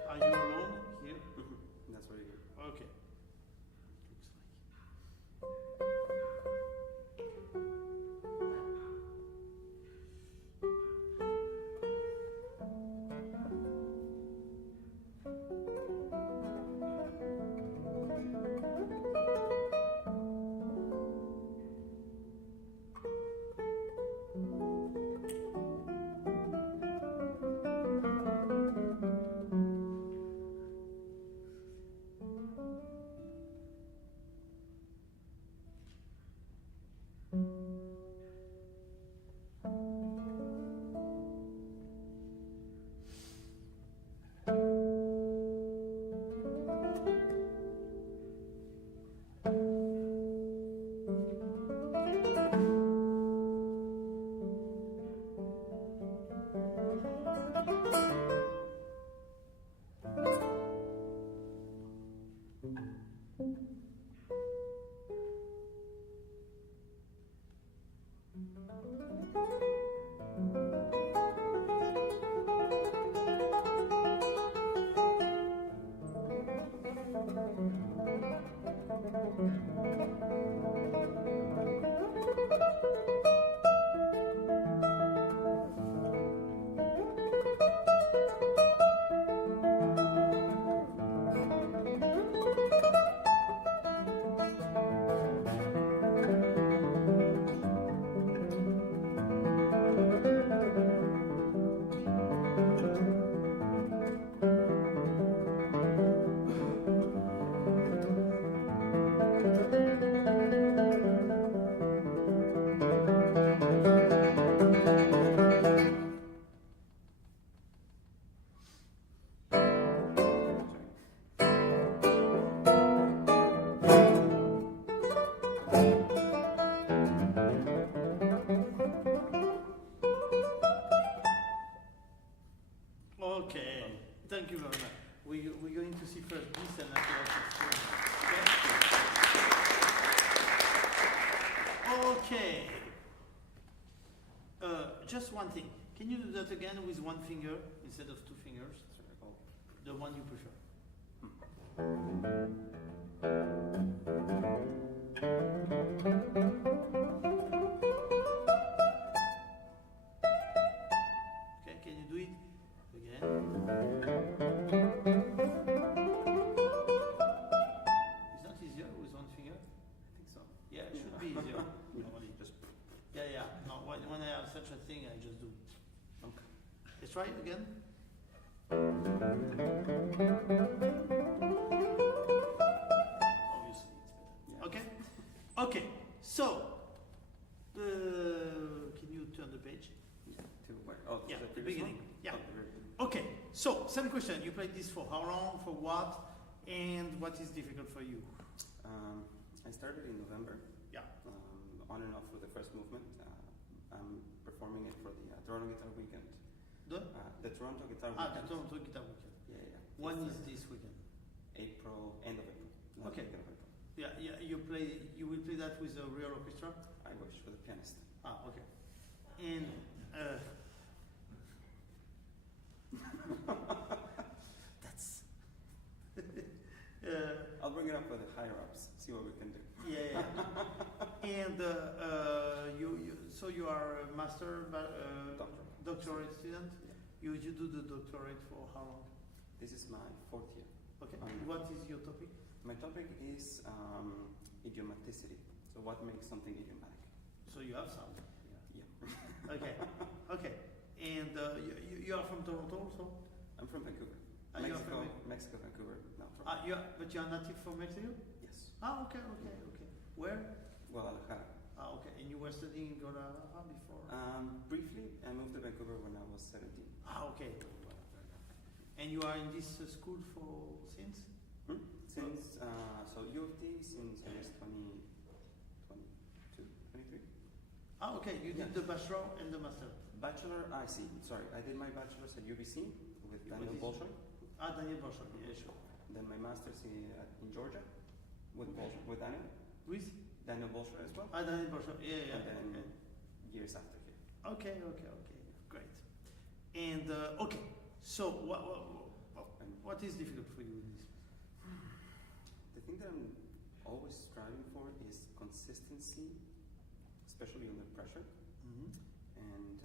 Are you alone here? Mm-hmm. That's what you do. Okay. Okay. Just one thing. Can you do that again with one finger instead of two fingers? The one you prefer. Okay, can you do it again? It's not easier with one finger? I think so. Yeah, it should be easier. Normally just Yeah. No, when I have such a thing, I just do. Okay. Let's try it again. Obviously, it's better. Yeah. Okay. Okay. So, can you turn the page? Yeah. To where? Oh, Yeah, the the previous beginning. one? Yeah. Oh, the very beginning. Okay. So, same question. You played this for how long? For what? And what is difficult for you? I started in November. Yeah. On and off with the first movement. I'm performing it for the Toronto Guitar Weekend. The Toronto Guitar the Weekend. Toronto Guitar Weekend. Yeah. When It's, is this weekend? April, end of April. Not Okay. beginning of April. Yeah. You will play that with a real orchestra. I wish, with a pianist. Okay. And that's I'll bring it up with the higher ups, see what we can do. yeah. And so you are a master doctorate student. Yeah. You do the doctorate for how long? This is my 4th year. Okay. What is your topic? My topic is idiomaticity. So what makes something idiomatic? So you have some. Yeah. Okay. Okay. And you are from Toronto also? I'm from Vancouver. You are from Mexico, Vancouver, now Toronto. But you are native from Mexico? Yes. Okay. Where? Guadalajara. Okay. And you were studying in Guadalajara before? Briefly, I moved to Vancouver when I was 17. Okay. And you are in this school for since? Since, so U of T since I guess 2022, 23? Okay. You did Yeah. the bachelor and the master. Bachelor, I see. Sorry, I did my bachelor's at UBC with Daniel Bolshoi. Daniel Bachelor. Yeah, sure. Then my master's in Georgia with Daniel. With? Daniel Bolshoi as well. Daniel Bachelor. Yeah. And then Okay. years after here. Okay. Great. And okay. So what is difficult for you in this? The thing that I'm always striving for is consistency, especially under pressure. Mm-hmm. And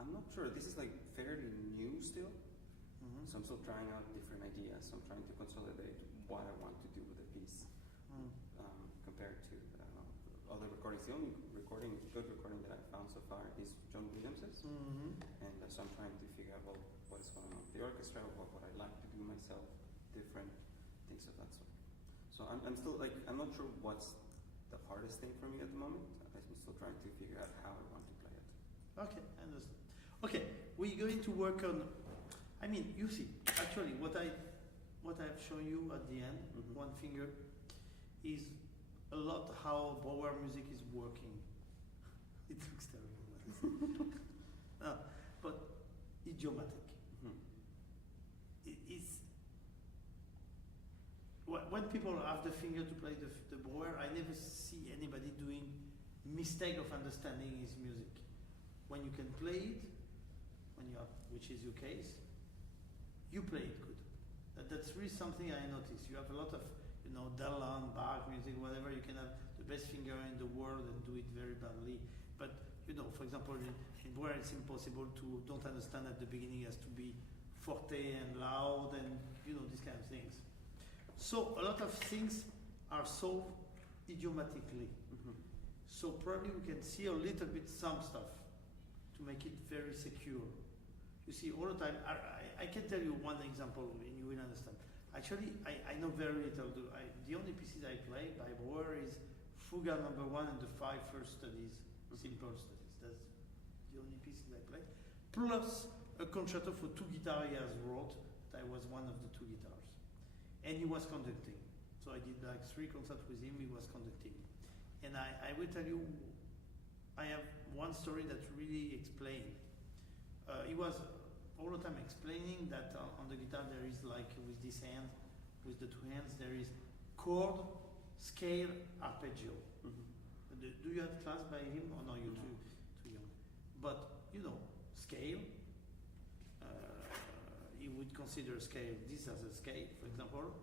I'm not sure. This is like fairly new still. Mm-hmm. So I'm still trying out different ideas. I'm trying to consolidate what I want to do with the piece compared to other recordings. The only good recording that I've found so far is John Williams's. Mm-hmm. And so I'm trying to figure out what is going on with the orchestra, what would I like to do myself, different things of that sort. So I'm still like, I'm not sure what's the hardest thing for me at the moment. I'm still trying to figure out how I want to play it. Okay, I understand. Okay, we're going to work on. I mean, you see, actually, what I've shown you at the end, one finger, is a lot how Bauer music is working. It looks terrible, but idiomatic. It's when people have the finger to play the Bauer, I never see anybody doing mistake of understanding his music. When you can play it, which is your case, you play it good. That's really something I noticed. You have a lot of, Dylan, Bach music, whatever. You can have the best finger in the world and do it very badly. But for example, in Bauer, it's impossible to don't understand at the beginning. It has to be forte and loud and these kind of things. So a lot of things are solved idiomatically. So probably we can see a little bit some stuff to make it very secure. You see, all the time, I can tell you one example and you will understand. Actually, I know very little. The only pieces I play by Bauer is Fuga number 1 and the 5 first studies, simple studies. That's the only pieces I play. Plus a concerto for 2 guitars he has wrote, that I was one of the 2 guitars. And he was conducting. So I did like 3 concerts with him, he was conducting. And I will tell you, I have one story that really explains. He was all the time explaining that on the guitar there is like with this hand, with the 2 hands, there is chord, scale, arpeggio. Do you have class by him or no? You're No. too young. But you know, scale. He would consider scale this as a scale, for example.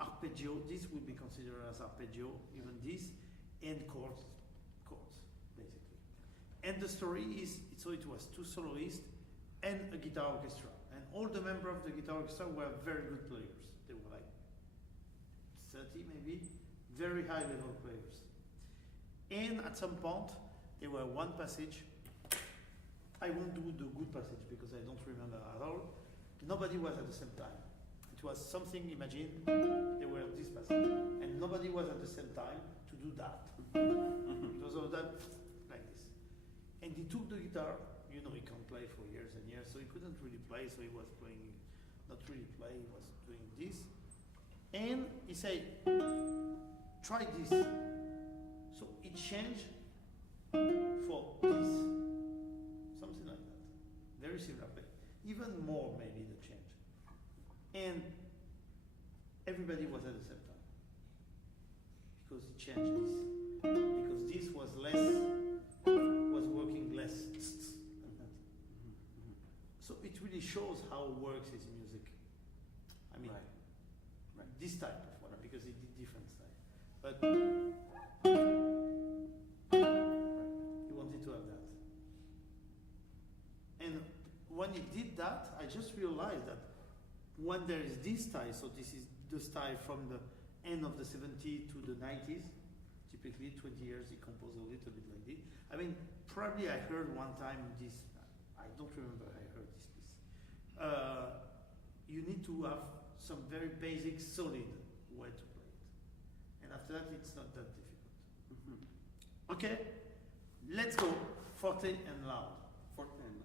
Arpeggio, this would be considered as arpeggio, even this, and chords, basically. And the story is, so it was two soloists and a guitar orchestra. And all the members of the guitar orchestra were very good players. They were like 30 maybe, very high level players. And at some point, there were one passage. I won't do the good passage because I don't remember at all. Nobody was at the same time. It was something, imagine, there were this passage, and nobody was at the same time to do that. Because of that, like this. And he took the guitar, you know, he can't play for years and years, so he couldn't really play, so he was playing, not really play, he was doing this. And he said, try this. So it changed for this. Something like that. Very similar, but even more maybe the change. And everybody was at the same time. Because it changed this. Because this was working less. So it really shows how it works his music. I mean, Right. this type of one, because he did different style. But he wanted to have that. And when he did that, I just realized that when there is this style, so this is the style from the end of the 70s to the 90s, typically 20 years he composed a little bit like this. I mean, probably I heard one time this, I don't remember I heard this piece. You need to have some very basic, solid way to play it. And after that, it's not that difficult. Okay, let's go, forte and loud. Forte and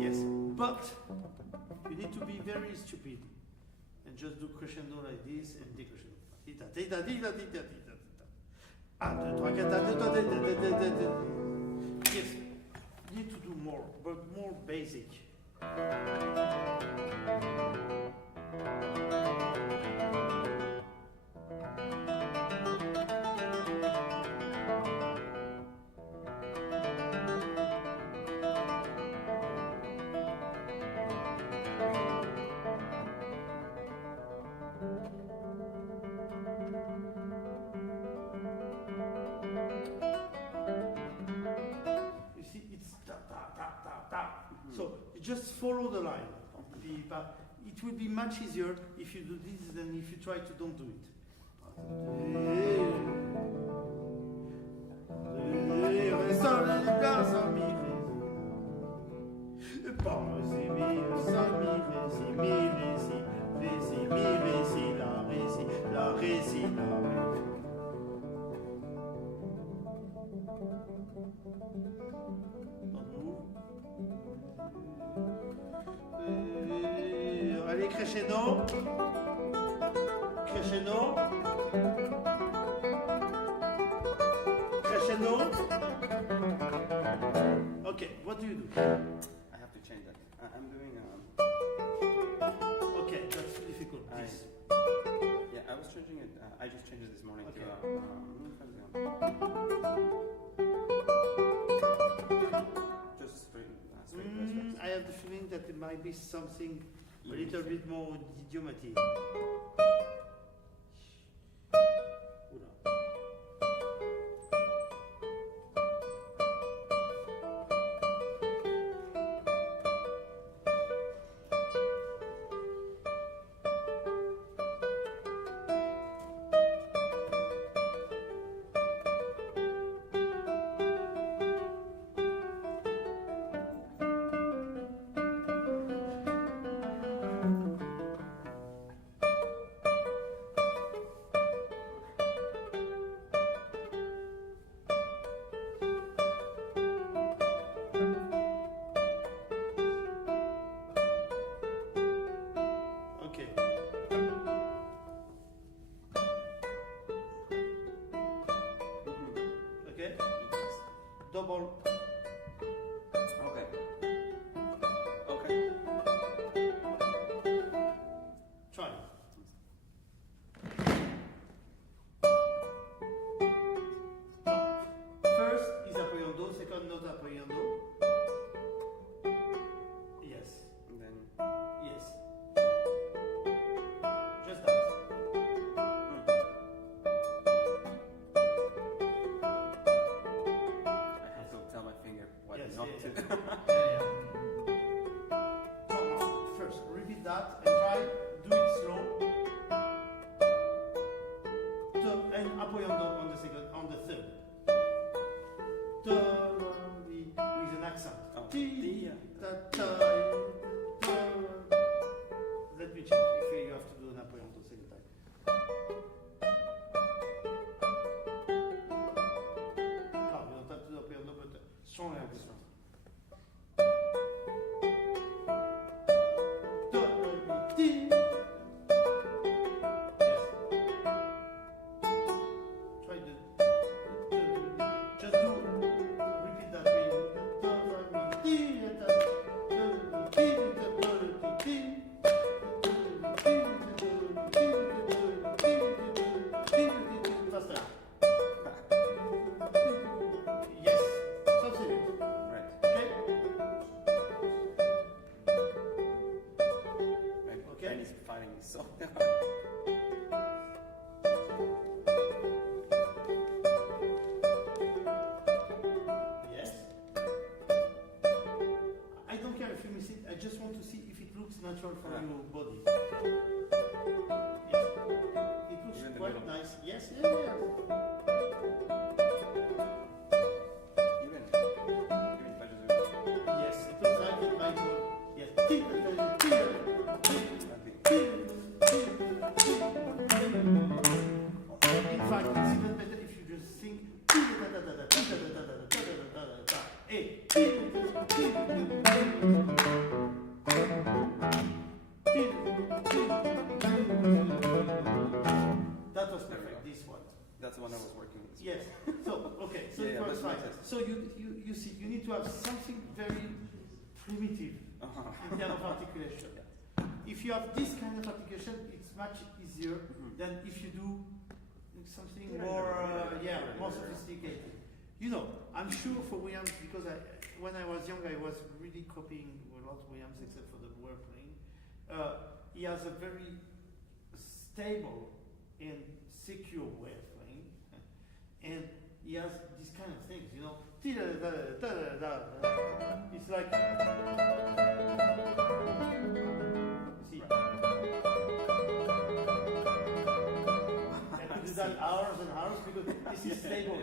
Yes, but you need to be very stupid and just do crescendo like this and decrescendo. Tita, tita, tita, tita, tita, tita. 1, 2, 3, 4, 5, 6, 7, 8. Yes, you need to do more, but more basic. So you just follow the line. It will be much easier if you do this than if you try to don't do it. Allez, crescendo. Crescendo. Crescendo. Okay, what do you do? I have to change that. I'm doing. Okay, that's difficult. This. Yeah, I was changing it. I just changed it this morning Okay. to. Just straight stress. I have the feeling that it might be something a little bit more idiomatic. that and try do it slow. And appuyando on the second, on the third. With an accent. Oh, Ti, yeah. ta, let me check if you have to do an appuyando second time. No, you don't have to do appuyando, but strong accent. Ti. Try the just do repeat that way. Faster. Yes. Something. Right. Okay. My Okay. brain is fighting me so hard. Yes. I don't care if you miss it. I just want to see if it looks natural for your body. Yes. It looks Even the quite middle. nice. Yes. Yeah. Even if I just do Yes. It looks like it might go. Yes. In fact, it's even better if you just sing. That was perfect. This one. that's the one I was working with. Yes. So okay. So Yeah, it was that's fine. nice. So you see, you need to have something very primitive in terms of articulation. If you have this kind of articulation, it's much easier than if you do something more, more sophisticated. You know, I'm sure for Williams, because when I was young, I was really copying a lot of Williams, except for the word playing. He has a very stable and secure way of playing, and he has these kind of things, you know. It's like, see, I could do that hours and hours because this is stable.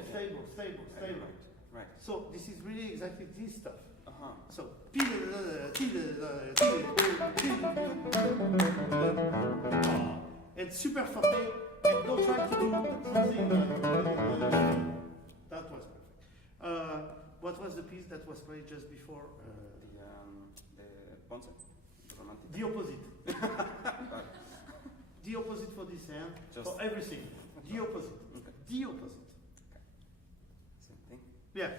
Right. So this is really exactly this stuff. Uh-huh. So, and super forte, and don't try to do something that was perfect. What was the piece that was played just before? The Ponce, the romantic. The opposite. The opposite for this hand, Just- for everything. The opposite. Okay. The opposite. Same thing. Yeah.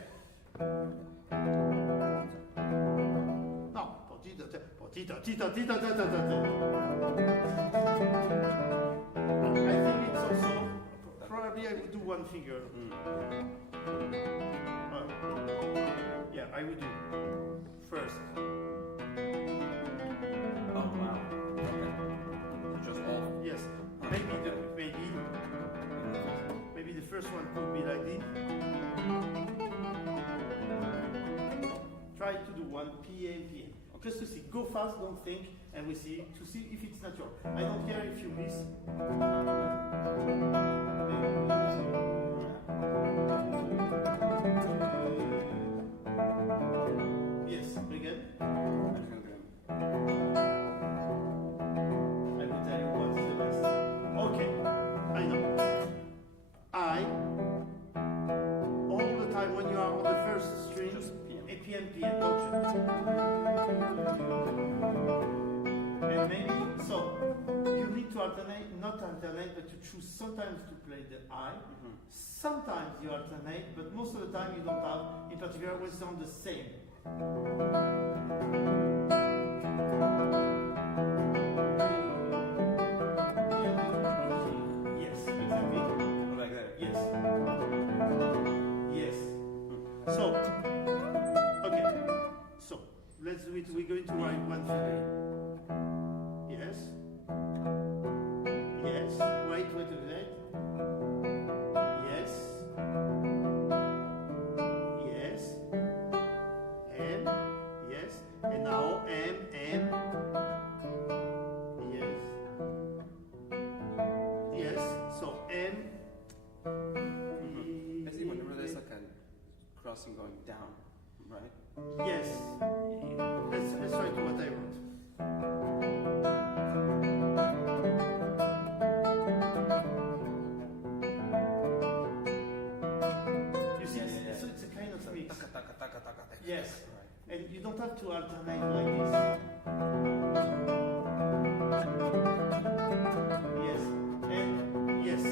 No, potito, tita. I think it's also, probably I would do one finger. Yeah, I would do first. Oh, wow. Okay. Just all. Yes, maybe the first one could be like this. Try to do one PA and PA. Just to see, go fast, don't think, and we see, to see if it's natural. I don't care if you miss. Yes, again. I'm just gonna do them. I will tell you what is the best. Okay, I know. All the time when you are on the first string, Just PM. a PM, don't you? And maybe, so, you need to alternate, not alternate, but to choose sometimes to play the I. Sometimes you alternate, but most of the time you don't have, in particular when it's on the same. Yes, exactly. Like that. Yes. Yes. So, okay. So, let's do it. We're going to write one finger. Yes. Yes. Wait a minute. Yes. Yes. And yes. And now M. focusing going down, right? Yes. Let's try to what I wrote. You see, so it's a kind of mix. Yes. Right. And you don't have to alternate like this. Yes, and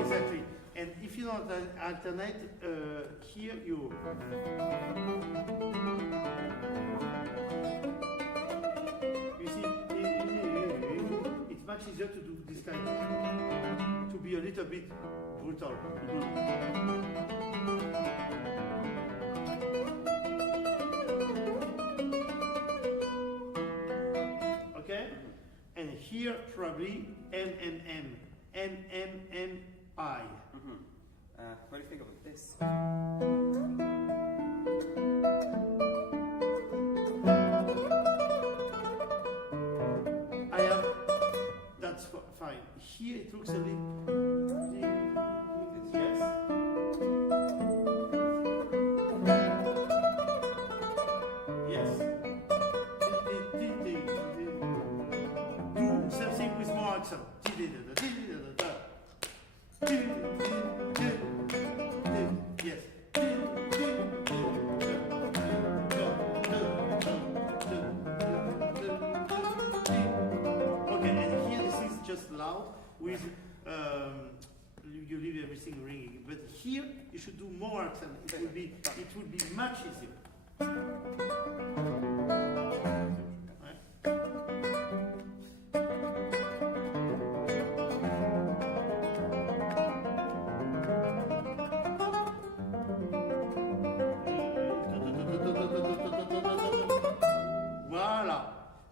exactly. And if you don't alternate, here you. You see, it's much easier to do this kind of, to be a little bit brutal. Okay? And here probably MMM. MMMI. What do you think about this? I have, that's fine. Here it looks a little, yes. Yes. Do something with more accent. Yes. Okay, and here this is just loud with you leave everything ringing. But here you should do more accent. It will be much easier. Voila.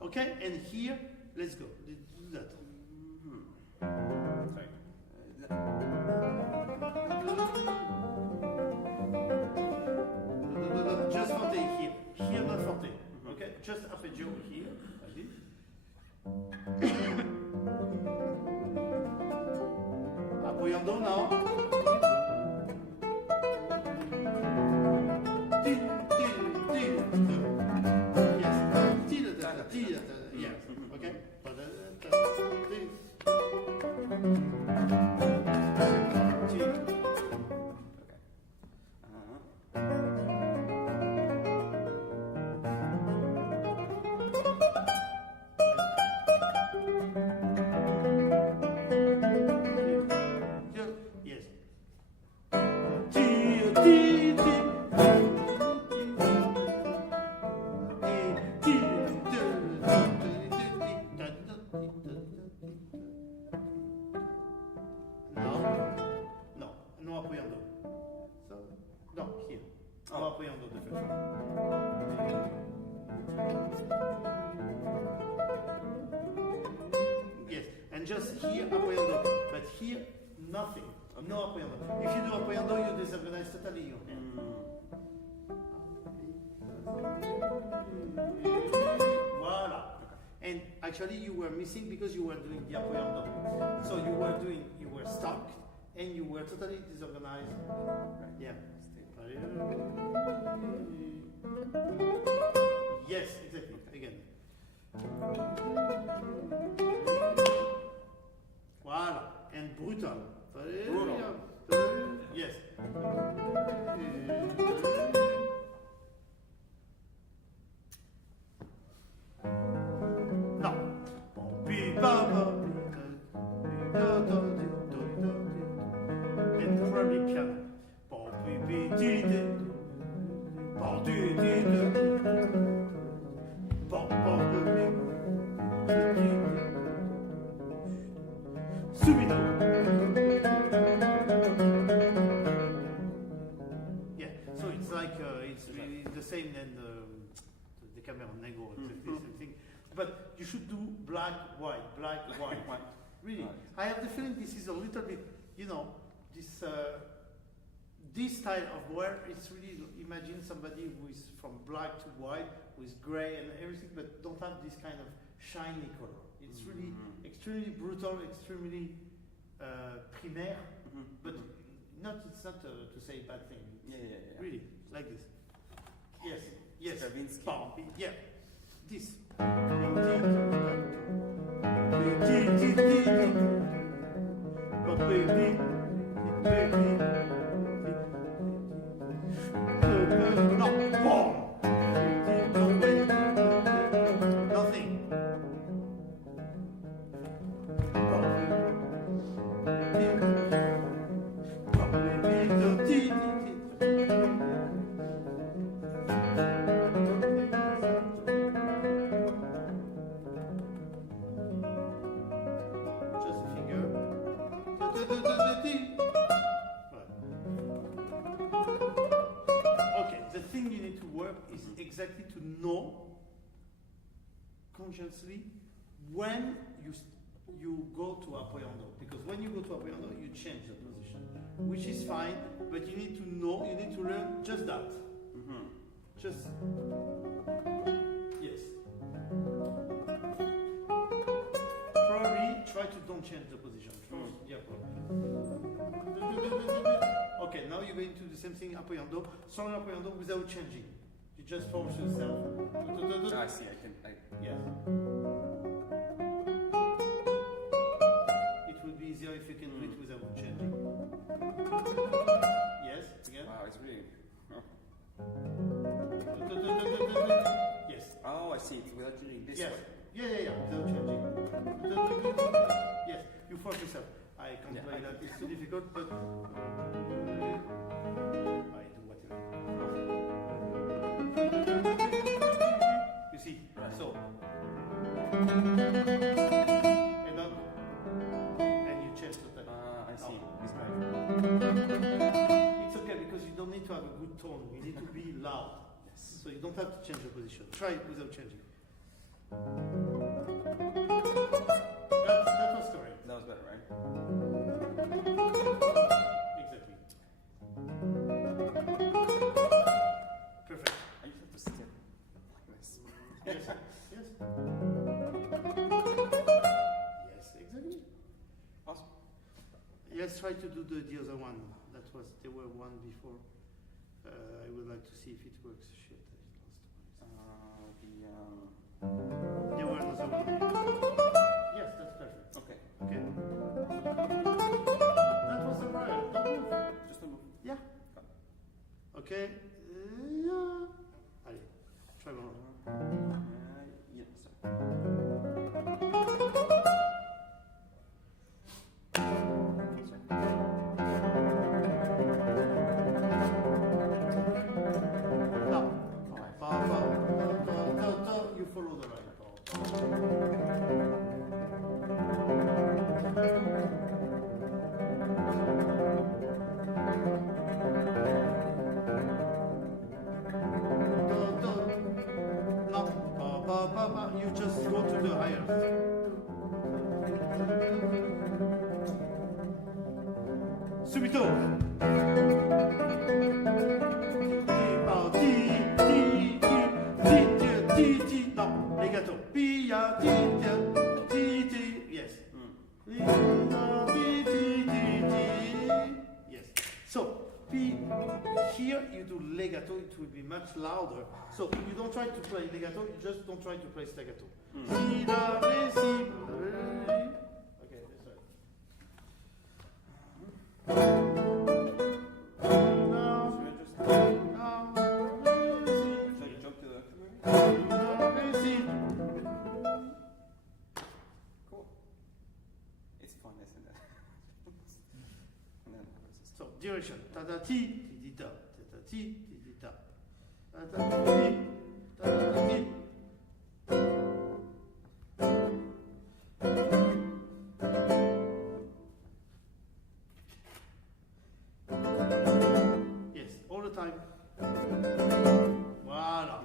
Okay, and here, let's go. Do that. Sorry. Just forte here. Here, not forte. Okay, just arpeggio here. Like this. Apoyando now. Yes. Okay. Just here apoyando, but here nothing. Okay. No apoyando. If you do apoyando, you disorganize totally your hand. Voila. Okay. And actually, you were missing because you were doing the apoyando. So you were stuck, and you were totally disorganized. Right. Yeah. Yes, exactly. Again. Voila, and brutal. Yes. No. And probably piano. Subito. Yeah, so it's like it's really the same than the camera negro, same thing. But you should do black, white. Really, I have the feeling this is a little bit, this style of wear. It's really, imagine somebody who is from black to white with gray and everything, but don't have this kind of shiny color. It's really extremely brutal, extremely primaire, but it's not to say bad thing. Yeah. Really. like this. Yes, yes. Stravinsky. Yeah, this. No, boom. Nothing. Just a finger. Okay, the thing you need to work is exactly to know consciously when you go to apoyando, because when you go to apoyando you change the position, which is fine, but you need to know, you need to learn just that. Just yes. Probably try to don't change the position. Yeah, okay, now you're going to do the same thing apoyando, strong apoyando without changing. You just force yourself. I see. Yes. It will be easier if you can do it without changing. Yes, again. Wow, it's really. Yes. Oh, I see. It's without changing this Yes. way. Yeah, without changing. Yes, you force yourself. I can't play that, it's too difficult, but I do whatever. You see, so. And up, and you change the time. I see. This guy. It's okay because you don't need to have a good tone, you need to be loud. Yes. So you don't have to change the position. Try it without changing. That was correct. That was better, right? Exactly. Perfect. I just have to step like this. Yes. Yes. Yes, exactly. Awesome. Let's try to do the other one. There were one before. I would like to see if it works. Shit, I lost There were another one. Yes, that's perfect. Okay. Okay. That was alright. Don't move. Just a move. Yeah. Okay. Yeah. Allez, try one more. Yeah, sorry. Now, you follow the right. You just go to the higher. Subito. No, legato. Yes. Yes. So, here you do legato, it will be much louder. So you don't try to play legato, you just don't try to play staccato. Si, la, re, si, re. Okay, that's right. Should I jump to the Cool. It's fun, isn't it? And then So direction. Ta ta ti ti ta ta ta ti ti ta. Ta ta ti ta ta ti. Yes, all the time. Voilà.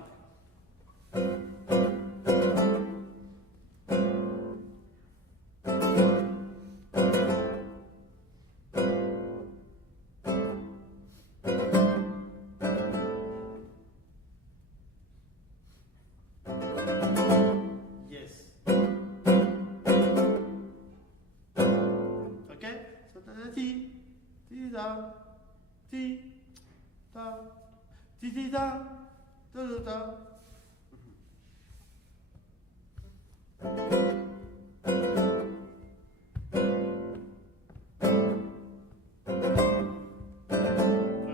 Yes. Okay? So ta ta ti da ti da Ti ti da, da da da.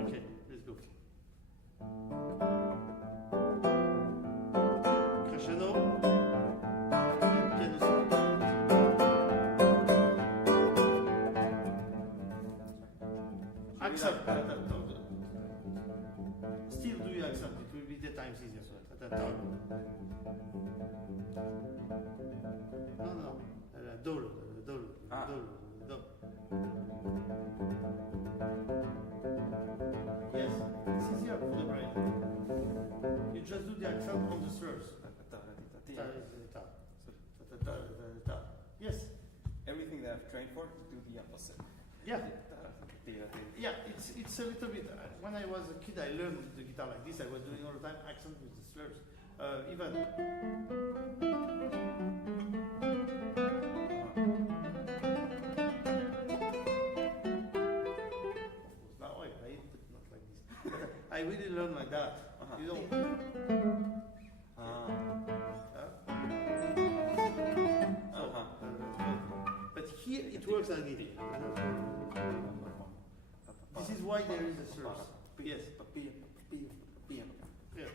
Okay, let's go. Crescendo. Piano solo. Accent. Still do your accent. It will be 10 times easier. No. Do. Ah. Do. Yes, it's easier for the brain. You just do the accent on the slurs. Yes. Everything that I've trained for, do the opposite. Yeah. Yeah, it's a little bit. When I was a kid, I learned the guitar like this. I was doing all the time accent with the slurs. Even. Now I play it, but not like this. But I really learned like that. You don't. But here it works like this. This is why there is a slurs. Yes. Yeah.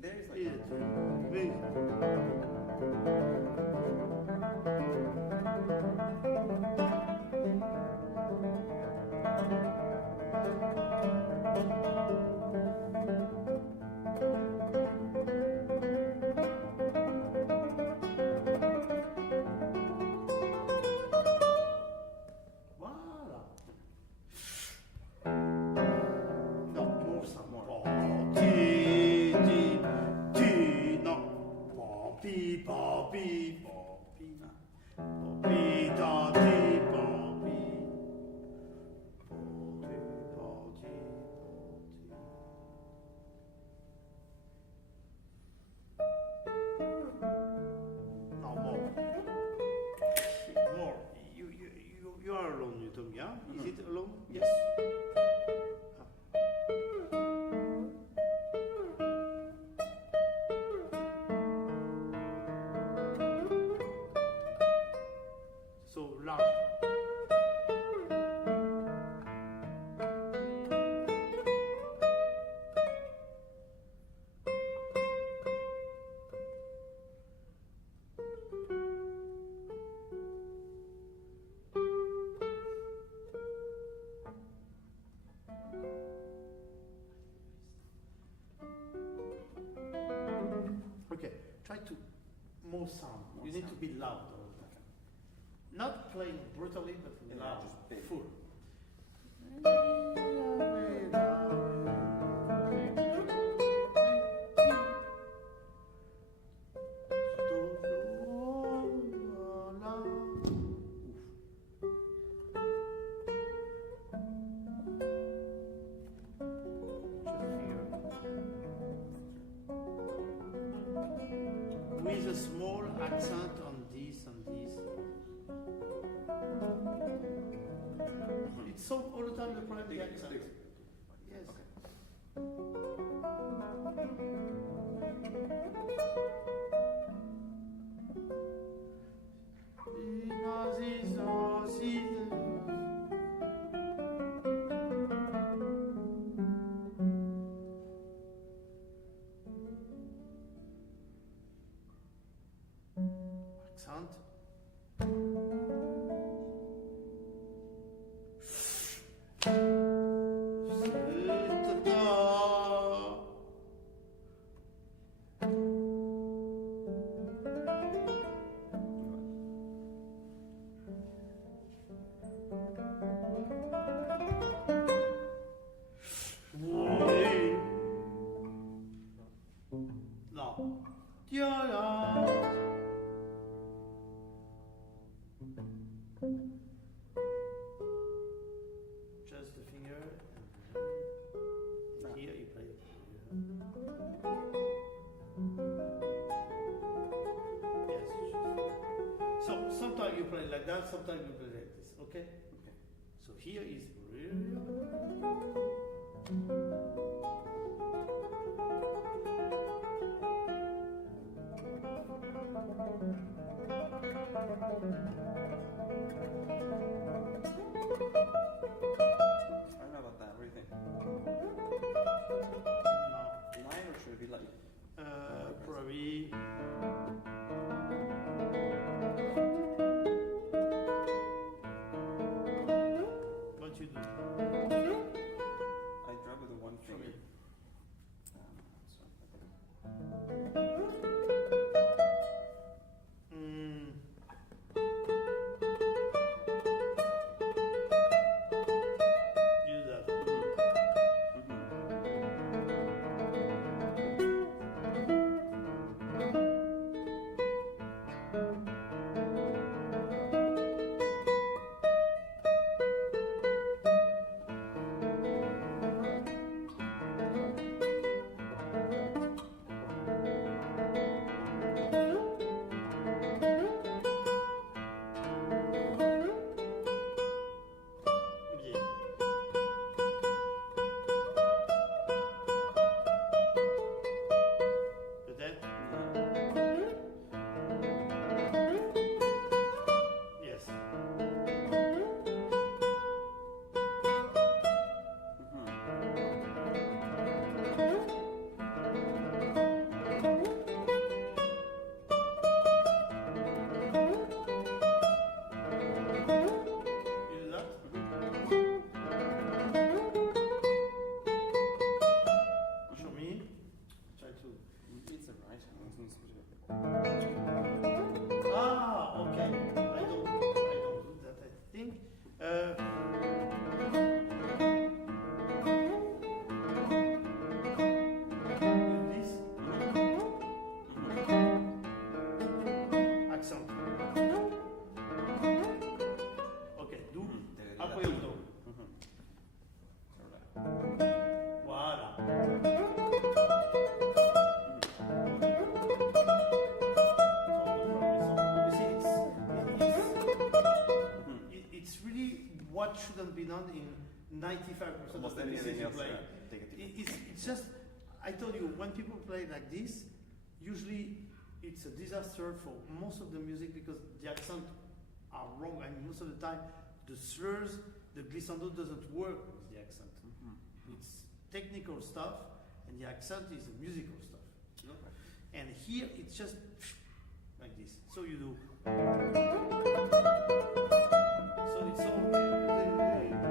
There is Yeah. Voilà. Non, more sound. More. Ti, no. Pi, pa, pi, pa, pi. Pi, da, ti, pa, pi. Pa, ti, pa, ti, pa, ti. No, more. More. You are alone, you told me, huh? Is it alone? Yes. So large. Okay, try to more sound. You need to be loud all the time. Not playing brutally, but Yeah, loud, just big. full. With a small accent on this and this. It's so all the time the problem, the accent. Yes. Accent. play like that, sometimes we play like this, okay? Okay. So here is really... I don't know about that. What do you think? No. Light or should it be light? Probably... What you do? I drop with the one Show finger. me. Mm. You do that. Bien. Peut-être? Yes. You do that? Show me. Try to. It's alright. Ah, okay. I don't do that, I think. This accent. Okay, do après le dos. Voilà. You see, it's really what shouldn't be done in 95% Almost of the pieces anything you else. play. Take it. It's just, I told you, when people play like this, usually it's a disaster for most of the music because the accents are wrong. I mean, most of the time, the slurs, the glissando doesn't work with the accent. It's technical stuff, and the accent is the musical stuff. And here it's just like this. So you do. So it's all.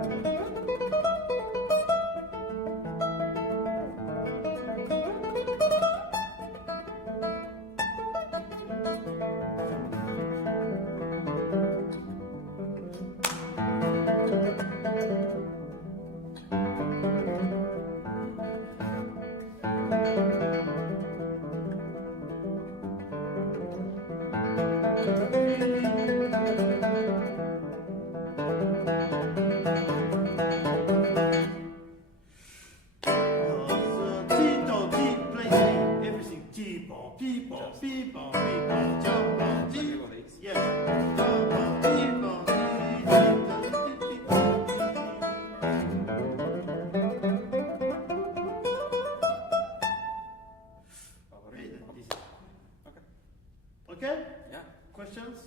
Okay? Yeah. Questions?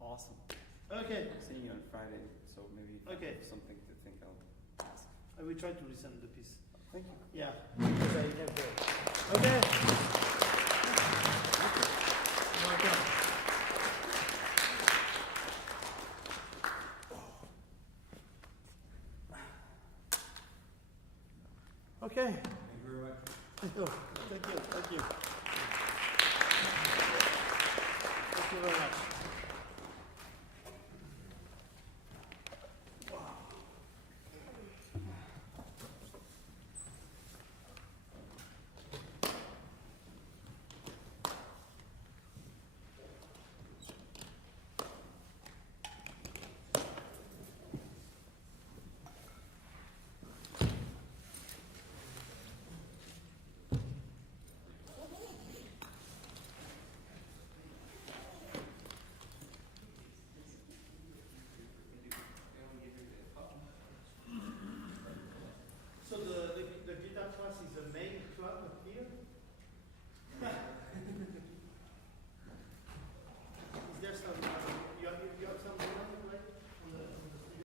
Awesome. Okay. Seeing you on Friday, so maybe if I Okay. have something to think I'll ask. I will try to listen to the piece. Thank you. Yeah. Okay. Okay. Thank you very much. Thank you. Thank you. Thank you. Thank you very much.